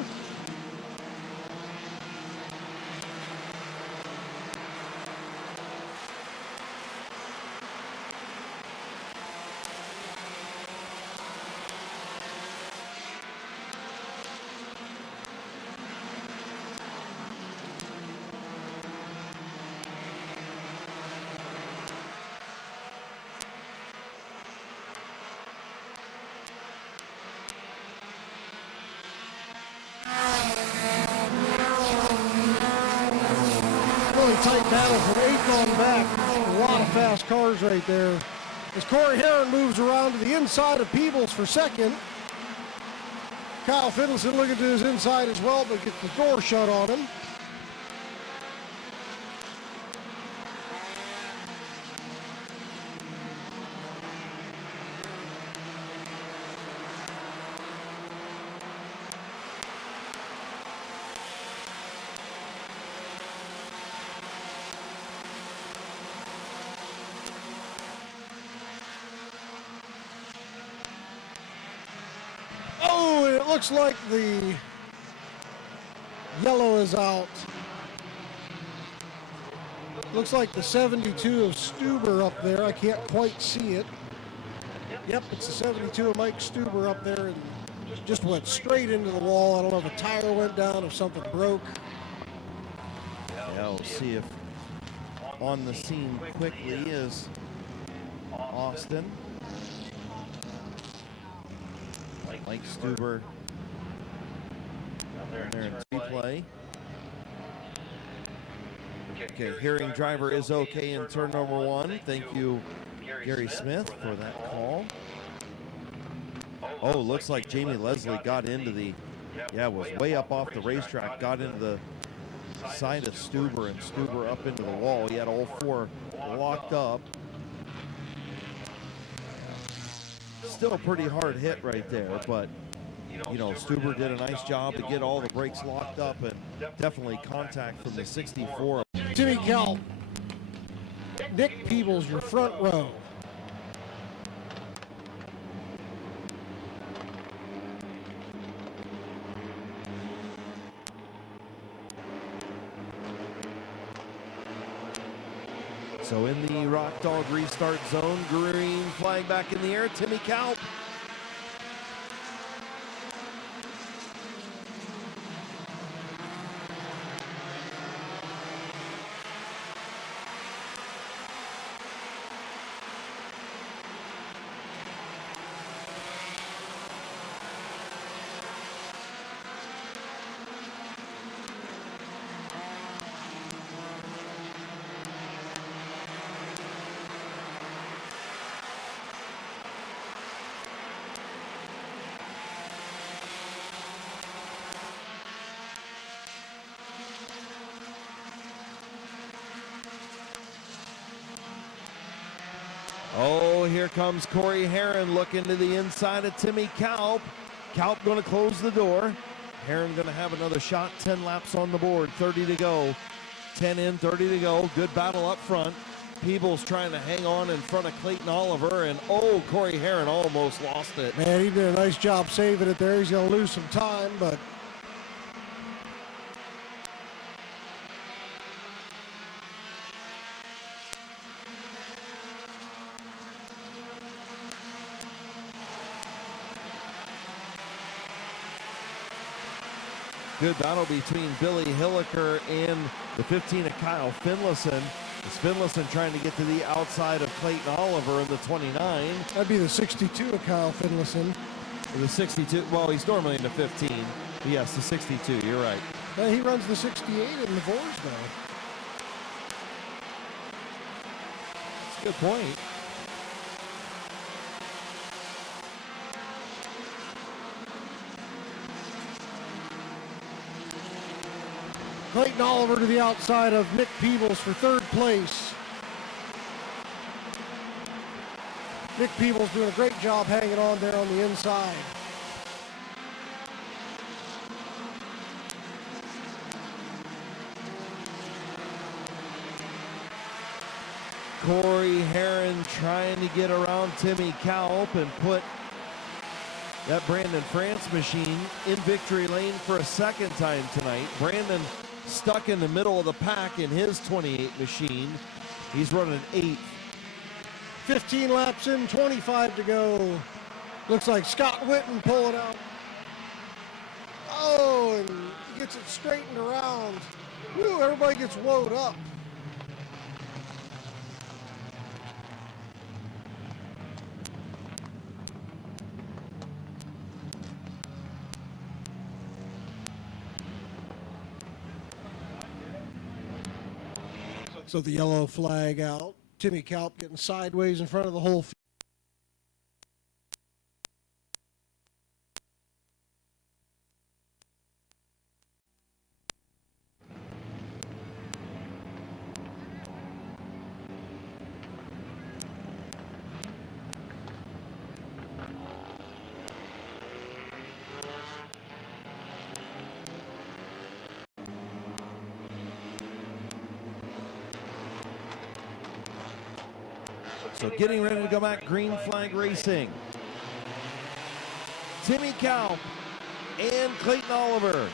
Tight battle from 8th on back. A lot of fast cars right there. As Corey Heron moves around to the inside of Peebles for second. Kyle Finlayson looking to his inside as well, but gets the door shut on him. Looks like the yellow is out. Looks like the 72 of Stuber up there. I can't quite see it. Yep, it's the 72 of Mike Stuber up there and just went straight into the wall. I don't know if a tire went down, if something broke. Yeah, we'll see if on the scene quickly is Austin. Mike Stuber there in replay. Okay, hearing driver is okay in turn number 1. Thank you, Gary Smith, for that call. Oh, looks like Jamie Leslie got into the, was way up off the racetrack, got into the side of Stuber, and Stuber up into the wall. He had all 4 locked up. Still a pretty hard hit right there, but you know, Stuber did a nice job to get all the brakes locked up, and definitely contact from the 64. Timmy Kelp, Nick Peebles, your front row. So in the Rock Dog restart zone, green flag back in the air, Timmy Kelp. Oh, here comes Corey Heron looking to the inside of Timmy Kelp. Kelp going to close the door. Heron going to have another shot. 10 laps on the board, 30 to go. 10 in, 30 to go. Good battle up front. Peebles trying to hang on in front of Clayton Oliver, and oh, Corey Heron almost lost it. Man, he did a nice job saving it there. He's going to lose some time, but Good battle between Billy Hilliker and the 15 of Kyle Finlayson. Finlayson trying to get to the outside of Clayton Oliver in the 29. That'd be the 62 of Kyle Finlayson. The 62, well, he's normally in the 15. Yes, the 62, you're right. He runs the 68 in the Vors now. That's a good point. Clayton Oliver to the outside of Nick Peebles for third place. Nick Peebles doing a great job hanging on there on the inside. Corey Heron trying to get around Timmy Kelp and put that Brandon France machine in victory lane for a second time tonight. Brandon stuck in the middle of the pack in his 28 machine. He's running 8th. 15 laps in, 25 to go. Looks like Scott Witten pulling out. Oh, and he gets it straightened around. Woo, everybody gets woed up. So the yellow flag out. Timmy Kelp getting sideways in front of the whole field. So getting ready to go back, green flag racing. Timmy Kelp and Clayton Oliver.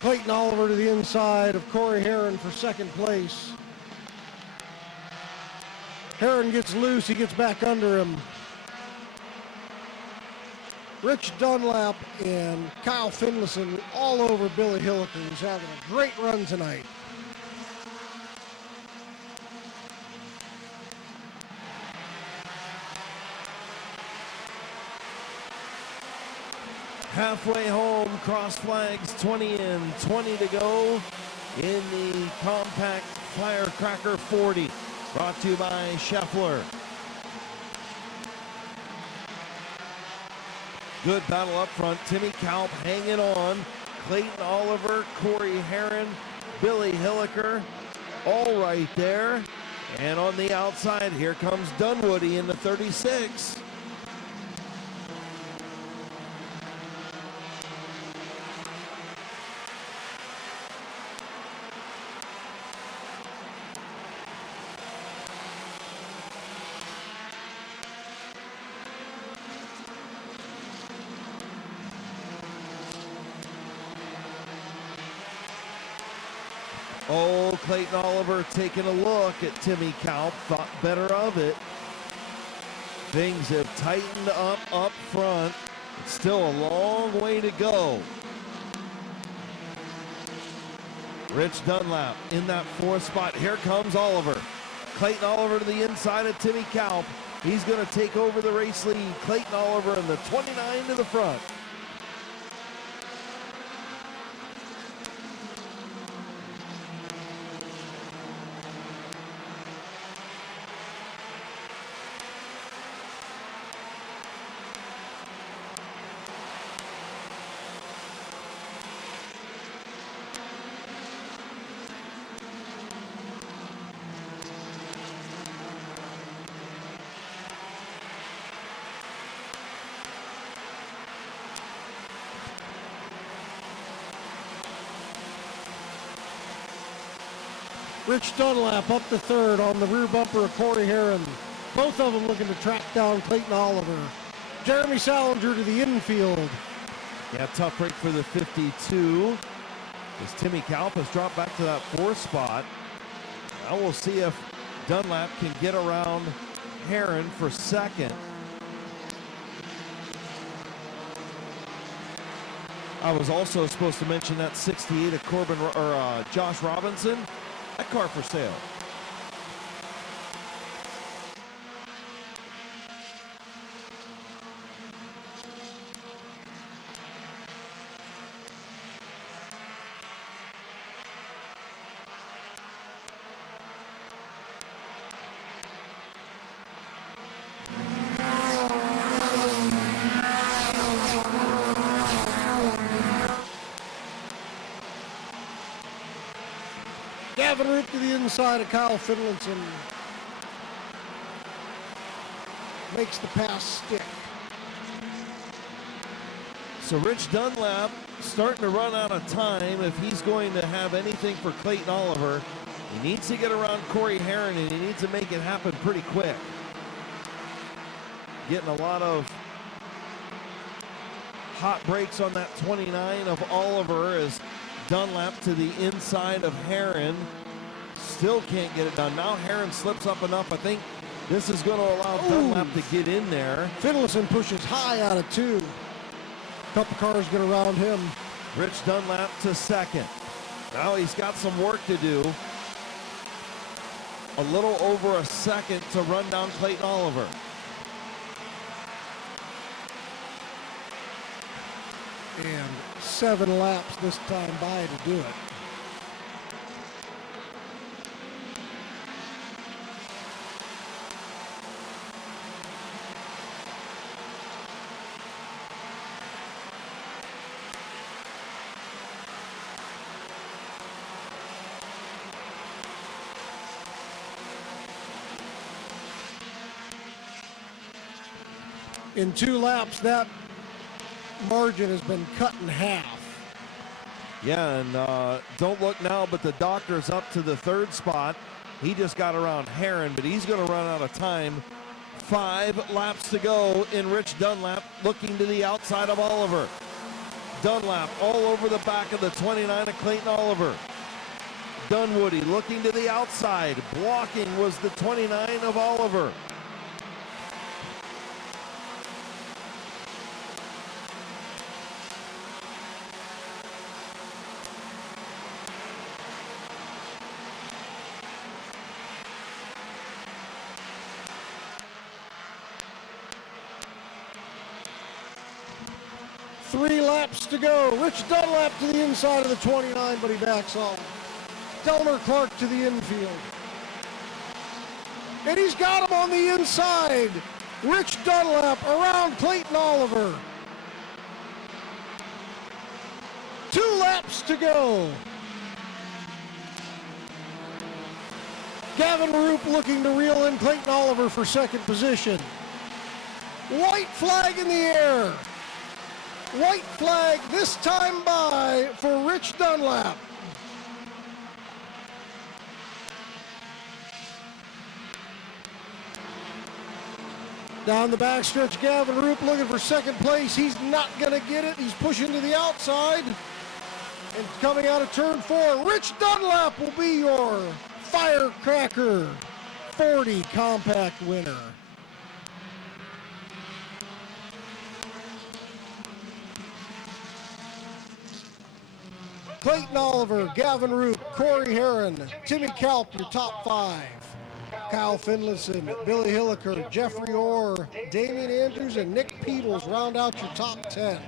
Clayton Oliver to the inside of Corey Heron for second place. Heron gets loose, he gets back under him. Rich Dunlap and Kyle Finlayson all over Billy Hilliker, who's having a great run tonight. Halfway home, cross flags, 20 in, 20 to go in the compact Firecracker 40. Brought to you by Scheffler. Good battle up front. Timmy Kalp hanging on. Clayton Oliver, Corey Heron, Billy Hilliker, all right there. And on the outside, here comes Dunwoody in the 36. Oh, Clayton Oliver taking a look at Timmy Kalp, thought better of it. Things have tightened up front. It's still a long way to go. Rich Dunlap in that fourth spot. Here comes Oliver. Clayton Oliver to the inside of Timmy Kalp. He's going to take over the race lead. Clayton Oliver in the 29 to the front. Rich Dunlap up to third on the rear bumper of Corey Heron. Both of them looking to track down Clayton Oliver. Jeremy Salinger to the infield. Yeah, tough break for the 52. As Timmy Kalp has dropped back to that fourth spot. Now we'll see if Dunlap can get around Heron for second. I was also supposed to mention that 68 of Corbin or Josh Robinson. That car for sale. Gavin Root to the inside of Kyle Finlayson. Makes the pass stick. So Rich Dunlap starting to run out of time if he's going to have anything for Clayton Oliver. He needs to get around Corey Heron, and he needs to make it happen pretty quick. Getting a lot of hot breaks on that 29 of Oliver as Dunlap to the inside of Heron. Still can't get it done. Now Heron slips up enough. I think this is going to allow Dunlap to get in there. Finlayson pushes high out of two. Couple cars get around him. Rich Dunlap to second. Now he's got some work to do. A little over a second to run down Clayton Oliver. And 7 laps this time by to do it. In 2 laps, that margin has been cut in half. Yeah, and don't look now, but the doctor's up to the third spot. He just got around Heron, but he's going to run out of time. 5 laps to go in Rich Dunlap, looking to the outside of Oliver. Dunlap all over the back of the 29 of Clayton Oliver. Dunwoody looking to the outside. Blocking was the 29 of Oliver. Three laps to go. Rich Dunlap to the inside of the 29, but he backs off. Delmer Clark to the infield. And he's got him on the inside. Rich Dunlap around Clayton Oliver. 2 laps to go. Gavin Roop looking to reel in Clayton Oliver for second position. White flag in the air. White flag this time by for Rich Dunlap. Down the backstretch, Gavin Roop looking for second place. He's not going to get it. He's pushing to the outside. And coming out of turn 4, Rich Dunlap will be your Firecracker 40 compact winner. Clayton Oliver, Gavin Roop, Corey Herron, Timmy Kalp, your top 5. Kyle Finlayson, Billy Hilliker, Jeffrey Orr, Damian Andrews, and Nick Peebles round out your top 10.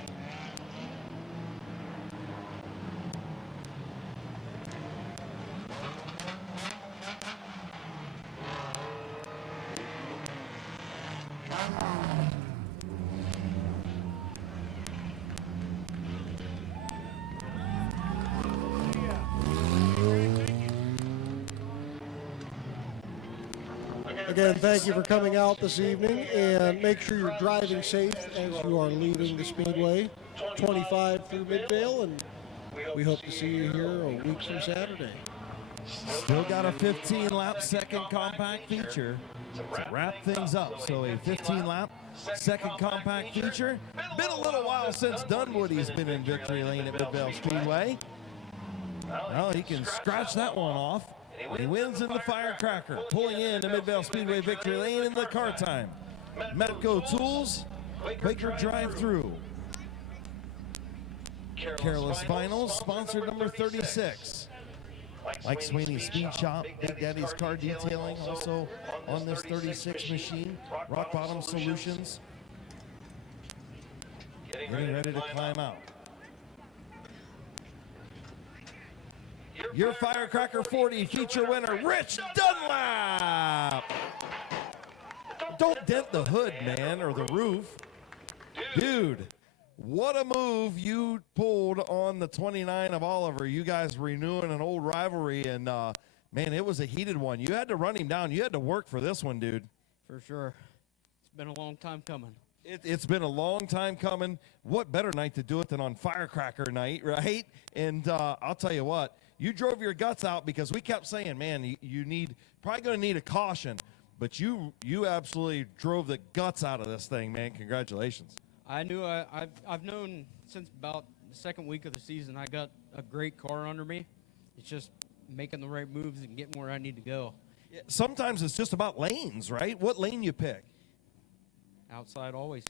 Again, thank you for coming out this evening, and make sure you're driving safe as you are leaving the Speedway 25 through Midvale, and we hope to see you here a week from Saturday. Still got a 15-lap second compact feature to wrap things up. So a 15-lap second compact feature. Been a little while since Dunwoody's been in victory lane at Midvale Speedway. Well, he can scratch that one off. He wins in the Firecracker, pulling in the Midvale Speedway victory lane in the car time. Metco Tools, Quaker Drive-Thru. Careless Vinyls, sponsor number 36. Mike Sweeney's Speed Shop, Big Daddy's Car Detailing, also on this 36 machine. Rock Bottom Solutions, getting ready to climb out. Your Firecracker 40 feature winner, Rich Dunlap. Don't dent the hood, man, or the roof. Dude, what a move you pulled on the 29 of Oliver. You guys renewing an old rivalry, and man, it was a heated one. You had to run him down. You had to work for this one, dude. For sure. It's been a long time coming. It's been a long time coming. What better night to do it than on Firecracker night, right? And I'll tell you what, you drove your guts out because we kept saying, man, you need probably going to need a caution, but you absolutely drove the guts out of this thing, man. Congratulations. I knew I've known since about the second week of the season I got a great car under me. It's just making the right moves and getting where I need to go. Yeah, sometimes it's just about lanes, right? What lane you pick? Outside always.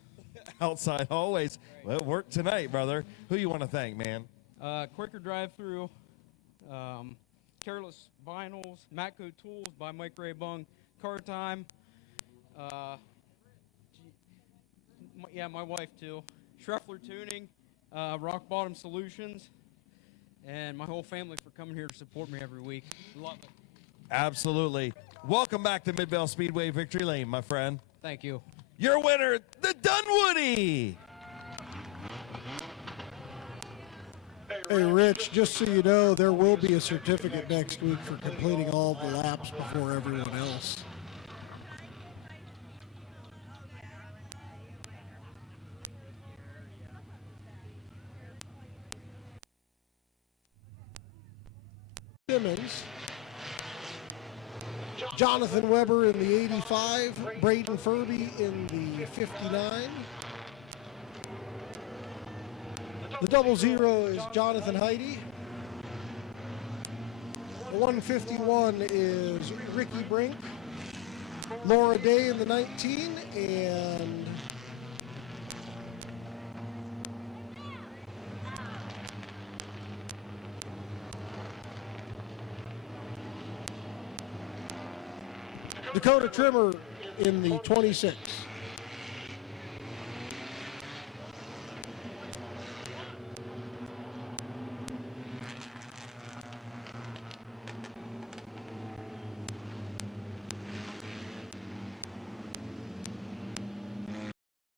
Outside always. Well, it worked tonight, brother. Who you want to thank, man? Quaker Drive-Thru, Careless Vinyls, Matco Tools by Mike Ray Bung, Car Time. Yeah, my wife too. Schreffler Tuning, Rock Bottom Solutions, and my whole family for coming here to support me every week. Love it. Absolutely. Welcome back to Midvale Speedway Victory Lane, my friend. Thank you. Your winner, the Dunwoody. Hey, Rich, just so you know, there will be a certificate next week for completing all the laps before everyone else. Simmons, Jonathan Weber in the 85, Braden Furby in the 59, The 00 is Jonathan Heidi. The 151 is Ricky Brink. Laura Day in the 19, and Dakota Trimmer in the 26.